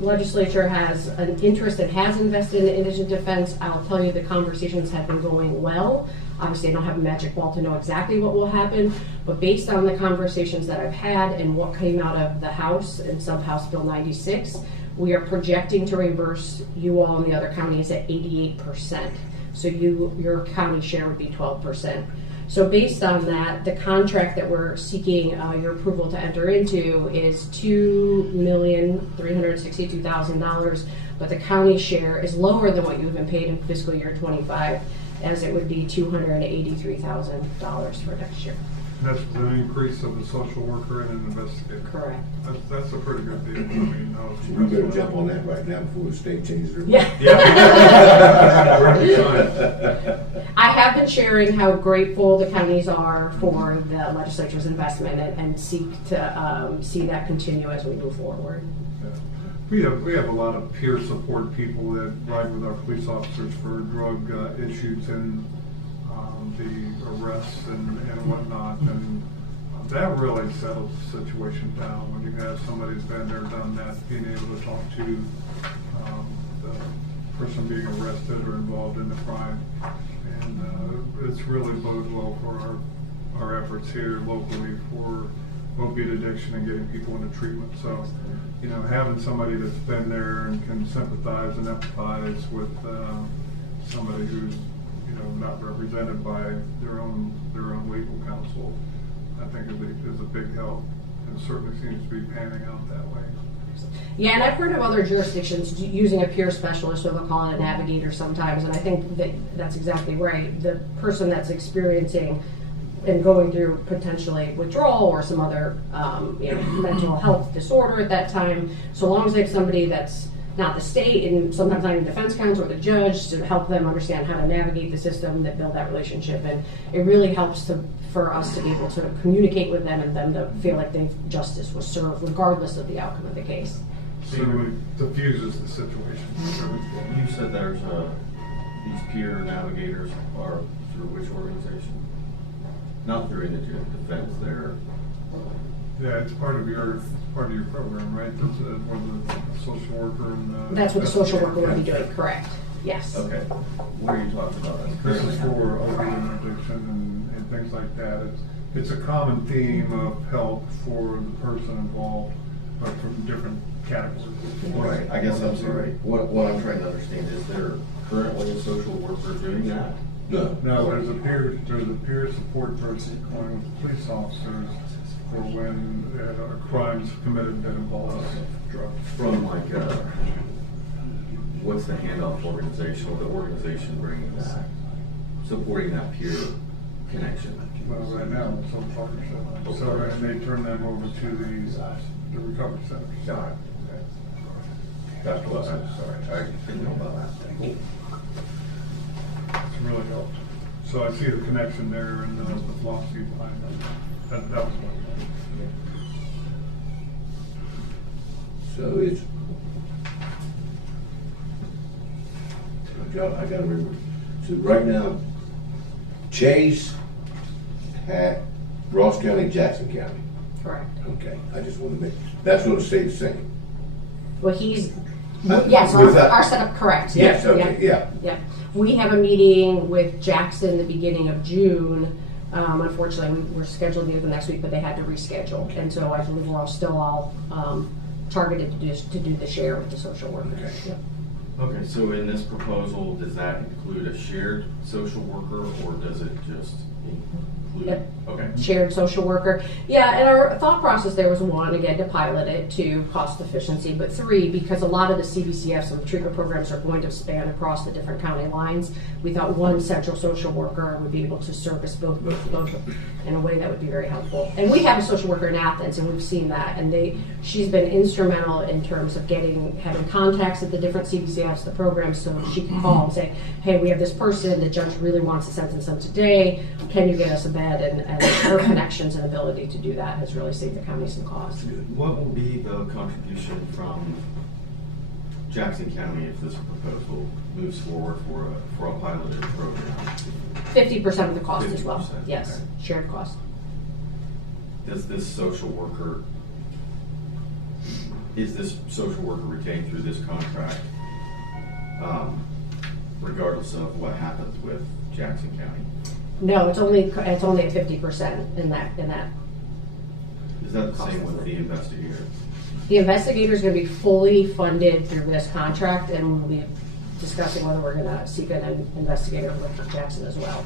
legislature has an interest and has invested in indigent defense. I'll tell you the conversations have been going well. Obviously, I don't have a magic ball to know exactly what will happen, but based on the conversations that I've had and what came out of the House and Sub-House Bill 96, we are projecting to reimburse you all in the other counties at 88%. So your county share would be 12%. So based on that, the contract that we're seeking your approval to enter into is $2,362,000, but the county share is lower than what you've been paid in fiscal year 25, as it would be $283,000 for next year. That's an increase of a social worker and an investigator. Correct. That's a pretty good deal. I mean, We better jump on that right now before the state changes their. Yeah. Yeah. I have been sharing how grateful the counties are for the legislature's investment and seek to see that continue as we move forward. We have a lot of peer support people that ride with our police officers for drug issues and the arrests and whatnot, and that really settles the situation down when you have somebody who's been there, done that, being able to talk to the person being arrested or involved in the crime, and it's really bodes well for our efforts here locally for opiate addiction and getting people into treatment. So, you know, having somebody that's been there and can sympathize and empathize with somebody who's, you know, not represented by their own legal counsel, I think is a big help, and certainly seems to be panning out that way. Yeah, and I've heard of other jurisdictions using a peer specialist, or they'll call it a navigator sometimes, and I think that's exactly right. The person that's experiencing and going through potentially withdrawal or some other mental health disorder at that time, so long as they have somebody that's not the state and sometimes not even defense counsel or the judge to help them understand how to navigate the system, that build that relationship, and it really helps for us to be able to sort of communicate with them and them to feel like justice was served regardless of the outcome of the case. So it diffuses the situation. You said there's these peer navigators are through which organization? Not through indigent defense. They're Yeah, it's part of your program, right? That's where the social worker and That's what the social worker would be doing, correct? Yes. okay. What are you talking about? This is for opioid addiction and things like that. It's a common theme of help for the person involved, but from different category. Right, I guess I'm sorry. What I'm trying to understand, is there currently a social worker doing that? No. No, there's a peer support person going with police officers for when crimes committed that involve drugs. From like, what's the handoff organization, or the organization bringing that, supporting that peer connection? Well, right now, it's on partnership. So, and they turn them over to the recovery centers. Got it. Okay. That's what I'm sorry, I didn't know about that. Cool. It's really helped. So I see the connection there and the philosophy behind that. That was what. So it's, I gotta remember, so right now, Chase, Ross County, Jackson County. Correct. Okay, I just want to make, that's what it stays the same. Well, he's, Uh, yes, with that- our setup, correct. Yes, Yeah, okay, yeah. Yeah. We have a meeting with Jackson the beginning of June. Unfortunately, we were scheduled to do the next week, but they had to reschedule. And so I believe we're all targeted to do the share with the social workers. Okay. Yep. Okay, so in this proposal, does that include a shared social worker, or does it just include? Yep. Okay. Shared social worker. Yeah, and our thought process there was 1, again, to pilot it, 2, cost efficiency, but 3, because a lot of the CBCFs and treatment programs are going to span across the different county lines, we thought 1 central social worker would be able to service both in a way that would be very helpful. And we have a social worker in Athens, and we've seen that, and she's been instrumental in terms of having contacts at the different CBCFs, the programs, so she can call and say, hey, we have this person, the judge really wants to sentence them today, can you get us a bed? And her connections and ability to do that has really saved the county some costs. What will be the contribution from Jackson County if this proposal moves forward for a piloted program? 50% of the cost as well. 50%, Yes, okay. shared cost. Is this social worker retained through this contract, regardless of what happens with Jackson County? No, it's only at 50% in that. Is that the same with the investigator? The investigator is going to be fully funded through this contract, and we'll be discussing whether we're going to seek an investigator with Jackson as well.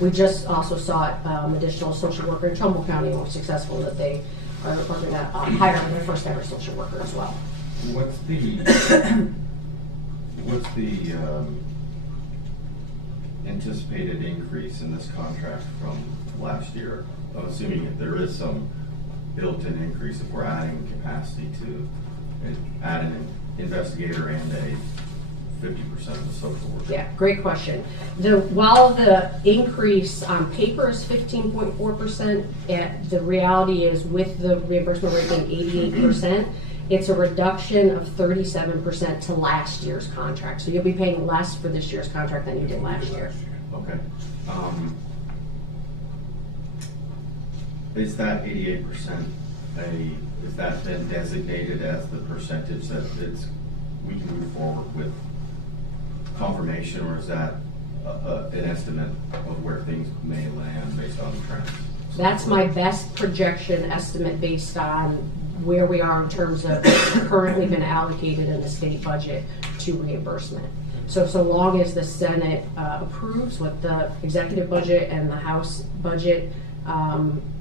We just also sought additional social worker in Trumbull County, and we're successful that they are going to hire their first ever social worker as well. What's the anticipated increase in this contract from last year? I'm assuming that there is some built-in increase if we're adding capacity to add an investigator and a 50% of the social worker. Yeah, great question. While the increase on paper is 15.4%, the reality is with the reimbursement rate being 88%, it's a reduction of 37% to last year's contract. So you'll be paying less for this year's contract than you did last year. Okay. Is that 88% is that then designated as the percentage that we can move forward with confirmation, or is that an estimate of where things may land based on trends? That's my best projection estimate based on where we are in terms of currently been allocated in the state budget to reimbursement. So long as the Senate approves with the executive budget and the House budget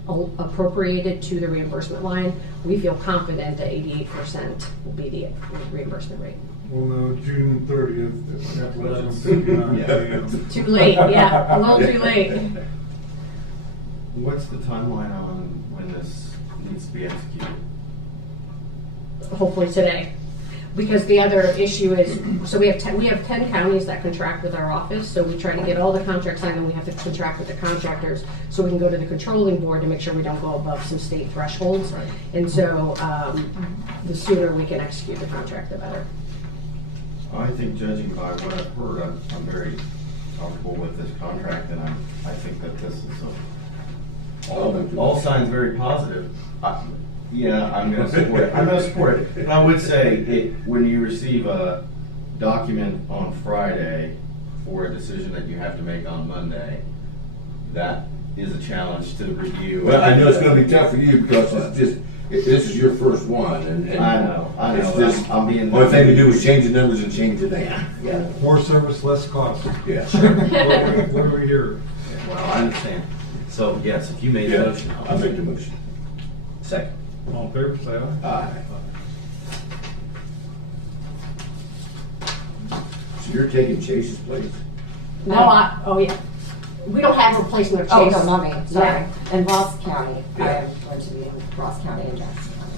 appropriated to the reimbursement line, we feel confident that 88% will be the reimbursement rate. Well, no, June 30th at 11:59 a.m. Too late, yeah, a little too late. What's the timeline on when this needs to be executed? Hopefully today. Because the other issue is, so we have 10 counties that contract with our office, so we try to get all the contracts signed, and we have to contract with the contractors, so we can go to the controlling board to make sure we don't go above some state thresholds. Right. And so the sooner we can execute the contract, the better. I think, judging by what I've heard, I'm very comfortable with this contract, and I think that this is all signs very positive. Yeah, I'm going to support it. I'm going to support it. But I would say when you receive a document on Friday for a decision that you have to make on Monday, that is a challenge to review. Well, I know it's gonna be tough for you because it's just, This is your first one, and I know, it's just, I'm being. only thing to do is change the numbers and change the name. Yeah. More service, less cost. Yeah. What do we hear? Well, I understand. So, yes, if you made a Yeah, motion. I make the motion. Second. All in favor, say aye. Aye. So you're taking Chase's place? No, oh yeah. We don't have a replacement of Oh, Chase. no, not me, sorry. Yeah. In Ross County, I Yeah. went to be in Ross County and Jackson County.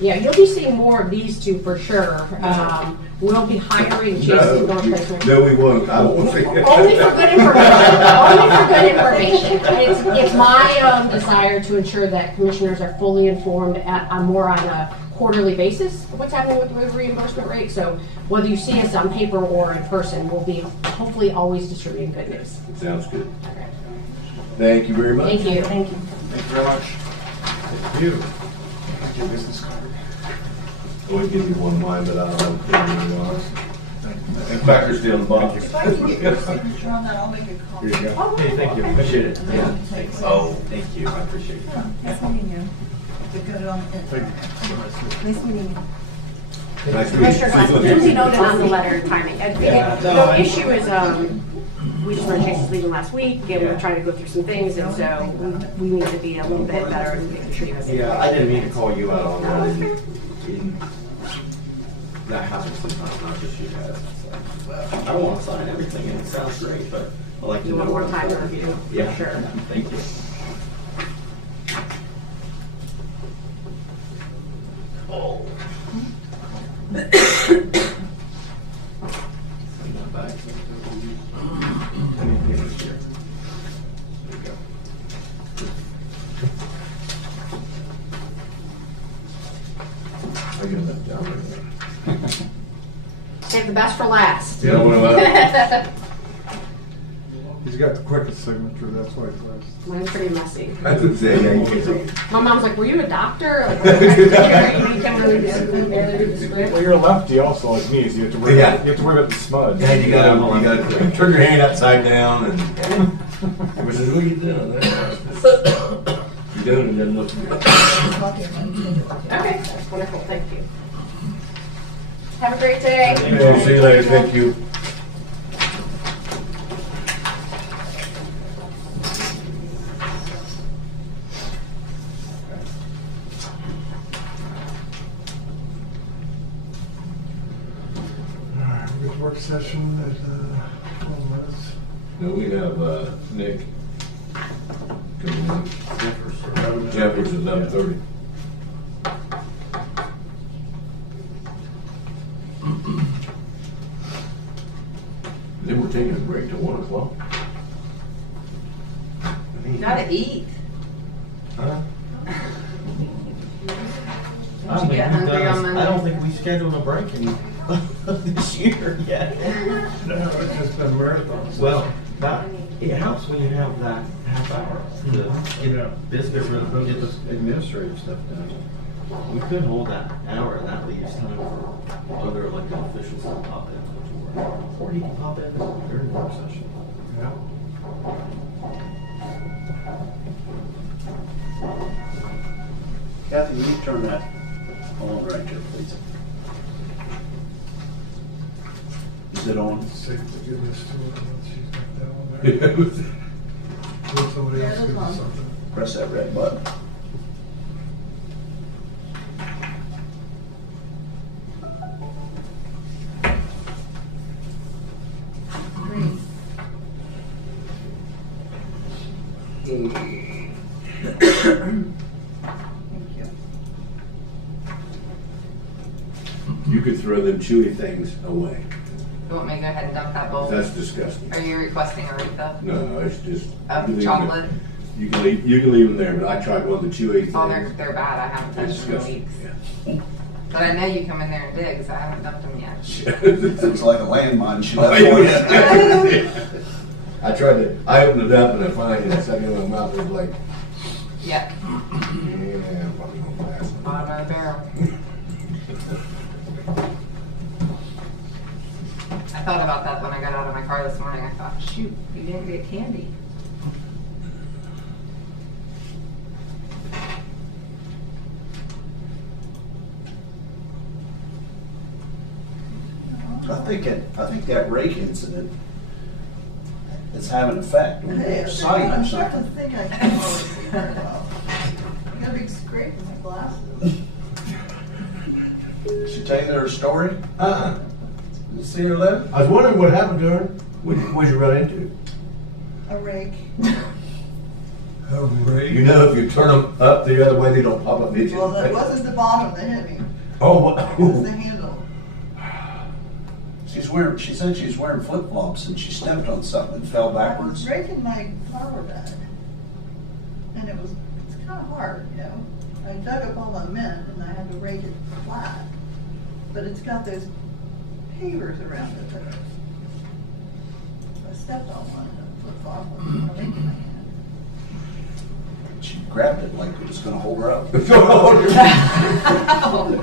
Yeah, you'll be seeing more of these two for sure. We'll be hiring Chase as a replacement. No, we won't. I won't say that. Only for good information. Only for good information. It's my desire to ensure that commissioners are fully informed more on a quarterly basis of what's happening with the reimbursement rate. So whether you see us on paper or in person, we'll be hopefully always distributing good news. Sounds good. Thank you very much. Thank you. Thank you. Thank you very much. Thank you. Your business card. I would give you one mine, but I don't know if you want. In fact, they're still in the box. If I can get your signature on that, I'll make a copy. Here you go. Oh, Hey, thank you, okay. appreciate it. Yeah. Thanks. Oh, thank you, I appreciate it. Yeah, nice meeting you. To get it on the. Nice meeting you. Nice to meet you. Commissioner Glass, Lindsay noted on the letter timing. The issue is, we just learned Chase was leaving last week, and we're trying to go through some things, and so we need to be a little bit better at making sure you have. Yeah, I didn't mean to call you out on that, that happens sometimes, not just you guys. So, I don't want to sign everything, and it sounds great, but I like to You know. want more what time to I'm- review? Yeah, Sure. thank you. Oh. I get enough down there. Save the best for last. Yeah, what about? He's got the quickest signature, that's why he's last. Mine's pretty messy. I would say, yeah, you can't. My mom's like, were you a doctor? Like, you can really barely read the script. Well, you're a lefty also, like me, so you have to worry, Yeah. you have to worry about the smudge. And you gotta turn your hand upside down and. Everybody says, what are you doing? You're doing it, doesn't look good. Okay, that's wonderful, thank you. Have a great day. See you later, thank you. All right, we'll get to work session at 12 minutes. No, we have, Nick coming in. Jeffers at 11:30. Then we're taking a break till 1 o'clock. Gotta eat. Huh? Did you get hungry on Monday? I don't think we scheduled a break this year yet. No, it's just been marathons. Well, it helps when you have that half hour to get business, get the administrative stuff done. We could hold that hour, and that leaves time for other elected officials to pop in. Or you can pop in during work session. Yeah. Kathy, will you turn that on right there, please? Is it on? Say forgiveness to her once she's got that one there. Will somebody else give us something? Press that red button. Green. Thank you. You could throw them chewy things away. You want me to go ahead and dump that bowl? That's disgusting. Are you requesting a refill No, it's just. of you leave them- chocolate? You can leave them there, but I tried one of the chewy Oh, things. they're bad. I haven't It's touched them in disgusting. weeks. But I know you come in there and dig, so I haven't dumped them yet. Yeah. It's like a landmine. She Oh, left yeah. it. I tried to, I opened it up and I finally, the second in my mouth, it was like, Yep. yeah, probably gonna pass. Bottom of the barrel. I thought about that when I got out of my car this morning. I thought, shoot, you didn't get candy. I think that rake incident is having an effect on Hey, your sight or I'm starting to something. think I can always see very well. I got a big scrape in my glasses. Did she tell you their story? You see her left? I was wondering what happened to her. What'd you run into? A rake. You know, if you turn them up the other way, they don't pop up hit you. Well, that wasn't the bottom that hit me. Oh, what? It was the handle. She said she's wearing flip flops and she stepped on something and fell I backwards. was raking my flower bed. And it's kind of hard, you know. I dug up all my mint and I had to rake it flat. But it's got those pavers around it that I stepped on one and it flip flop was going to make my hand. She grabbed it like it was going to hold her up. Oh,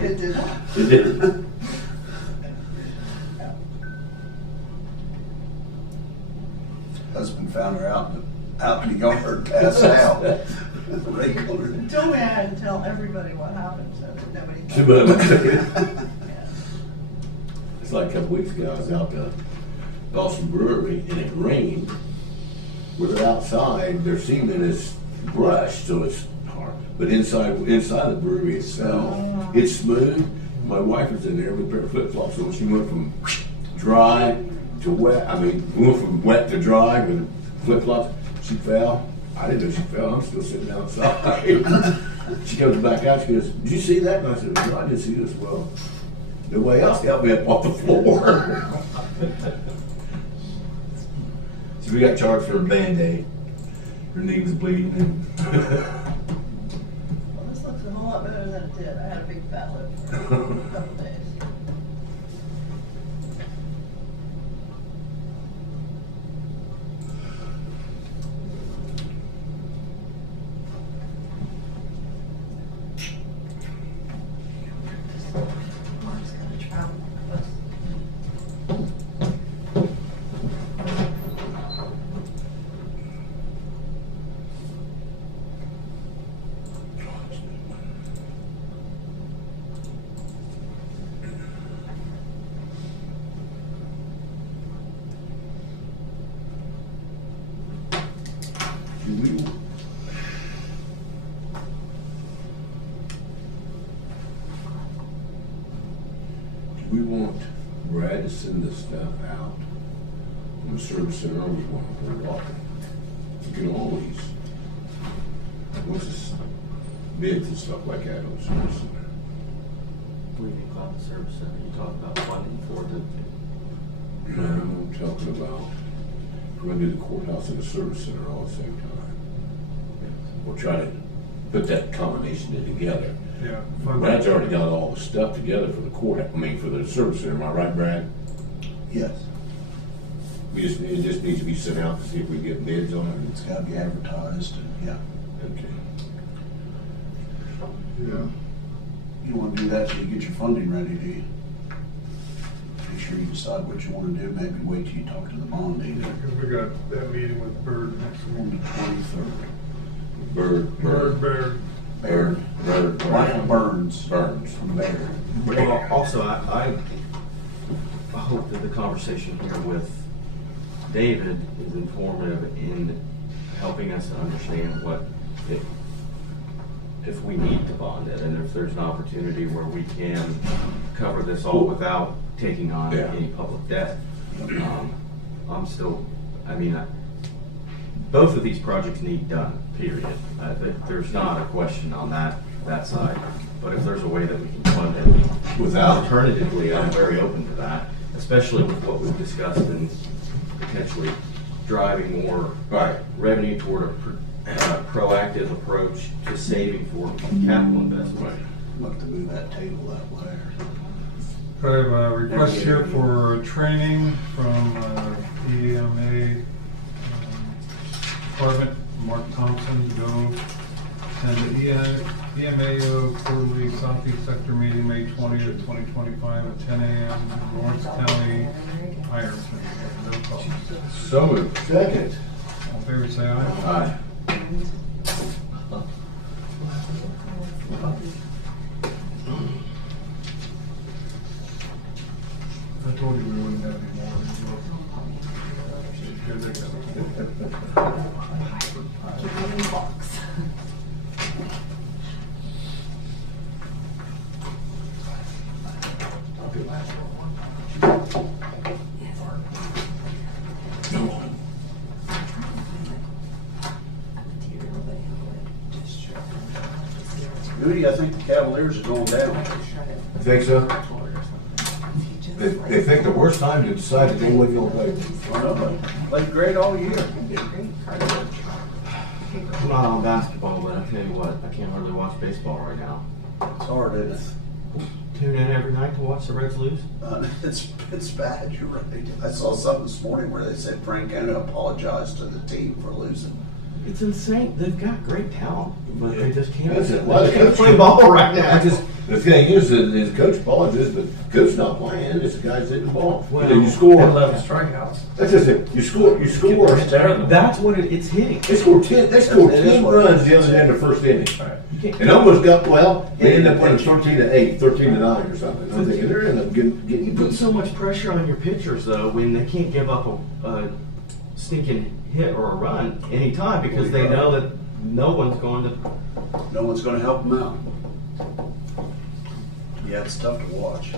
it did not. It did. Husband found her out in the yard, passed out. Rake on her. He told me I had to tell everybody what happened so that nobody thought. Yeah. It's like a couple weeks ago, I was out to Dawson Brewery and it rained. We're outside, their cement is brushed, so it's hard. But inside the brewery itself, it's smooth. My wife was in there with a pair of flip flops, so she went from dry to wet. I mean, we went from wet to dry with flip flops. She fell. I didn't know she fell. I'm still sitting outside. She comes back out. She goes, "Did you see that?" And I said, "No, I didn't see this." Well, nobody else helped me up off the floor. So we got charged for a Band-Aid. Her knee was bleeding. Well, this looks a whole lot better than it did. I had a big fat lip for a couple days. Mark's gonna travel with us. Do we, want Brad to send this stuff out from the service center, or we want to walk it? You can always, once it's bids and stuff like that on the service center. What do you mean cloud service center? You talk about funding for the. No, I'm talking about, we're gonna do the courthouse and the service center all at the same time. We'll try to put that combination in together. Yeah. Brad's already got all the stuff together for the court, I mean, for the service center, am I right, Brad? Yes, It just needs to be sent out to see if we get bids on it. it's got to be advertised and, yeah. Okay. Yeah. You don't want to do that till you get your funding ready, do you? Make sure you decide what you want to do, maybe wait till you talk to the bond dealer Because we got that meeting with Bird next on week. the 23rd. Baird. Michael Burns. Burns. From Baird. Well, also, I hope that the conversation here with David is informative in helping us to understand what, if we need to bond it, and if there's an opportunity where we can cover this all without taking on Yeah. any public debt. I'm still, both of these projects need done, period. There's not a question on that side. But if there's a way that we can fund it Without. alternatively, I'm very open to that, especially with what we've discussed and potentially driving more Right. revenue toward a proactive approach to saving for capital investment. We'll have to move that table that way. I have a request here for training from EMA department, Mark Thompson, to go attend the EMAO quarterly Southeast Sector meeting, May 20th, 2025 at 10 a.m. in Lawrence County, Ironton. No cost. So moved. Second. All in favor, say aye. Aye. I told you we these blocks. I'll be last one. Moody, I think the Cavaliers are going down. I think so. They think the worst time to decide that they wasn't gonna play. I know, but played great all year. I'm not on basketball, but I tell you what, I can't hardly watch baseball right now. It's hard, isn't it? Tune in every night to watch the Reds lose. It's bad, you're right. I saw something this morning where they said Frank Anna apologized to the team for losing. It's insane. They've got great talent, but they just can't. Well, They can't play ball right now. The thing is, his coach apologizes, but coach not playing. It's the guys hitting the ball. Well, Then you score. 11 strikeouts. That's just it. You score. That's what it's hitting. They scored 10. They scored It is 10 what it runs is. the other day in the first inning, You can't. and almost got They ended up winning 13-8, 13-9 or something. I'm thinking they're ended up getting You put so much pressure on your pitchers though when they can't give up a stinking hit or a run anytime because they know that no one's going to. No one's gonna help them out. Yeah, it's tough to watch.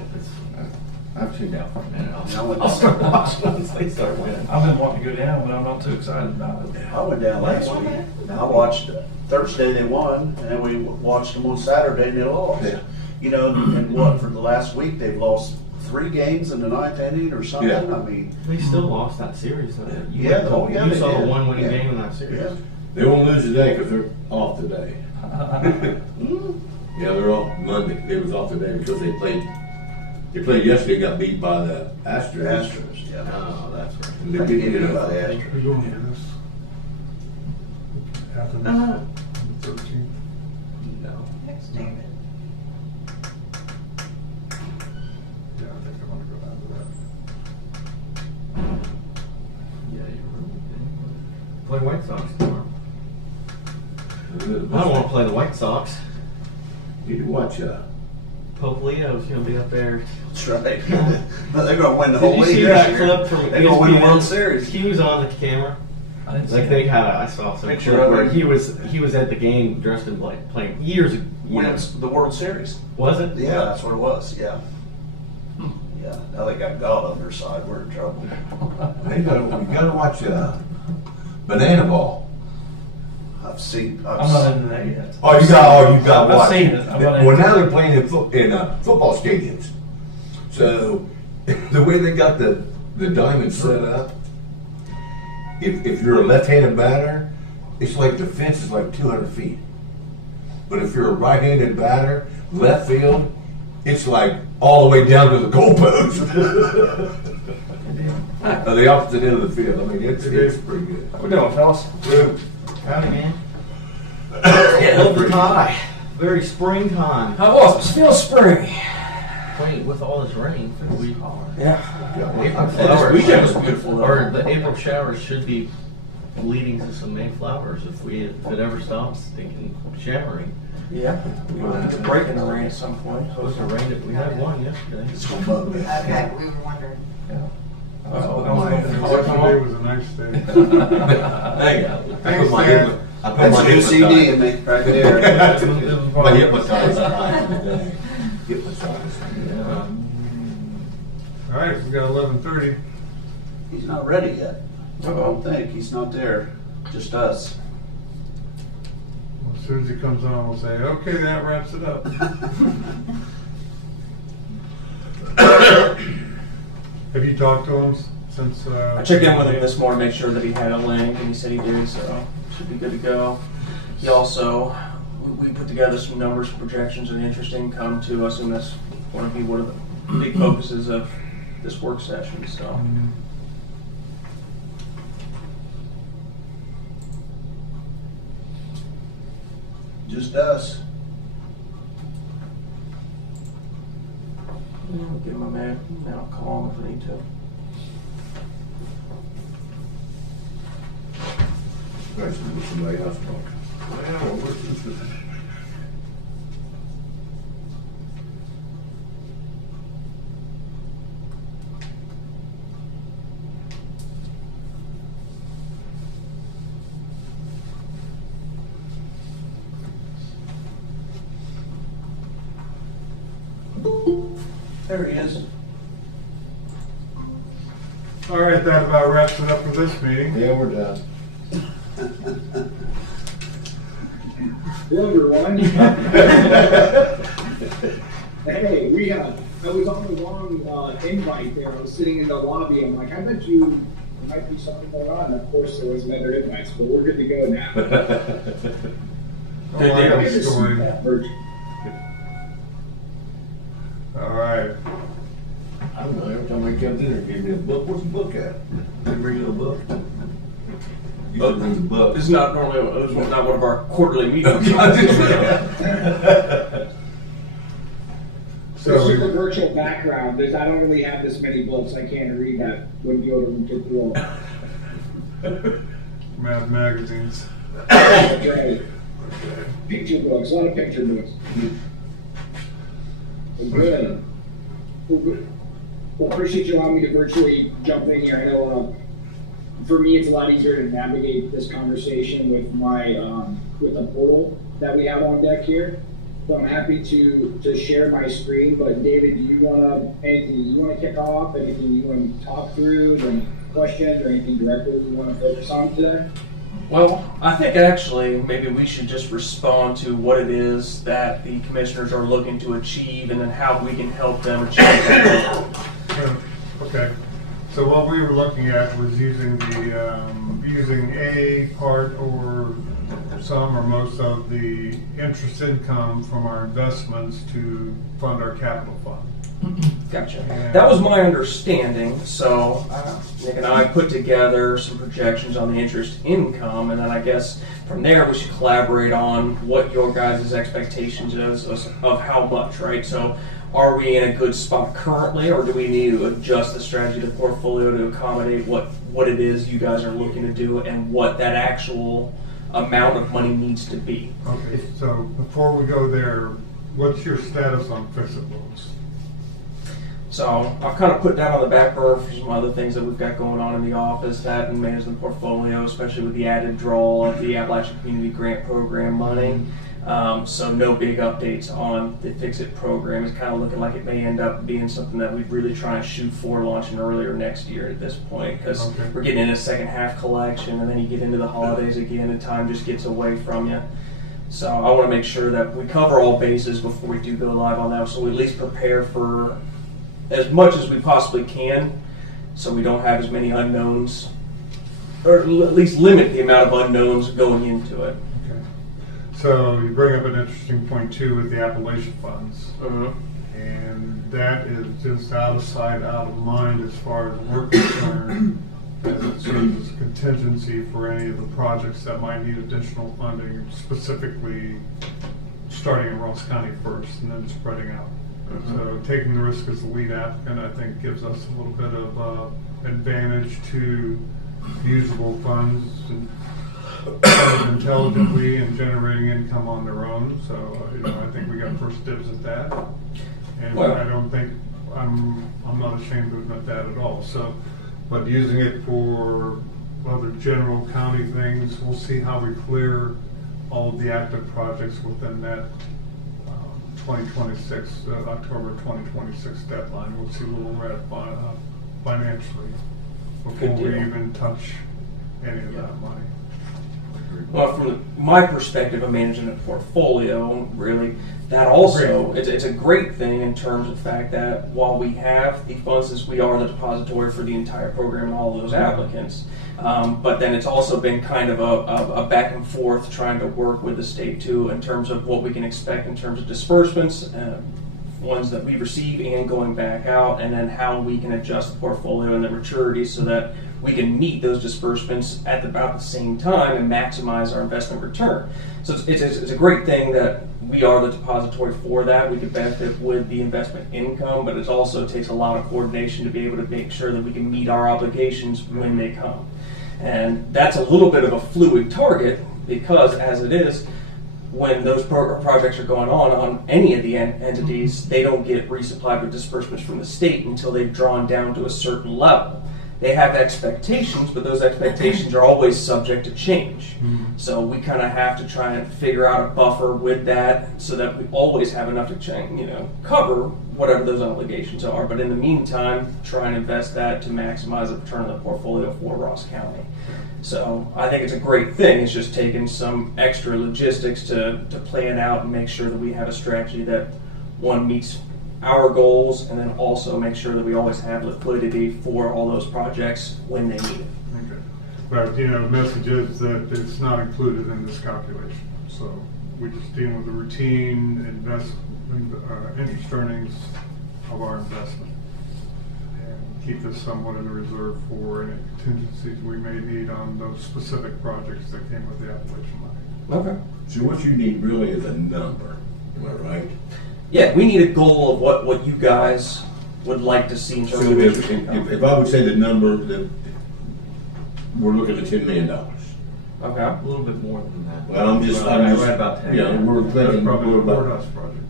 I've tuned out for a minute. I went I'll down- start watching once they start winning. I've been wanting to go down, but I'm not too excited about it. I went down last week. I watched Thursday they won, and then we watched them on Saturday and they lost. Yeah. You know, and what, for the last week, they've lost 3 games in the 9th inning or something. Yeah. I mean, They still lost that series though. You Yeah, went- oh, yeah, You they saw the did. one winning Yeah. game in that series. yeah. They won't lose today because they're off today. Yeah, they're off Monday. They was off today because they played yesterday and got beat by the Astros. Astros, yeah. Oh, that's right. And they beat, you By know, the Astros. We're going to this. After this, on the 13th. No. Next David. Yeah, I think I want to go down to Yeah, you're really good. Play White Sox tomorrow. I don't want to play the White Sox. You can watch Pope Leo's going to be up there. That's right. But they're gonna win the whole Did you league see this that year. clip from They're gonna win the ESPN? World Series. He was on the camera. I didn't see Like it. they had, I saw some Picture clip of where him. he was at the game dressed in like playing years ago. Wins the World Series. Was it? Yeah, that's what it was, yeah. Yeah, now they got God on their side, we're in trouble. you gotta watch Banana Ball. I've seen, I'm not into that yet. Oh, you got I've watch. seen it. I'm not Well, into now they're playing in football stadiums. So the way they got the diamond set up, if you're a left-handed batter, it's like the fence is like 200 feet. But if you're a right-handed batter, left field, it's like all the way down to the goalpost. The opposite end of the field. I mean, it's pretty good. What we doing, fellas? Howdy, man. Getting over high. Very springtime. How was it? Feel spring. Wait, with all this rain, we Yeah. April This flowers. weekend was beautiful, though. Or the April showers should be leading to some May flowers if it ever stops thinking showering. Yeah. We're gonna have to break in the rain at some point. Supposed to rain it. We had one yesterday. It's gonna bug me. Okay, we were wondering. I was hoping Yesterday was a nice day. Hey, I put my That's UCD in me, right there. My hypnotized today. Hypnotized. All right, we got 11:30. He's not ready yet. I don't think, he's not there, just us. As soon as he comes on, we'll say, okay, that wraps it up. Have you talked to him since? I checked in with him this morning, make sure that he had a link, and he said he did, so should be good to go. He also, we put together some numbers, projections, and interest income too. I assume that's going to be one of the big focuses of this work session, so. Just us. Yeah, I'll give him a minute, and then I'll call him if I need to. Nice to meet somebody else talk. Well, what's this? There he is. All right, that about wraps it up for this meeting. Yeah, we're done. Hello, everyone. Hey, I was on the wrong invite there. I was sitting in the lobby. I'm like, I bet there might be something going on. Of course, there was another invite, but we're good to go now. Don't worry about the story. Virgin. All right. I don't know, every time I comes in there, give me a book, where's the book at? They bring you a book? You should bring the book. This is not normally, it was not one of our quarterly meetings. So with the virtual background, I don't really have this many books. I can't read that. Wouldn't be able to get through all. Math magazines. That's right. Picture books, a lot of picture books. Good. Well, appreciate you allowing me to virtually jump in here. I know for me it's a lot easier to navigate this conversation with with the portal that we have on deck here. So I'm happy to share my screen. But David, do you want to kick off? Anything you want to talk through? Any questions or anything directly you want to focus on today? Well, I think actually maybe we should just respond to what it is that the commissioners are looking to achieve and then how we can help them achieve that. Okay. So what we were looking at was using using a part or some or most of the interest income from our investments to fund our capital fund. Gotcha. That was my understanding. So Nick and I put together some projections on the interest income, and then I guess from there we should collaborate on what your guys' expectations is of how much, right? So are we in a good spot currently, or do we need to adjust the strategy to the portfolio to accommodate what it is you guys are looking to do and what that actual amount of money needs to be? Okay, so before we go there, what's your status on fix-it loans? So I've kind of put that on the back burner for some other things that we've got going on in the office, that and manage the portfolio, especially with the added draw of the Appalachian Community Grant Program money. So no big updates on the Fix-It program. It's kind of looking like it may end up being something that we'd really try and shoot for launching earlier next year at this point, because we're getting in a second half collection, and then you get into the holidays again and time just gets away from you. So I want to make sure that we cover all bases before we do go live on that, so we at least prepare for as much as we possibly can, so we don't have as many unknowns, or at least limit the amount of unknowns going into it. Okay. So you bring up an interesting point too with the Appalachian funds. And that is just out of sight, out of mind as far as we're concerned, as it serves as a contingency for any of the projects that might need additional funding, specifically starting in Ross County first and then spreading out. So taking the risk as the lead applicant, I think, gives us a little bit of advantage to usable funds and intelligently and generating income on their own. So I think we got first dibs at that, and I don't think I'm not ashamed to admit that at all. So, but using it for other general county things, we'll see how we clear all of the active projects within that 2026, October 2026 deadline. We'll see where we're at financially before we even touch any of that money. Well, from my perspective of managing a portfolio, really, that also, it's a great thing in terms of the fact that while we have the funds, as we are the depository for the entire program and all of those applicants, but then it's also been kind of a back and forth trying to work with the state too in terms of what we can expect in terms of disbursements, ones that we receive and going back out, and then how we can adjust the portfolio and the maturity so that we can meet those disbursements at about the same time and maximize our investment return. So it's a great thing that we are the depository for that. We could benefit with the investment income, but it also takes a lot of coordination to be able to make sure that we can meet our obligations when they come. And that's a little bit of a fluid target because, as it is, when those projects are going on any of the entities, they don't get resupplied with disbursements from the state until they've drawn down to a certain level. They have expectations, but those expectations are always subject to change. So we kind of have to try and figure out a buffer with that so that we always have enough to cover whatever those obligations are. But in the meantime, try and invest that to maximize the return of the portfolio for Ross County. So I think it's a great thing. It's just taking some extra logistics to plan out and make sure that we have a strategy that, one, meets our goals, and then also make sure that we always have liquidity for all those projects when they need it. Okay. But, the message is that it's not included in this calculation. So we just deal with the routine interest earnings of our investment. And keep this somewhat in the reserve for any contingencies we may need on those specific projects that came with the Appalachian money. Okay. So what you need really is a number, am I right? Yeah, we need a goal of what you guys would like to see in terms So of if, interest income. if I would say the number, that we're looking at $10 million. Okay. A little bit more than that. Well, I'm just, Right about 10. we're That's thinking, probably we're the about, courthouse project.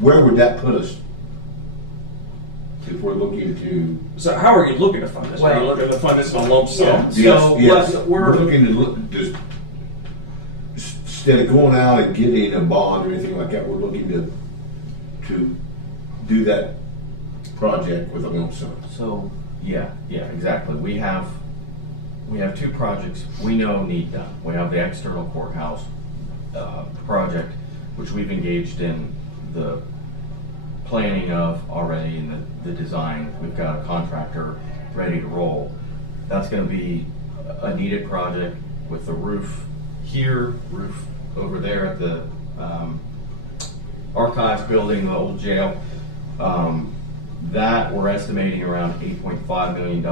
where would that put us? If we're looking to, So how are you looking to fund this? Are you Well- looking to fund this in a lump sum? yes, we're- we're looking to look, just, instead of going out and getting a bond or anything like that, we're looking to do that project with a lump sum. So, yeah, exactly. We have two projects we know need done. We have the external courthouse project, which we've engaged in the planning of already, and the design. We've got a contractor ready to roll. That's going to be a needed project with the roof here, roof over there at the archives building, the old jail. That we're estimating around $8.5 million.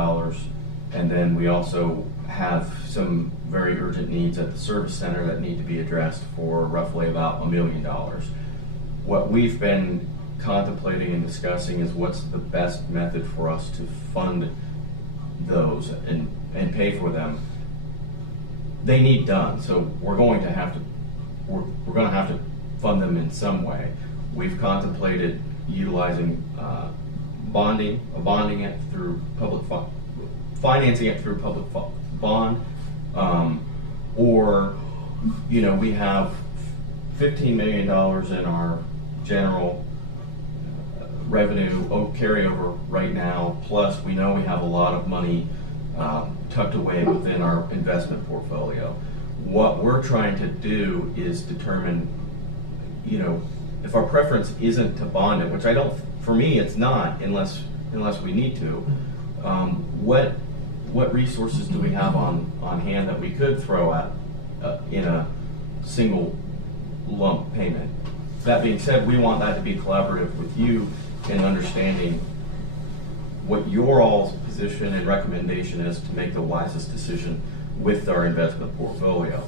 And then we also have some very urgent needs at the service center that need to be addressed for roughly about $1 million. What we've been contemplating and discussing is what's the best method for us to fund those and pay for them. They need done, so we're going to have to fund them in some way. We've contemplated utilizing bonding it through financing it through public bond, or we have $15 million in our general revenue carryover right now. Plus, we know we have a lot of money tucked away within our investment portfolio. What we're trying to do is determine, if our preference isn't to bond it, which for me, it's not, unless we need to. What resources do we have on hand that we could throw at in a single lump payment? That being said, we want that to be collaborative with you in understanding what your all's position and recommendation is to make the wisest decision with our investment portfolio.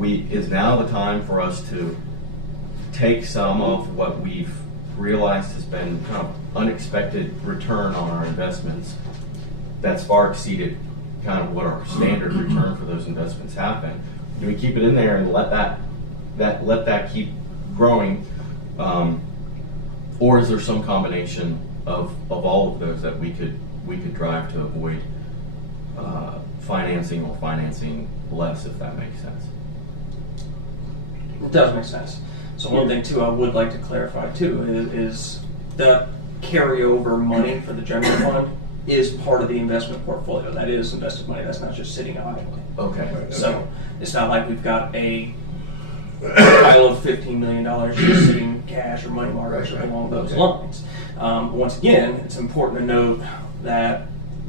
Is now the time for us to take some of what we've realized has been kind of unexpected return on our investments that's far exceeded kind of what our standard return for those investments have been. Do we keep it in there and let that keep growing, or is there some combination of all of those that we could drive to avoid financing or financing less, if that makes sense? It does make sense. So one thing too, I would like to clarify too, is the carryover money for the general fund is part of the investment portfolio. That is invested money. That's not just sitting idly. Okay. So it's not like we've got a pile of $15 million just sitting cash or money markets or along those lines. Once again, it's important to note that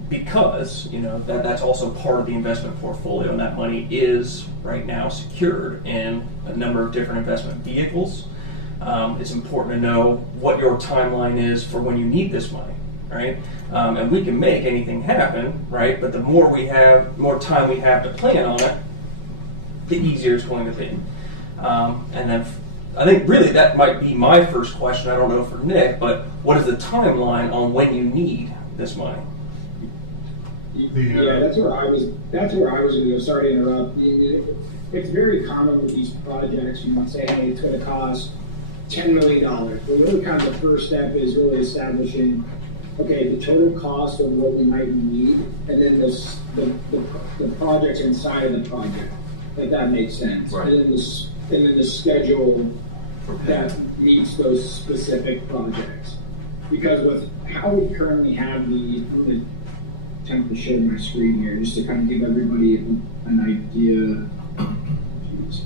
because that's also part of the investment portfolio, and that money is right now secured in a number of different investment vehicles. It's important to know what your timeline is for when you need this money, right? And we can make anything happen, right? But the more time we have to plan on it, the easier it's going to be. And then I think really that might be my first question. I don't know for Nick, but what is the timeline on when you need this money? Yeah, that's where I was going to go. Sorry to interrupt. It's very common with these projects, say, hey, it's going to cost $10 million. But really kind of the first step is really establishing, okay, the total cost of what we might need, and then the projects inside of the project, if that makes sense. Right. And then the schedule that meets those specific projects. because with how we currently have I'm gonna attempt to share my screen here just to kind of give everybody an idea. Jeez.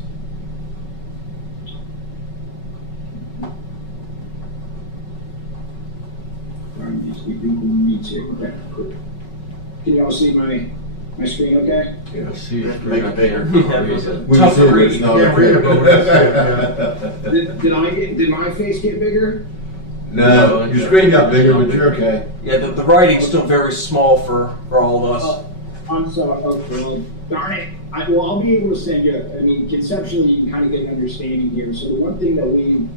Okay, cool. Can you all see my screen okay? Yeah. See it. Make it bigger. We can see it, it's not okay. Did my face get bigger? No, your screen got bigger, but you're okay. Yeah, the writing's still very small for all of us. I'm sorry. Okay, well, darn it. I'll be able to send you. I mean, conceptually, you can kind of get an understanding here. So the one thing that we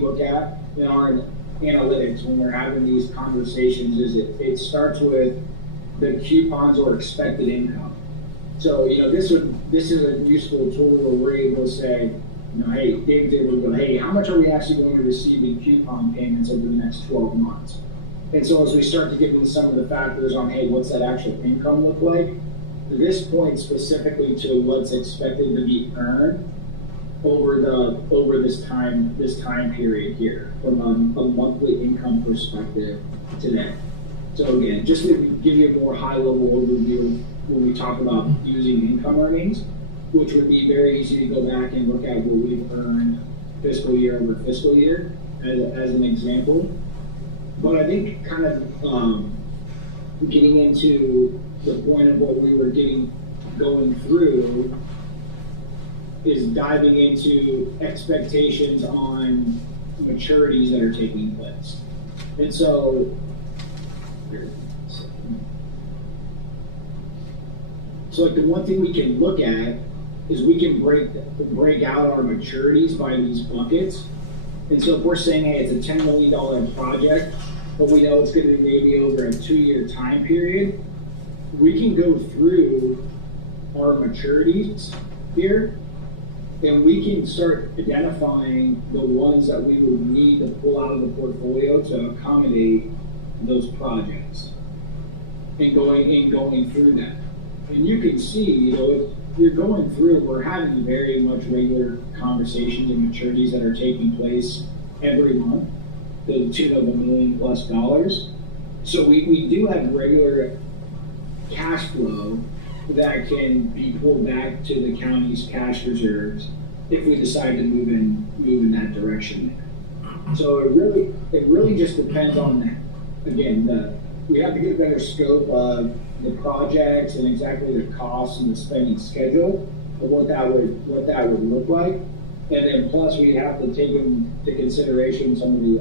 look at in our analytics when we're having these conversations is it starts with the coupons or expected income. So this is a useful tool where we're able to say, hey, David's able to go, hey, how much are we actually going to receive in coupon payments over the next 12 months? And so as we start to get into some of the factors on, hey, what's that actual income look like? This points specifically to what's expected to be earned over this time period here from a monthly income perspective today. So again, just to give you a more high level overview when we talk about using income earnings, which would be very easy to go back and look at what we've earned fiscal year over fiscal year as an example. But I think kind of getting into the point of what we were going through is diving into expectations on maturities that are taking place. And so, like the one thing we can look at is we can break out our maturities by these buckets. And so if we're saying, hey, it's a $10 million project, but we know it's going to be maybe over a 2-year time period, we can go through our maturities here, and we can start identifying the ones that we would need to pull out of the portfolio to accommodate those projects, and going through that. And you can see, if you're going through, we're having very much regular conversations and maturities that are taking place every month, to the tune of $1 million+. So we do have regular cash flow that can be pulled back to the county's cash reserves if we decide to move in that direction there. So it really just depends on that. Again, we have to get a better scope of the projects and exactly the costs and the spending schedule of what that would look like. And then plus we have to take into consideration some of the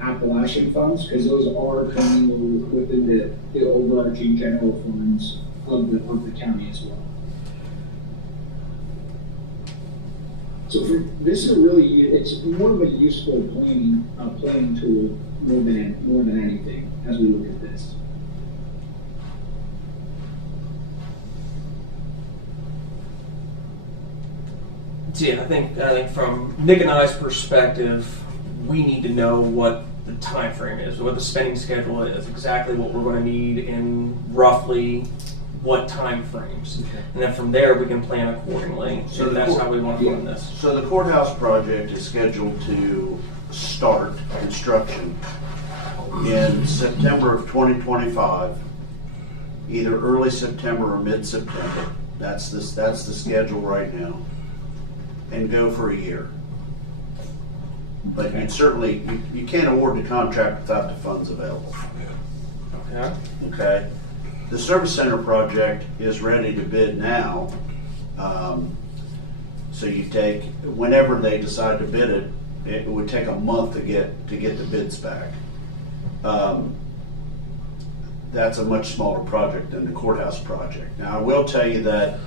Appalachian funds, because those are coming within the overarching general funds of the county as well. So this is it's more of a useful planning tool more than anything as we look at this. Yeah, I think from Nick and I's perspective, we need to know what the time frame is, what the spending schedule is, exactly what we're going to need in roughly what time frames. Okay. And then from there we can plan accordingly. So that's how we want to run this. So the courthouse project is scheduled to start construction in September of 2025, either early September or mid-September. That's the schedule right now, and go for a year. But okay. You can't award the contract without the funds available. Okay. Okay. The service center project is ready to bid now. So you take, whenever they decide to bid it, it would take a month to get the bids back. That's a much smaller project than the courthouse project. Now I will tell you that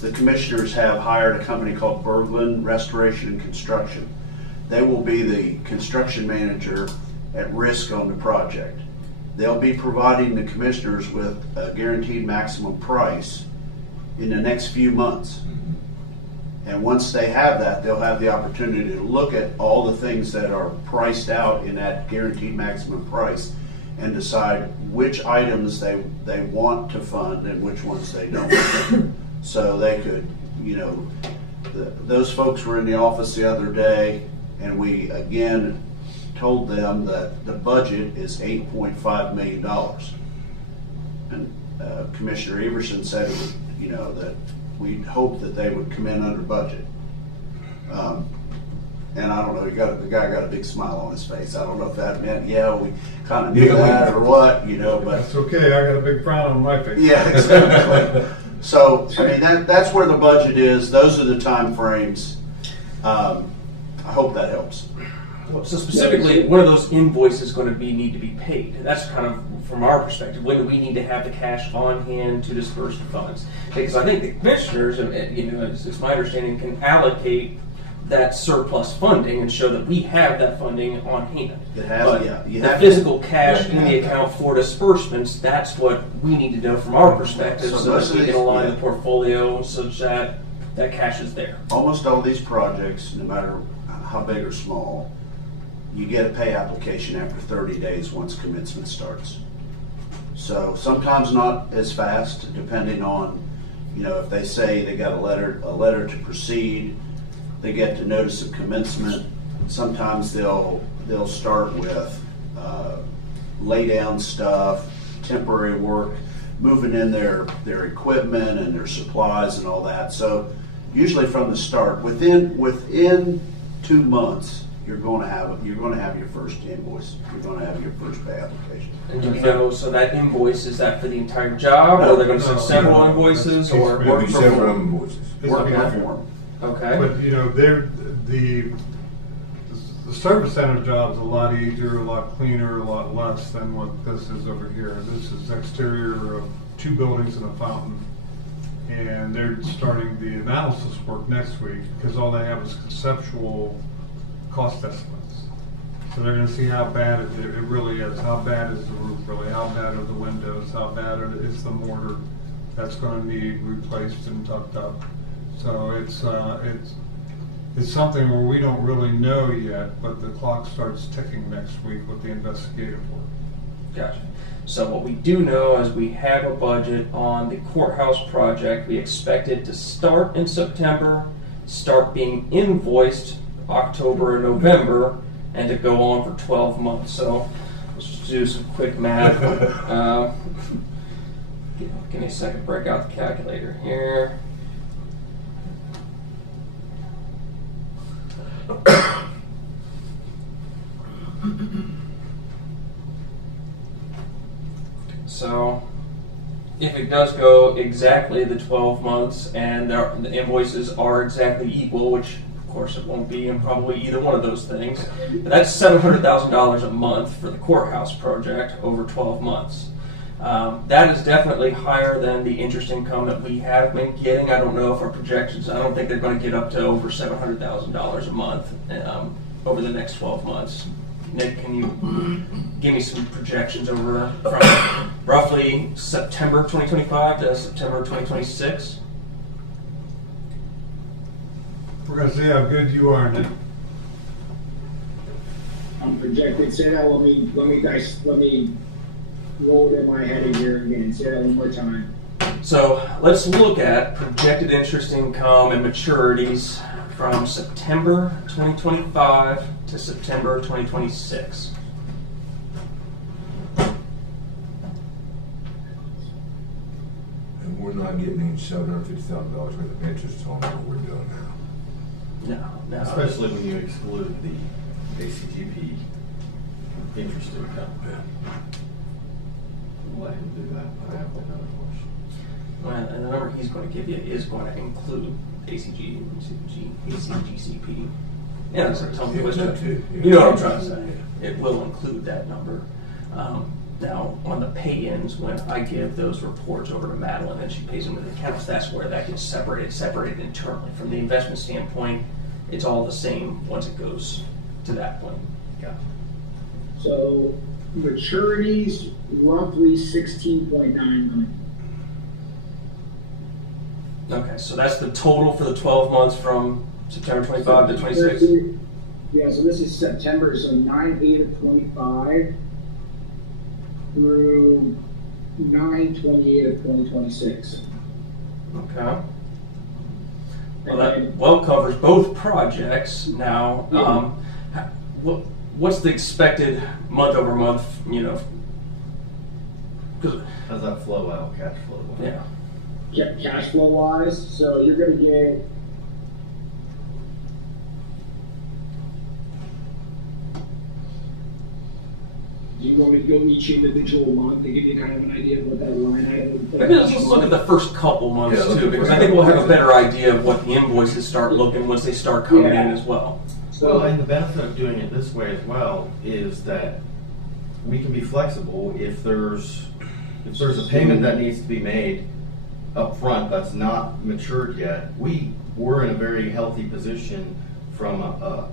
the commissioners have hired a company called Berglund Restoration and Construction. They will be the construction manager at risk on the project. They'll be providing the commissioners with a guaranteed maximum price in the next few months. And once they have that, they'll have the opportunity to look at all the things that are priced out in that guaranteed maximum price and decide which items they want to fund and which ones they don't. So they could, those folks were in the office the other day, and we again told them that the budget is $8.5 million. And Commissioner Everson said, it would, you know, that we'd hope that they would come in under budget. And I don't know, the guy got a big smile on his face. I don't know if that meant, yeah, we kind of knew that or what, you know, but. That's okay, I got a big frown on my face. Yeah, exactly. So, I mean, that's where the budget is. Those are the time frames. I hope that helps. So specifically, when are those invoices going to need to be paid? That's kind of from our perspective. When do we need to have the cash on hand to disperse the funds? Because I think the commissioners, you know, it's my understanding, can allocate that surplus funding and show that we have that funding on hand. It has, but yeah. You the have physical cash in the account for disbursements, that's what we need to know from our perspective, so that we can align the portfolio such that that cash is there. Almost all these projects, no matter how big or small, you get a pay application after 30 days once commencement starts. So sometimes not as fast, depending on, you know, if they say they got a letter to proceed, they get the notice of commencement. Sometimes they'll start with lay down stuff, temporary work, moving in their equipment and their supplies and all that. So usually from the start, within 2 months, you're going to have your first invoice. You're going to have your first pay application. And do we know, so that invoice, is that for the entire job, or are they going to send several invoices, or There'll be several invoices. Work performed. Okay. But, you know, the service center job's a lot easier, a lot cleaner, a lot less than what this is over here. This is exterior of 2 buildings and a fountain. And they're starting the analysis work next week because all they have is conceptual cost estimates. So they're gonna see how bad it really is. How bad is the roof really? How bad are the windows? How bad is the mortar that's gonna need replaced and tucked up? So it's something where we don't really know yet, but the clock starts ticking next week with the investigative work. Gotcha. So what we do know is we have a budget on the courthouse project. We expect it to start in September, start being invoiced October and November, and to go on for 12 months. So let's just do some quick math. Give me a second, break out the calculator here. So if it does go exactly the 12 months and the invoices are exactly equal, which of course it won't be in probably either one of those things, but that's $700,000 a month for the courthouse project over 12 months. That is definitely higher than the interest income that we have been getting. I don't know if our projections, I don't think they're going to get up to over $700,000 a month over the next 12 months. Nick, can you give me some projections over from roughly September 2025 to September 2026? We're gonna see how good you are, Nick. I'm projected. Say that. Let me roll it in my head here again. Say that one more time. So let's look at projected interest income and maturities from September 2025 to September 2026. And we're not getting any $750,000 worth of interest on what we're doing now. No. Especially when you exclude the ACGP interest income. Let him do that. I have another question. Well, and the number he's going to give you is going to include ACGCP. Yeah, that's a tongue twister. You know what I'm trying to say. It will include that number. Now, on the pay-ins, when I give those reports over to Madeline and she pays them with accounts, that's where that gets separated internally. From the investment standpoint, it's all the same once it goes to that point. Yeah. So maturities roughly 16.9 million. Okay, so that's the total for the 12 months from September 25 to 26? Yeah, so this is September, so 9/8 of 25 through 9/28 of 2026. Okay. Well, that well covers both projects. Now, what's the expected month over month, you know? 'Cause- How's that flow out, cash flow? yeah. Cash flow wise, so you're gonna get. Do you want me to go each individual month to give you kind of an idea of what that line item? Maybe let's just look at the first couple months Yeah, look too, at the because first I think we'll have a couple. better idea of what the invoices start looking once they start coming in Yeah. as well. Well, and the benefit of doing it this way as well is that we can be flexible if there's a payment that needs to be made up front that's not matured yet. We're in a very healthy position from our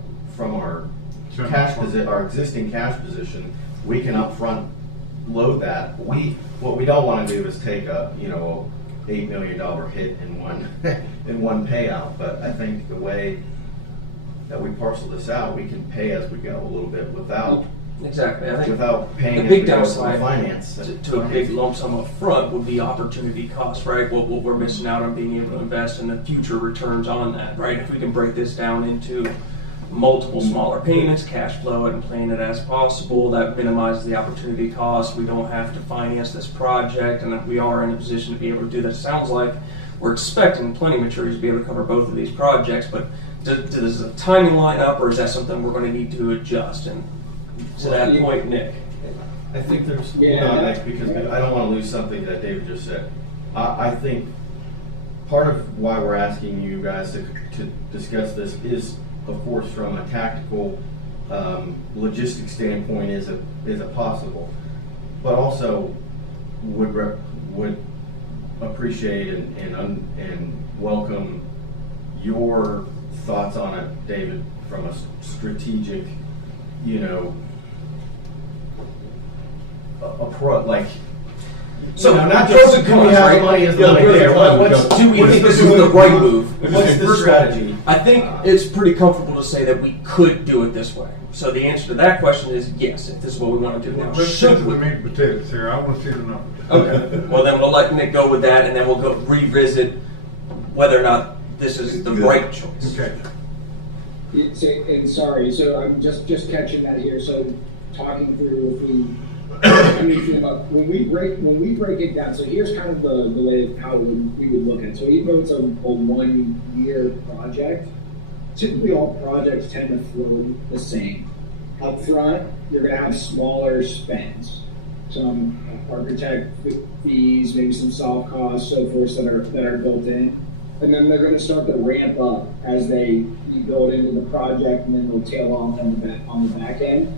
our existing cash position. We can upfront load that. What we don't want to do is take a $8 million hit in one payout. But I think the way that we parcel this out, we can pay as we go a little bit without Exactly. I think without paying the as big we go from downside finance. to a big lump sum up front would be opportunity cost, right? What we're missing out on being able to invest in the future returns on that, right? If we can break this down into multiple smaller payments, cash flow it and plan it as possible, that minimizes the opportunity cost. We don't have to finance this project, and if we are in a position to be able to do that. It sounds like we're expecting plenty of maturities to be able to cover both of these projects, but does the timing line up, or is that something we're going to need to adjust? And to that point, Nick. I think there's, Yeah. because I don't want to lose something that David just said. I think part of why we're asking you guys to discuss this is, of course, from a tactical logistics standpoint, is it possible, but also would appreciate and welcome your thoughts on it, David, from a strategic, like. So, not pros just and do we cons, have right? the money as the Yeah, money pros and there. cons. Do we think this is the right move? What's the strategy? I think it's pretty comfortable to say that we could do it this way. So the answer to that question is yes, if this is what we want to do now. Let's get to Should the we? meat and potatoes here. I want to see the numbers. Okay. Well, then we'll let Nick go with that, and then we'll go revisit whether or not this is the right choice. Okay. And sorry, so I'm just catching that here. So talking through if we. When we break it down, so here's kind of the way of how we would look at it. So even though it's a 1 year project, typically all projects tend to flow the same. Up front, you're going to have smaller spends, some architect fees, maybe some soft costs, so forth that are built in, and then they're going to start to ramp up as you build into the project, and then they'll tail off on the back end.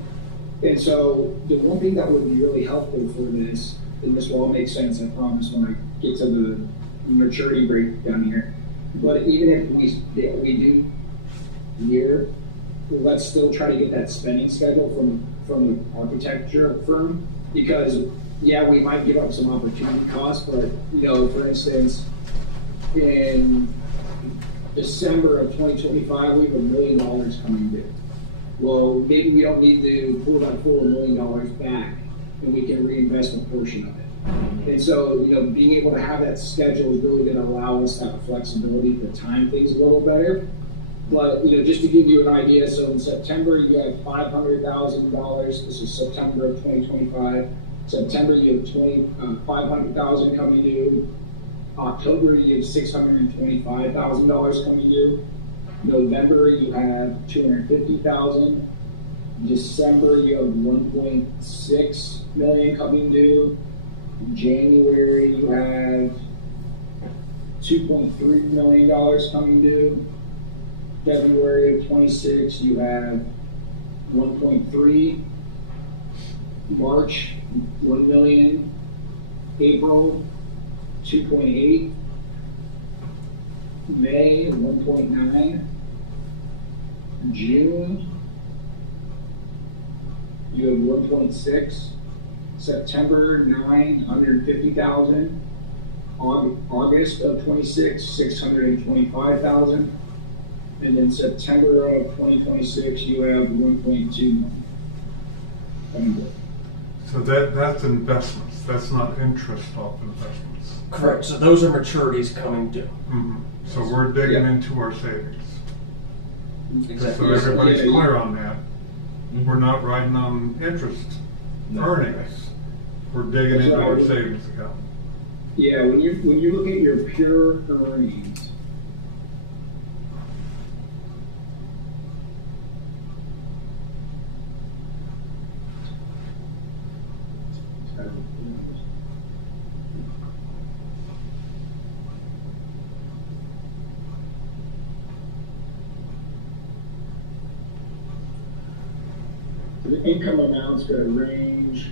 And so the one thing that would be really helpful for this, and this will all make sense, I promise, when I get to the maturity breakdown here, but even if we do year, let's still try to get that spending schedule from the architecture firm, because we might give up some opportunity costs, but for instance, in December of 2025, we have $1 million coming due. Well, maybe we don't need to pull that full $1 million back, and we can reinvest a portion of it. And so, being able to have that schedule is really going to allow us that flexibility to time things a little better. But, just to give you an idea, so in September, you have $500,000. This is September of 2025. September, you have $500,000 coming due. October, you have $625,000 coming due. November, you have $250,000. December, you have $1.6 million coming due. January, you have $2.3 million coming due. February of 26, you have 1.3. March, 1 million. April, 2.8. May, 1.9. June, you have 1.6. September, 950,000. August of 26, 625,000. And then September of 2026, you have 1.2 million. So that's investments. That's not interest off investments. Correct. So those are maturities coming due. Mm-hmm. So we're digging into our savings. Exactly. So everybody's clear on that. We're not riding on interest No. earnings. We're digging into our savings account. Yeah, when you look at your pure earnings, the income amount's gonna range.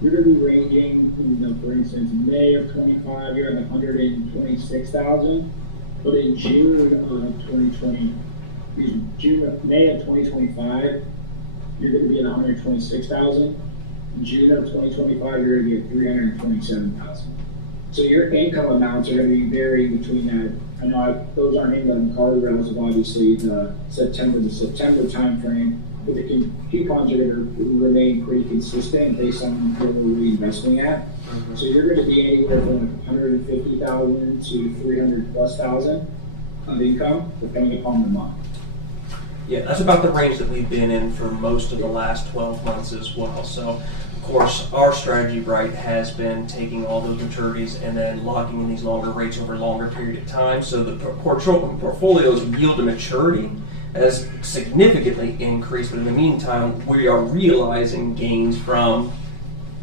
You're gonna be ranging, for instance, May of 25, you're at 126,000, but in June of 2020, May of 2025, you're gonna be at 126,000. In June of 2025, you're gonna be at 327,000. So your income amounts are gonna be varying between that. I know those aren't in the guardrails of obviously the September to September timeframe, but the coupons are gonna remain pretty consistent based on where we're reinvesting at. So you're gonna be anywhere from 150,000 to 300,000+ of income, depending upon the month. Yeah, that's about the range that we've been in for most of the last 12 months as well. So, of course, our strategy, right, has been taking all those maturities and then locking in these longer rates over a longer period of time. So the portfolio's yield to maturity has significantly increased, but in the meantime, we are realizing gains from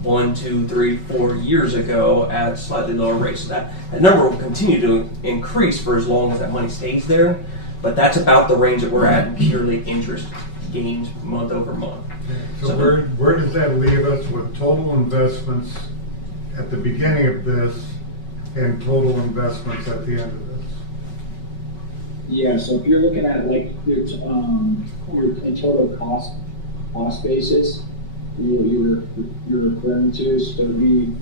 1, 2, 3, 4 years ago at slightly lower rates. So that number will continue to increase for as long as that money stays there. But that's about the range that we're at in purely interest gains month over month. So where does that leave us with total investments at the beginning of this and total investments at the end of this? Yeah, so if you're looking at like your total cost basis, you're referring to, so we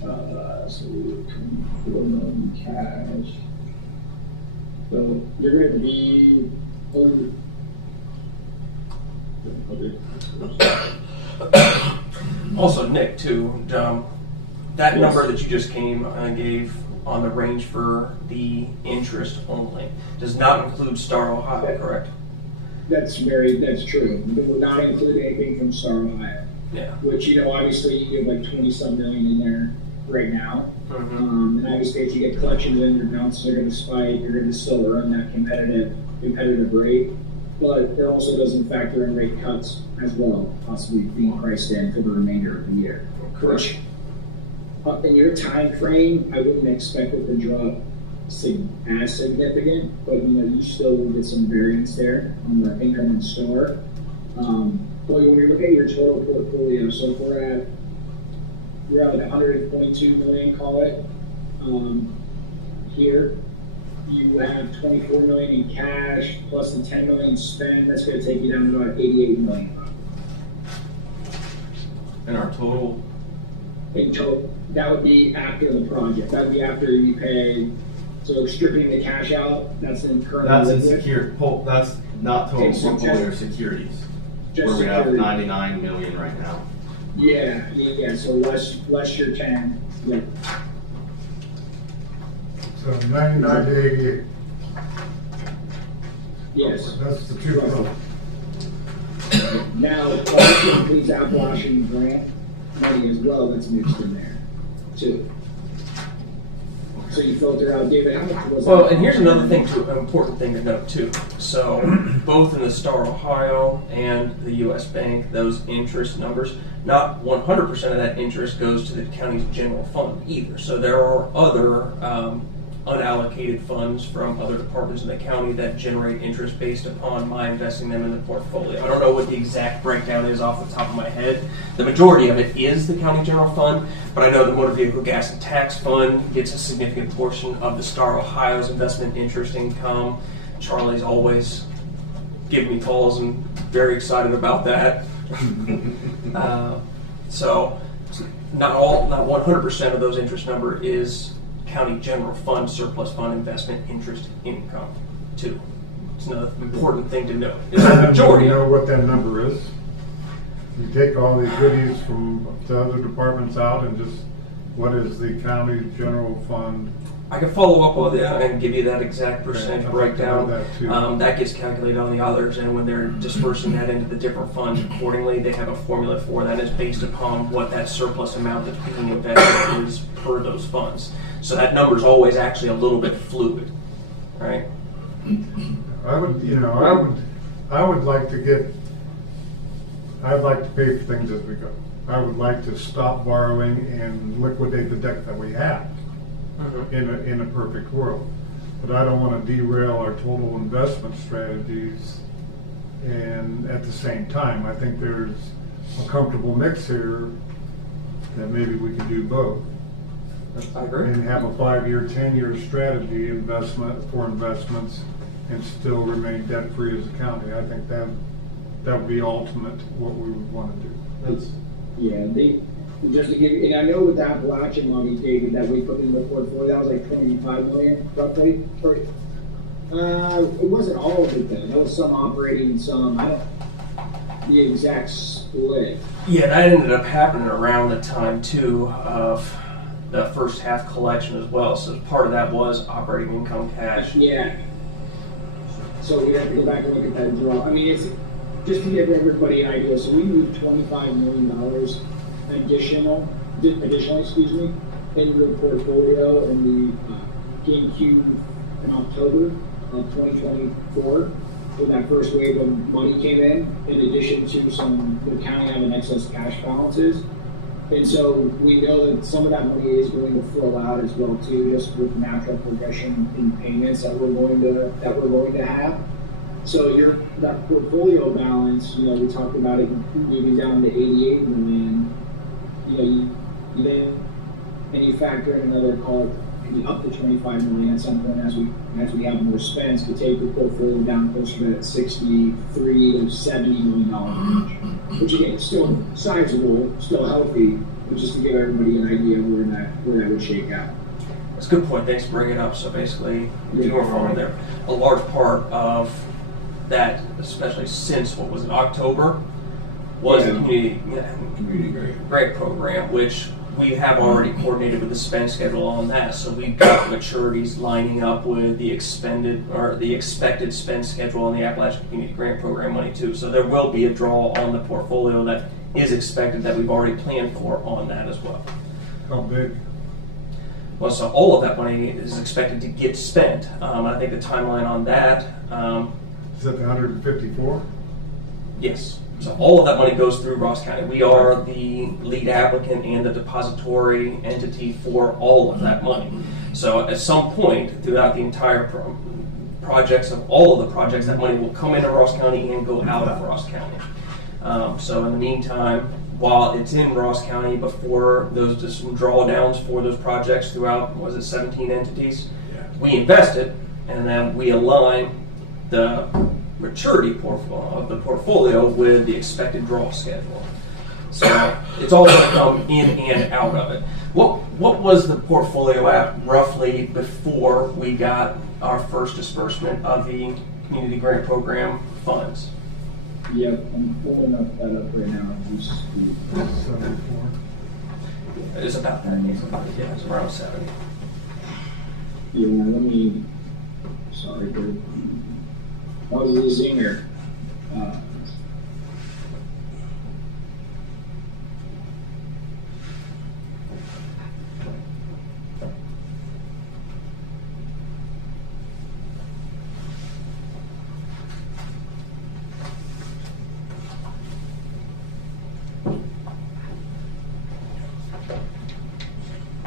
so we're 24 million cash. So you're going to be over. Also, Nick, too, that number that you just gave on the range for the interest only does not include Star Ohio, correct? That's true. We will not include anything from Star Ohio. Yeah. Which, obviously you have like 20-some million in there right now. And obviously if you get collections in, your bounces are going to spike, you're going to still earn that competitive rate. But it also doesn't factor in rate cuts as well, possibly being priced in for the remainder of the year. Which, in your time frame, I wouldn't expect it to drop as significant, but you still will get some variance there on the income and store. But when you look at your total portfolio, so if we're at 122 million, call it, here. You have 24 million in cash plus the 10 million spent. That's going to take you down to about 88 million. And our total? In total, that would be after the project. That would be after you pay. So stripping the cash out, that's in current. That's in secure. That's not total portfolio securities. Where we have 99 million right now. Yeah. So less your 10. Yeah. So 99 to 88. Yes. That's the two. Now, also includes Appalachian grant money as well that's mixed in there, too. So you filter out, David, how much was Well, that? and here's another thing, too, an important thing to note, too. So, both in the Star Ohio and the U.S. Bank, those interest numbers, not 100% of that interest goes to the county's general fund either. So there are other unallocated funds from other departments in the county that generate interest based upon my investing them in the portfolio. I don't know what the exact breakdown is off the top of my head. The majority of it is the county general fund, but I know the motor vehicle gas and tax fund gets a significant portion of the Star Ohio's investment interest income. Charlie's always giving me calls and very excited about that. So not 100% of those interest number is county general fund, surplus fund, investment interest income, too. It's another important thing to note. It's the majority. You know what that number is? You take all these goodies from the other departments out and just, what is the county general fund I can follow up with that and give you that exact percentage I'd like to know breakdown. that too. That gets calculated on the others, and when they're dispersing that into the different funds accordingly, they have a formula for that. It's based upon what that surplus amount that's being invested is per those funds. So that number is always actually a little bit fluid, right? I would like to get, I'd like to pay for things as we go. I would like to stop borrowing and liquidate the debt that we have in a perfect world. But I don't want to derail our total investment strategies. And at the same time, I think there's a comfortable mix here that maybe we can do both. I agree. And have a 5-year, 10-year strategy for investments and still remain debt-free as a county. I think that would be ultimate what we would want to do. Yeah, just to give you, and I know with the Appalachian money, David, that we put in the portfolio, that was like 25 million roughly. It wasn't all of it though. That was some operating and some, the exact split. Yeah, that ended up happening around the time too of the first half collection as well. So part of that was operating income cash. Yeah. So we have to go back and look at that draw. I mean, it's just to give everybody an idea. So we moved $25 million additional, into the portfolio in the GameQ in October of 2024. When that first wave of money came in addition to the county having excess cash balances. And so we know that some of that money is going to flow out as well too, just with natural progression in payments that we're going to have. So that portfolio balance, we talked about it moving down to 88 million. And you factor in another call up to 25 million at some point as we have more spends to take the portfolio down closer to that 63 to 70 million dollar range, which again is still sizable, still healthy, but just to give everybody an idea of where that would shake out. That's a good point. Thanks for bringing it up. So basically, you were from there. A large part of that, especially since October, was the community grant program, which we have already coordinated with the spend schedule on that. So we've got maturities lining up with the expected spend schedule on the Appalachian Community Grant Program money too. So there will be a draw on the portfolio that is expected that we've already planned for on that as well. How big? Well, so all of that money is expected to get spent. I think the timeline on that. Is that the 154? Yes. So all of that money goes through Ross County. We are the lead applicant and the depository entity for all of that money. So at some point throughout the entire projects of all of the projects, that money will come into Ross County and go out of Ross County. So in the meantime, while it's in Ross County, before those just some drawdowns for those projects throughout, 17 entities, we invest it and then we align the maturity of the portfolio with the expected draw schedule. So it's all going to come in and out of it. What was the portfolio at roughly before we got our first disbursement of the community grant program funds? Yep, I'm pulling that up right now. 74. It's about that. Yeah, it's around 70. Yeah, sorry, but I was a zinger.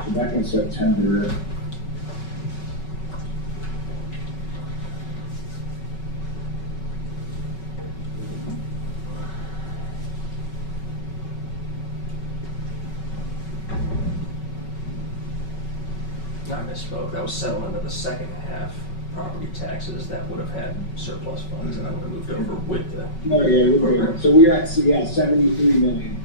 So back in September, I misspoke. That was settlement of the second half property taxes that would have had surplus funds, and I would have moved over with the program. So we're at 73 million.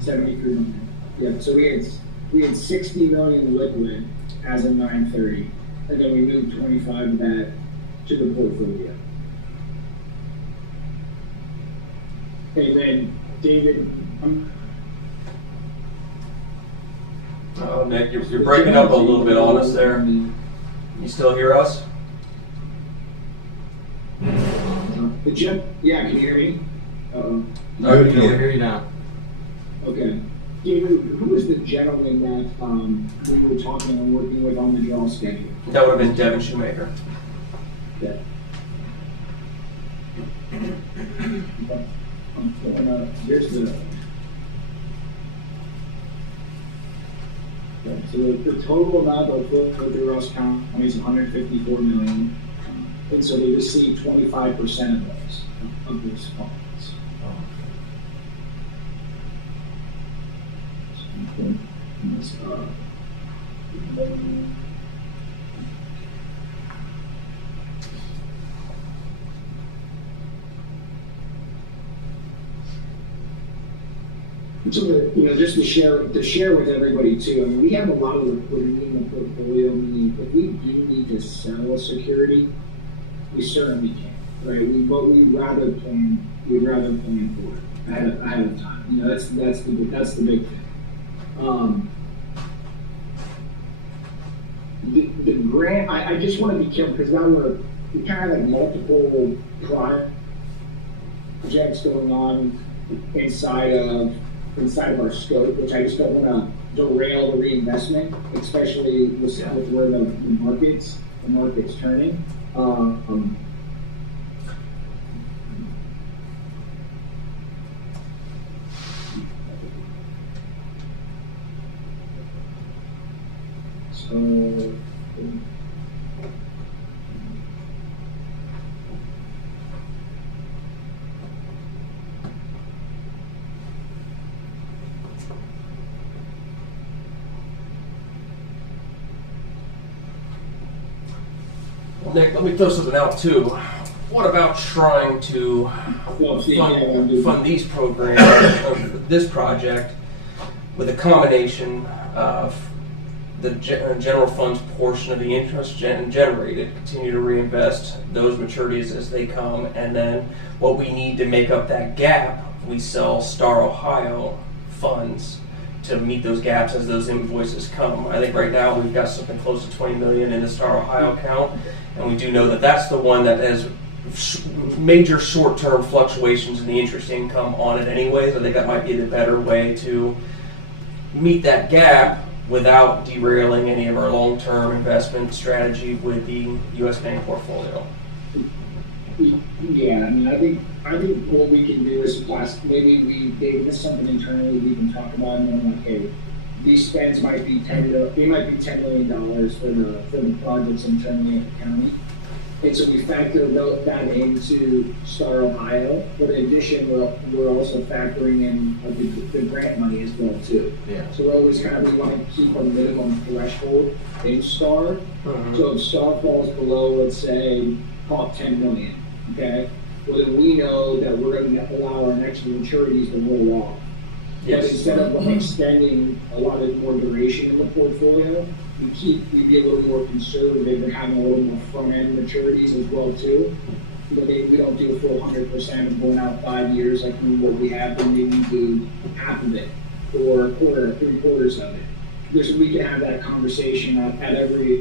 73 million. Yeah, so we had 60 million liquid as of 9/30, and then we moved 25 of that to the portfolio. And then David, Nick, you're breaking up a little bit on us there. You still hear us? Yeah, can you hear me? No, we can hear you now. Okay. David, who was the gentleman that we were talking and working with on the draw schedule? That would have been Devin Shoemaker. Yeah. Here's the. Okay, so the total amount of for the Ross County is 154 million, and so they received 25% of those funds. So just to share with everybody too. I mean, we have a lot of liquidity in the portfolio. Meaning, if we do need to sell a security, we certainly can. Right? But we'd rather plan for it ahead of time. That's the big thing. The grant, I just want to be careful because now we kind of have multiple projects going on inside of our scope, which I just don't want to derail the reinvestment, especially with where the market's turning. Well, Nick, let me throw something out too. What about trying to fund these programs, or this project, with a combination of the general fund's portion of the interest generated, continue to reinvest those maturities as they come, and then what we need to make up that gap, we sell Star Ohio funds to meet those gaps as those invoices come. I think right now we've got something close to 20 million in the Star Ohio account, and we do know that that's the one that has major short-term fluctuations in the interest income on it anyways. I think that might be the better way to meet that gap without derailing any of our long-term investment strategy with the U.S. Bank portfolio. Yeah, I mean, I think what we can do is maybe this is something internally we can talk about, and then okay, these spends might be $10 million for the projects internally at the county. And so we factor that into Star Ohio. But in addition, we're also factoring in the grant money as well too. Yeah. So we're always we want to keep a minimum threshold in Star. Mm-hmm. So if Star falls below, let's say, call it 10 million, okay? Well, then we know that we're going to allow our next maturities to roll off. Yes. But instead of extending a lot of more duration in the portfolio, we be a little more conservative and having a little more front-end maturities as well too. We don't do a full 100% of going out 5 years like what we have, then maybe we do half of it or a quarter, 3/4 of it. Because we can have that conversation at every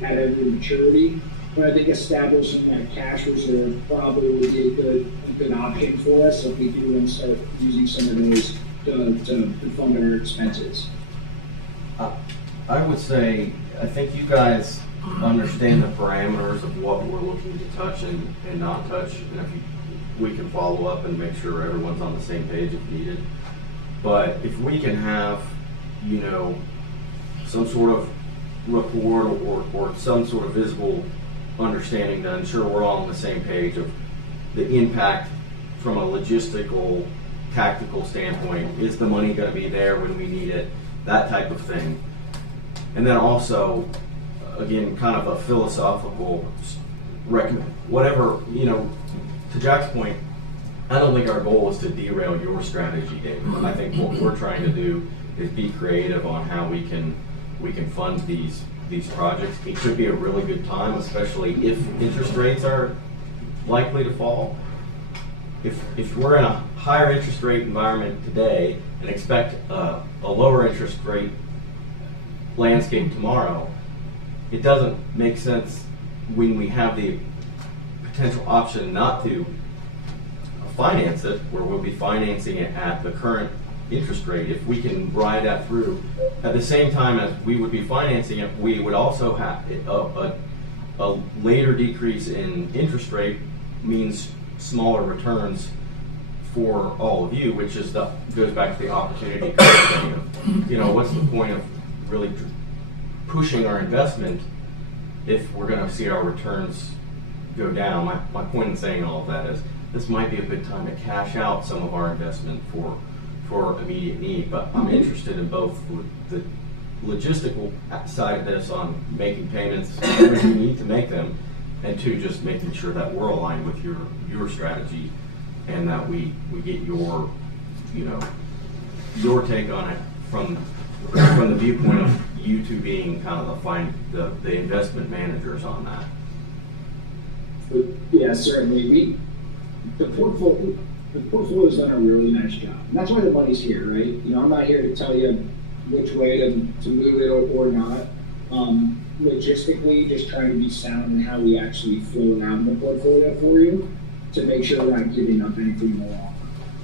maturity. But I think establishing that cash reserve probably would be a good option for us if we do and start using some of those to fund our expenses. I would say, I think you guys understand the parameters of what we're looking to touch and not touch, and we can follow up and make sure everyone's on the same page if needed. But if we can have, some sort of report or some sort of visible understanding to ensure we're all on the same page of the impact from a logistical, tactical standpoint. Is the money going to be there when we need it? That type of thing. And then also, again, kind of a philosophical whatever, to Jack's point, I don't think our goal is to derail your strategy, David. I think what we're trying to do is be creative on how we can fund these projects. It could be a really good time, especially if interest rates are likely to fall. If we're in a higher interest rate environment today and expect a lower interest rate landscape tomorrow, it doesn't make sense when we have the potential option not to finance it, where we'll be financing it at the current interest rate. If we can ride that through, at the same time as we would be financing it, we would also have a later decrease in interest rate means smaller returns for all of you, which is goes back to the opportunity cost thing of, you know, what's the point of really pushing our investment if we're going to see our returns go down? My point in saying all of that is this might be a good time to cash out some of our investment for immediate need, but I'm interested in both the logistical side of this on making payments when we need to make them, and two, just making sure that we're aligned with your strategy and that we get your, you know, your take on it from the viewpoint of you two being kind of the investment managers on that. But yeah, certainly. The portfolio's done a really nice job. And that's why the money's here, right? You know, I'm not here to tell you which way to move it or not. Logistically, just trying to be sound in how we actually flow around the portfolio for you to make sure we're not giving up anything more.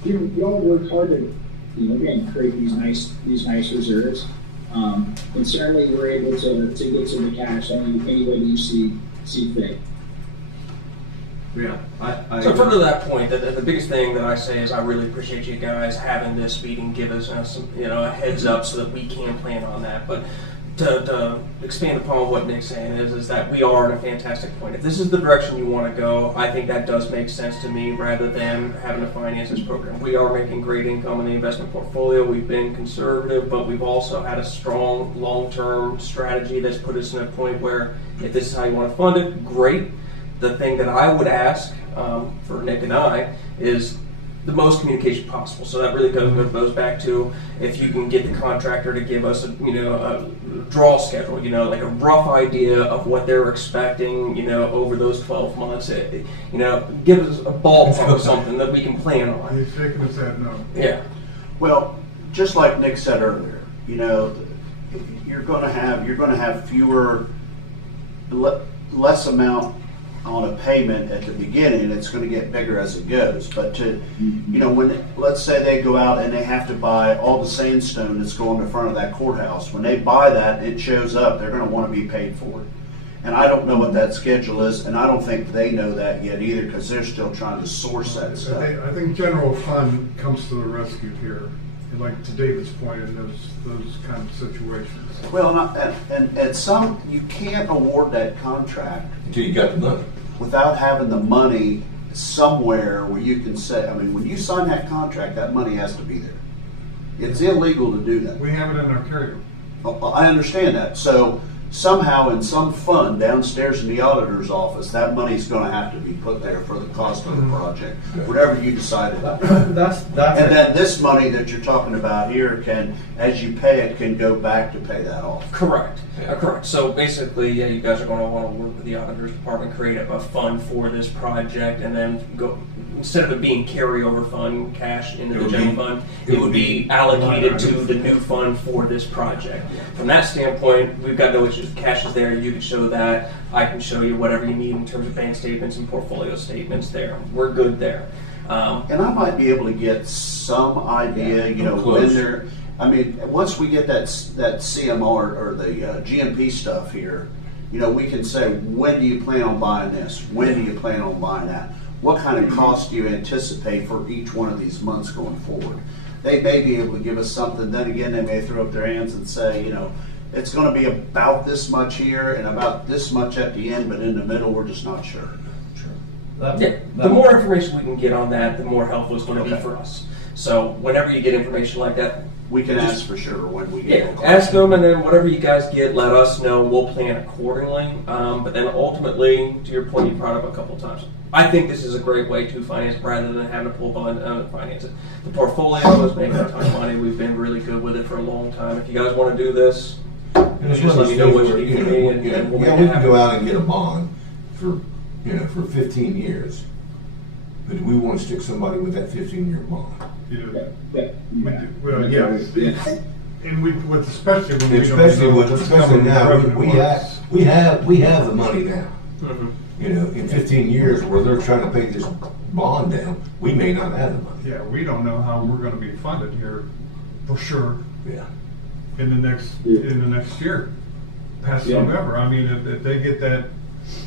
You all worked hard to, you know, again, create these nice reserves. And certainly we're able to get to the cash any way that you see fit. Yeah, So further to that point, the biggest thing that I say is I really appreciate you guys having this meeting, give us some, you know, a heads up so that we can plan on that. But to expand upon what Nick's saying is that we are at a fantastic point. If this is the direction you want to go, I think that does make sense to me rather than having to finance this program. We are making great income in the investment portfolio. We've been conservative, but we've also had a strong long-term strategy that's put us in a point where if this is how you want to fund it, great. The thing that I would ask for Nick and I is the most communication possible. So that really goes back to if you can get the contractor to give us a draw schedule, like a rough idea of what they're expecting, over those 12 months. Give us a ballpark or something that we can plan on. He's shaking his head no. Yeah. Well, just like Nick said earlier, you're going to have fewer, less amount on a payment at the beginning. It's going to get bigger as it goes. But when, let's say they go out and they have to buy all the sandstone that's going to front of that courthouse, when they buy that, it shows up, they're going to want to be paid for it. And I don't know what that schedule is, and I don't think they know that yet either, because they're still trying to source that stuff. I think general fund comes to the rescue here, and like to David's point, in those kind of situations. Well, and some, you can't award that contract until you got the money, without having the money somewhere where you can say, when you sign that contract, that money has to be there. It's illegal to do that. We have it in our carryover. I understand that. So somehow in some fund downstairs in the auditor's office, that money's going to have to be put there for the cost of the project, whatever you decided. That's and then this money that you're talking about here can, as you pay it, can go back to pay that off. Correct. Correct. So basically, you guys are going to want to work with the auditor's department, create a fund for this project, and then go, instead of it being carryover fund cash into the general fund, it would be allocated to the new fund for this project. From that standpoint, we've got no issues. Cash is there. You can show that. I can show you whatever you need in terms of bank statements and portfolio statements there. We're good there. And I might be able to get some idea, when they're, once we get that CMR or the GMP stuff here, we can say, when do you plan on buying this? When do you plan on buying that? What kind of cost do you anticipate for each one of these months going forward? They may be able to give us something. Then again, they may throw up their hands and say, it's going to be about this much here and about this much at the end, but in the middle, we're just not sure. The more information we can get on that, the more helpful it's going to be for us. So whenever you get information like that, we can ask for sure when we get it. Ask them, and then whatever you guys get, let us know. We'll plan accordingly. But then ultimately, to your point, you brought up a couple times. I think this is a great way to finance rather than having to pull bond and finance it. The portfolio is making a ton of money. We've been really good with it for a long time. If you guys want to do this, just let me know what you need from me, and we'll make it we can happen. go out and get a bond for 15 years. But do we want to stick somebody with that 15-year bond? Well, yes. And especially when we Especially don't know with, what's especially coming now, revenue we wise. we have the money now. You know, in 15 years, where they're trying to pay this bond down, we may not have the money. Yeah, we don't know how we're gonna be funded here, for sure, Yeah. in the next year, past Yeah. November. I mean, if they get that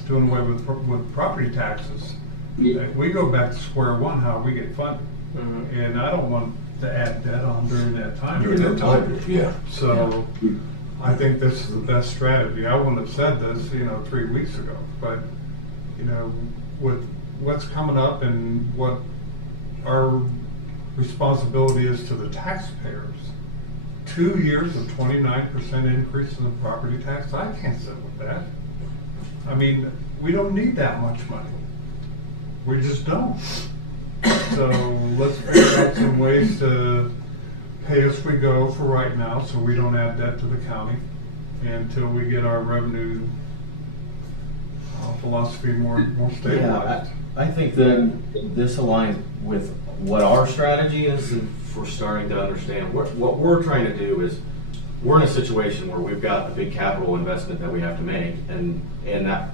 doing away with property taxes, Yeah. we go back to square one, how we get funded. Mhm. And I don't want to add debt on during that time. During that time, yeah. So, I think this is the best strategy. I wouldn't have said this, 3 weeks ago, but, with what's coming up and what our responsibility is to the taxpayers, 2 years of 29% increase in the property tax, I can't sit with that. I mean, we don't need that much money. We just don't. So let's figure out some ways to pay as we go for right now, so we don't add debt to the county until we get our revenue philosophy more stabilized. Yeah, I think that this aligns with what our strategy is for starting to understand what we're trying to do is we're in a situation where we've got a big capital investment that we have to make, and that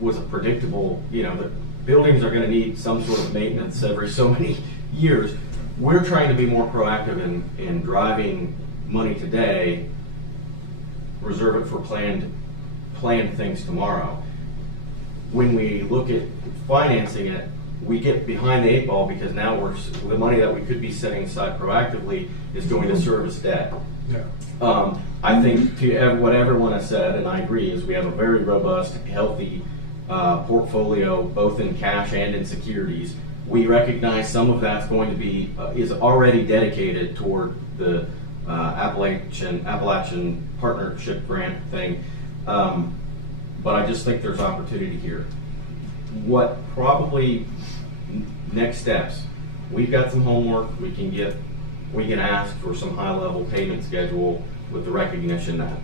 was a predictable, the buildings are gonna need some sort of maintenance every so many years. We're trying to be more proactive in driving money today, reserve it for planned things tomorrow. When we look at financing it, we get behind the 8 ball because now the money that we could be setting aside proactively is going to service debt. Yeah. I think what everyone has said, and I agree, is we have a very robust, healthy portfolio, both in cash and in securities. We recognize some of that's going to be is already dedicated toward the Appalachian Partnership Grant thing, but I just think there's opportunity here. What probably next steps? We've got some homework. We can ask for some high-level payment schedule with the recognition that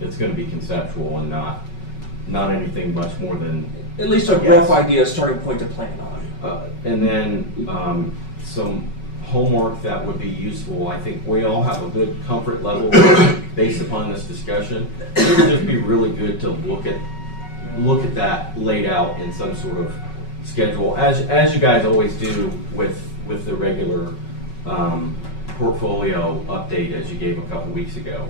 it's going to be conceptual and not anything much more than At least a rough idea, a starting point to plan on. and then some homework that would be useful. I think we all have a good comfort level based upon this discussion. It would just be really good to look at that laid out in some sort of schedule, as you guys always do with the regular portfolio update as you gave a couple weeks ago.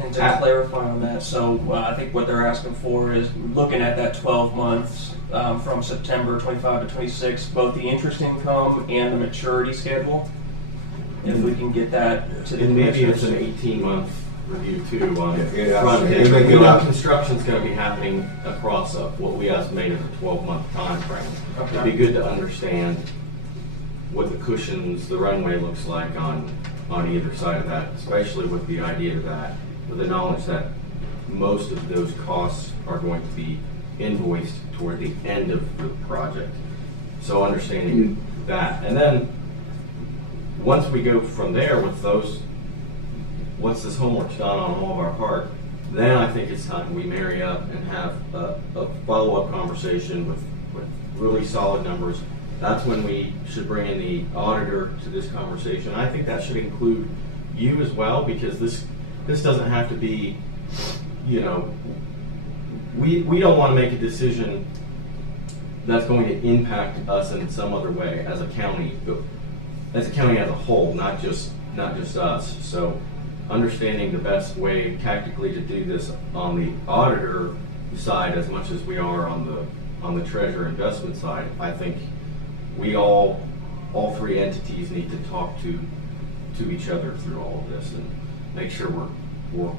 And to clarify on that, so I think what they're asking for is looking at that 12 months from September 25 to 26, both the interest income and the maturity schedule. If we can get that to the And maybe it's an commissioners. 18-month review too on Yeah, front yeah, end. make We it know up. construction's gonna be happening across what we estimate is a 12-month time frame. Okay. It'd be good to understand what the cushions, the runway looks like on either side of that, especially with the idea that, with the knowledge that most of those costs are going to be invoiced toward the end of the project. So understanding that, and then once we go from there with those, once this homework's done on all of our part, then I think it's time we marry up and have a follow-up conversation with really solid numbers. That's when we should bring in the auditor to this conversation. I think that should include you as well, because this doesn't have to be, we don't want to make a decision that's going to impact us in some other way as a county as a whole, not just us. So understanding the best way tactically to do this on the auditor side as much as we are on the treasurer investment side, I think we all three entities need to talk to each other through all of this and make sure we're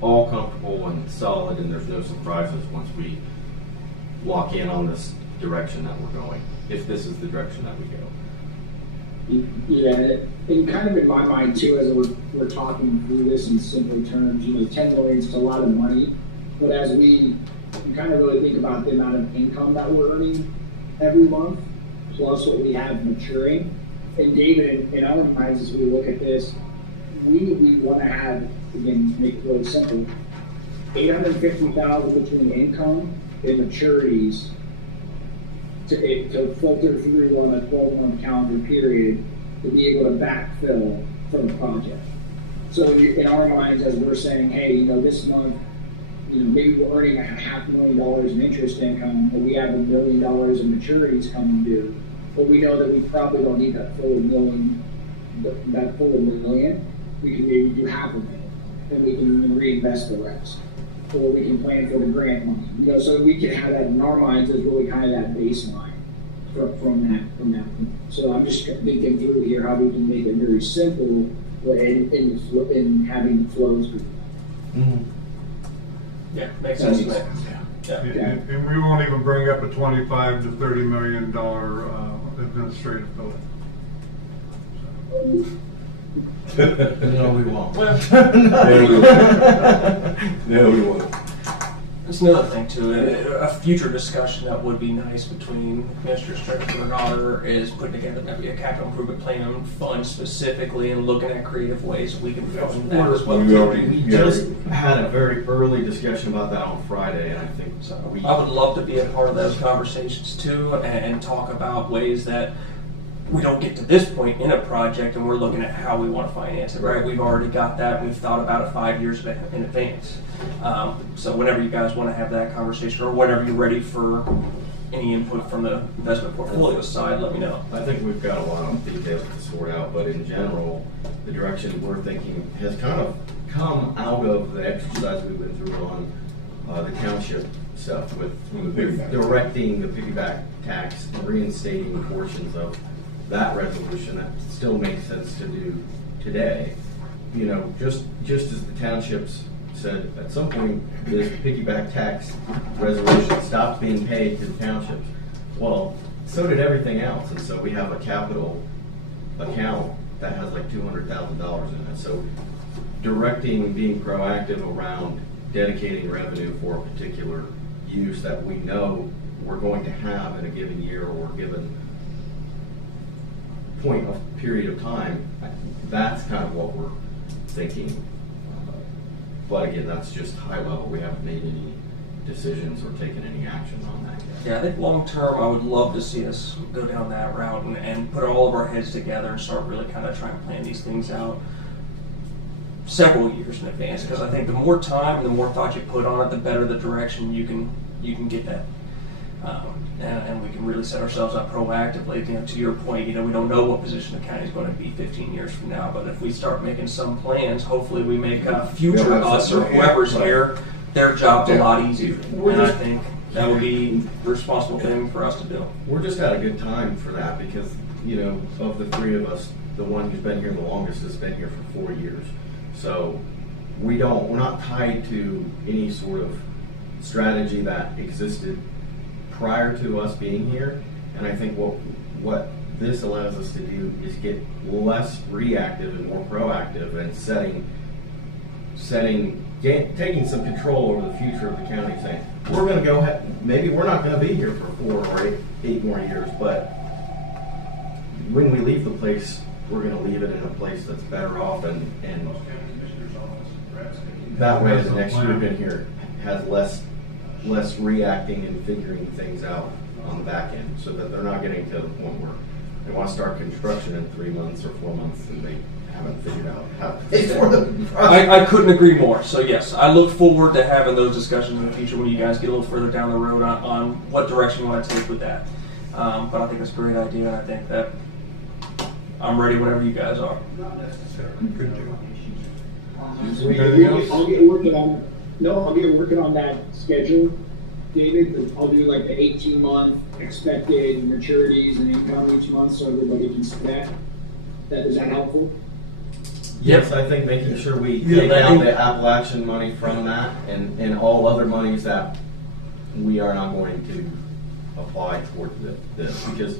all comfortable and solid and there's no surprises once we lock in on this direction that we're going, if this is the direction that we go. Yeah, and kind of in my mind too, as we're talking through this in simple terms, 10 million is a lot of money, but as we kind of really think about the amount of income that we're earning every month, plus what we have maturing, and David, in our minds, as we look at this, we want to have, again, make it really simple, $850,000 between income and maturities to filter through on a 12-month calendar period to be able to backfill for the project. So in our minds, as we're saying, hey, this month, maybe we're earning $500,000 in interest income, but we have $1 million in maturities coming due, but we know that we probably don't need that full $1 million. That full $1 million, we can maybe do half of it, and we can reinvest the rest, or we can plan for the grant money. So we can have that in our minds as really kind of that baseline from that point. So I'm just thinking through here how we can make it very simple in having flows. Yeah, makes sense to me. And we won't even bring up a $25 to $30 million administrative building. No, we won't. No, we won't. That's another thing too. A future discussion that would be nice between Commissioner Strickland and Otter is putting together maybe a capital improvement plan fund specifically and looking at creative ways we can fund that as well. We just had a very early discussion about that on Friday, and I think So I would love to be a part of those conversations too, and talk about ways that we don't get to this point in a project and we're looking at how we want to finance it, right? We've already got that. We've thought about it 5 years in advance. So whenever you guys want to have that conversation, or whenever you're ready for any input from the investment portfolio side, let me know. I think we've got a lot of details to sort out, but in general, the direction we're thinking has kind of come out of the exercise we've been through on the township stuff with directing the piggyback tax, reinstating portions of that resolution. That still makes sense to do today. Just as the townships said, at some point, this piggyback tax resolution stopped being paid to the townships. Well, so did everything else, and so we have a capital account that has like $200,000 in it. So directing, being proactive around dedicating revenue for a particular use that we know we're going to have in a given year or a given period of time, that's kind of what we're thinking. But again, that's just high level. We haven't made any decisions or taken any action on that yet. Yeah, I think long term, I would love to see us go down that route and put all of our heads together and start really kind of trying to plan these things out several years in advance. Because I think the more time and the more thought you put on it, the better the direction you can get that. And we can really set ourselves up proactively. To your point, we don't know what position the county is going to be 15 years from now. But if we start making some plans, hopefully we make future us or whoever's here their job's a lot easier. And I think that would be the responsible thing for us to do. We're just at a good time for that because, of the three of us, the one who's been here the longest has been here for 4 years. So we're not tied to any sort of strategy that existed prior to us being here. And I think what this allows us to do is get less reactive and more proactive and taking some control over the future of the county, saying we're going to go ahead, maybe we're not going to be here for 4 or 8 more years, but when we leave the place, we're going to leave it in a place that's better off, and that way the next group in here has less reacting and figuring things out on the back end, so that they're not getting to the point where they want to start construction in 3 months or 4 months and they haven't figured out how to pay for the project. I couldn't agree more. So yes, I look forward to having those discussions in the future when you guys get a little further down the road on what direction you want to take with that. But I think it's a great idea, and I think that I'm ready whenever you guys are. Good deal. I'll get working on that schedule, David. I'll do like the 18-month expected maturities and income each month so everybody can see that. Is that helpful? Yes, I think making sure we take out the Appalachian money from that and all other monies that we are not going to apply toward this, because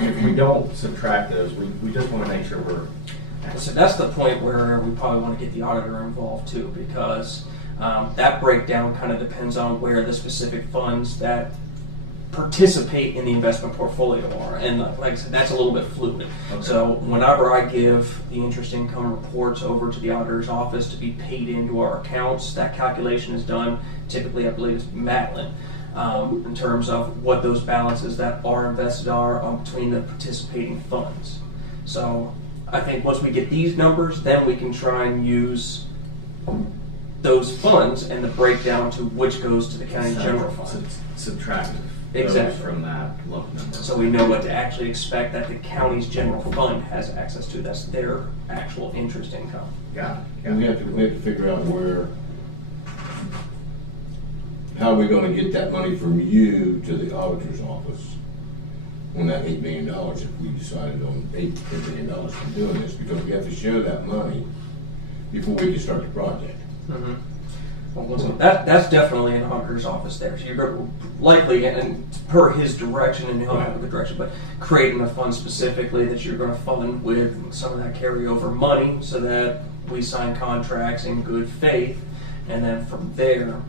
if we don't subtract those, we just want to make sure we're... So that's the point where we probably want to get the auditor involved too, because that breakdown kind of depends on where the specific funds that participate in the investment portfolio are, and like I said, that's a little bit fluid. Okay. So whenever I give the interest income reports over to the auditor's office to be paid into our accounts, that calculation is done typically, I believe, it's Madeline, in terms of what those balances that are invested are between the participating funds. So I think once we get these numbers, then we can try and use those funds and the breakdown to which goes to the county general fund. Subtract Exactly. those from that lump number. So we know what to actually expect that the county's general fund has access to. That's their actual interest income. Got it. And we have to figure out how are we gonna get that money from you to the auditor's office on that $8 million if we decided on $10 million from doing this, because we have to show that money before we can start the project. Mm-hmm. Well, that's definitely an auditor's office there. So you're likely, and per his direction, and he'll have a good direction, but creating a fund specifically that you're going to fund with some of that carryover money so that we sign contracts in good faith. And then from there,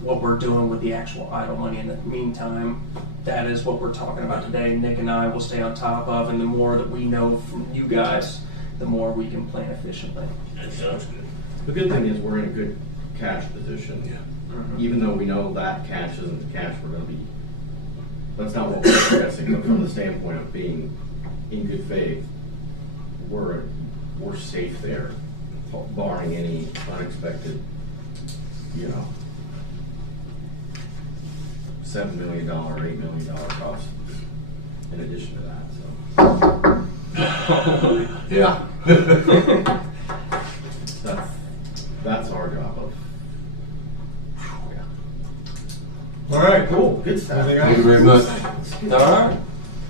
what we're doing with the actual idle money in the meantime, that is what we're talking about today. Nick and I will stay on top of, and the more that we know from you guys, the more we can plan efficiently. That sounds good. The good thing is we're in a good cash position. Yeah. Mm-hmm. Even though we know that cash isn't the cash we're going to be, that's not what we're discussing, but from the standpoint of being in good faith, we're safe there, barring any unexpected, $7 million, $8 million costs in addition to that. So Yeah. that's our job of. All right, cool. Good stuff. Anything Thank you else? very much. All right.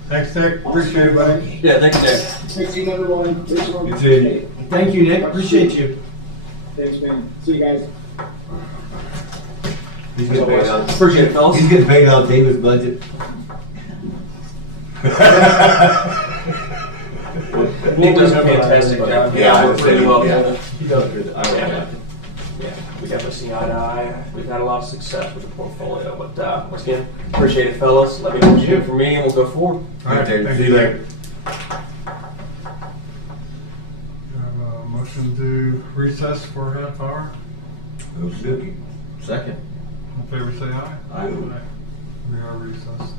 Thanks, Nick. Appreciate it, buddy. Yeah, thanks, Nick. Thanks, everyone. Thanks, everyone. Good seeing you. Thank you, Nick. Appreciate you. Thanks, man. See you guys. He's getting paid on, Appreciate it, fellas. he's getting paid on David's budget. Nick does a fantastic job. Yeah, I we're would say, pretty well yeah. done. He does good. I like that. Yeah, we definitely see eye to eye. We've had a lot of success with the portfolio, but once again, appreciate it, fellas. Let me know what you do for me, and we'll go forward. All right, David. thank See you later. Do you have a motion to recess for a half hour? Okey-dokey. Second. All in favor, say aye. Aye. We are recessed.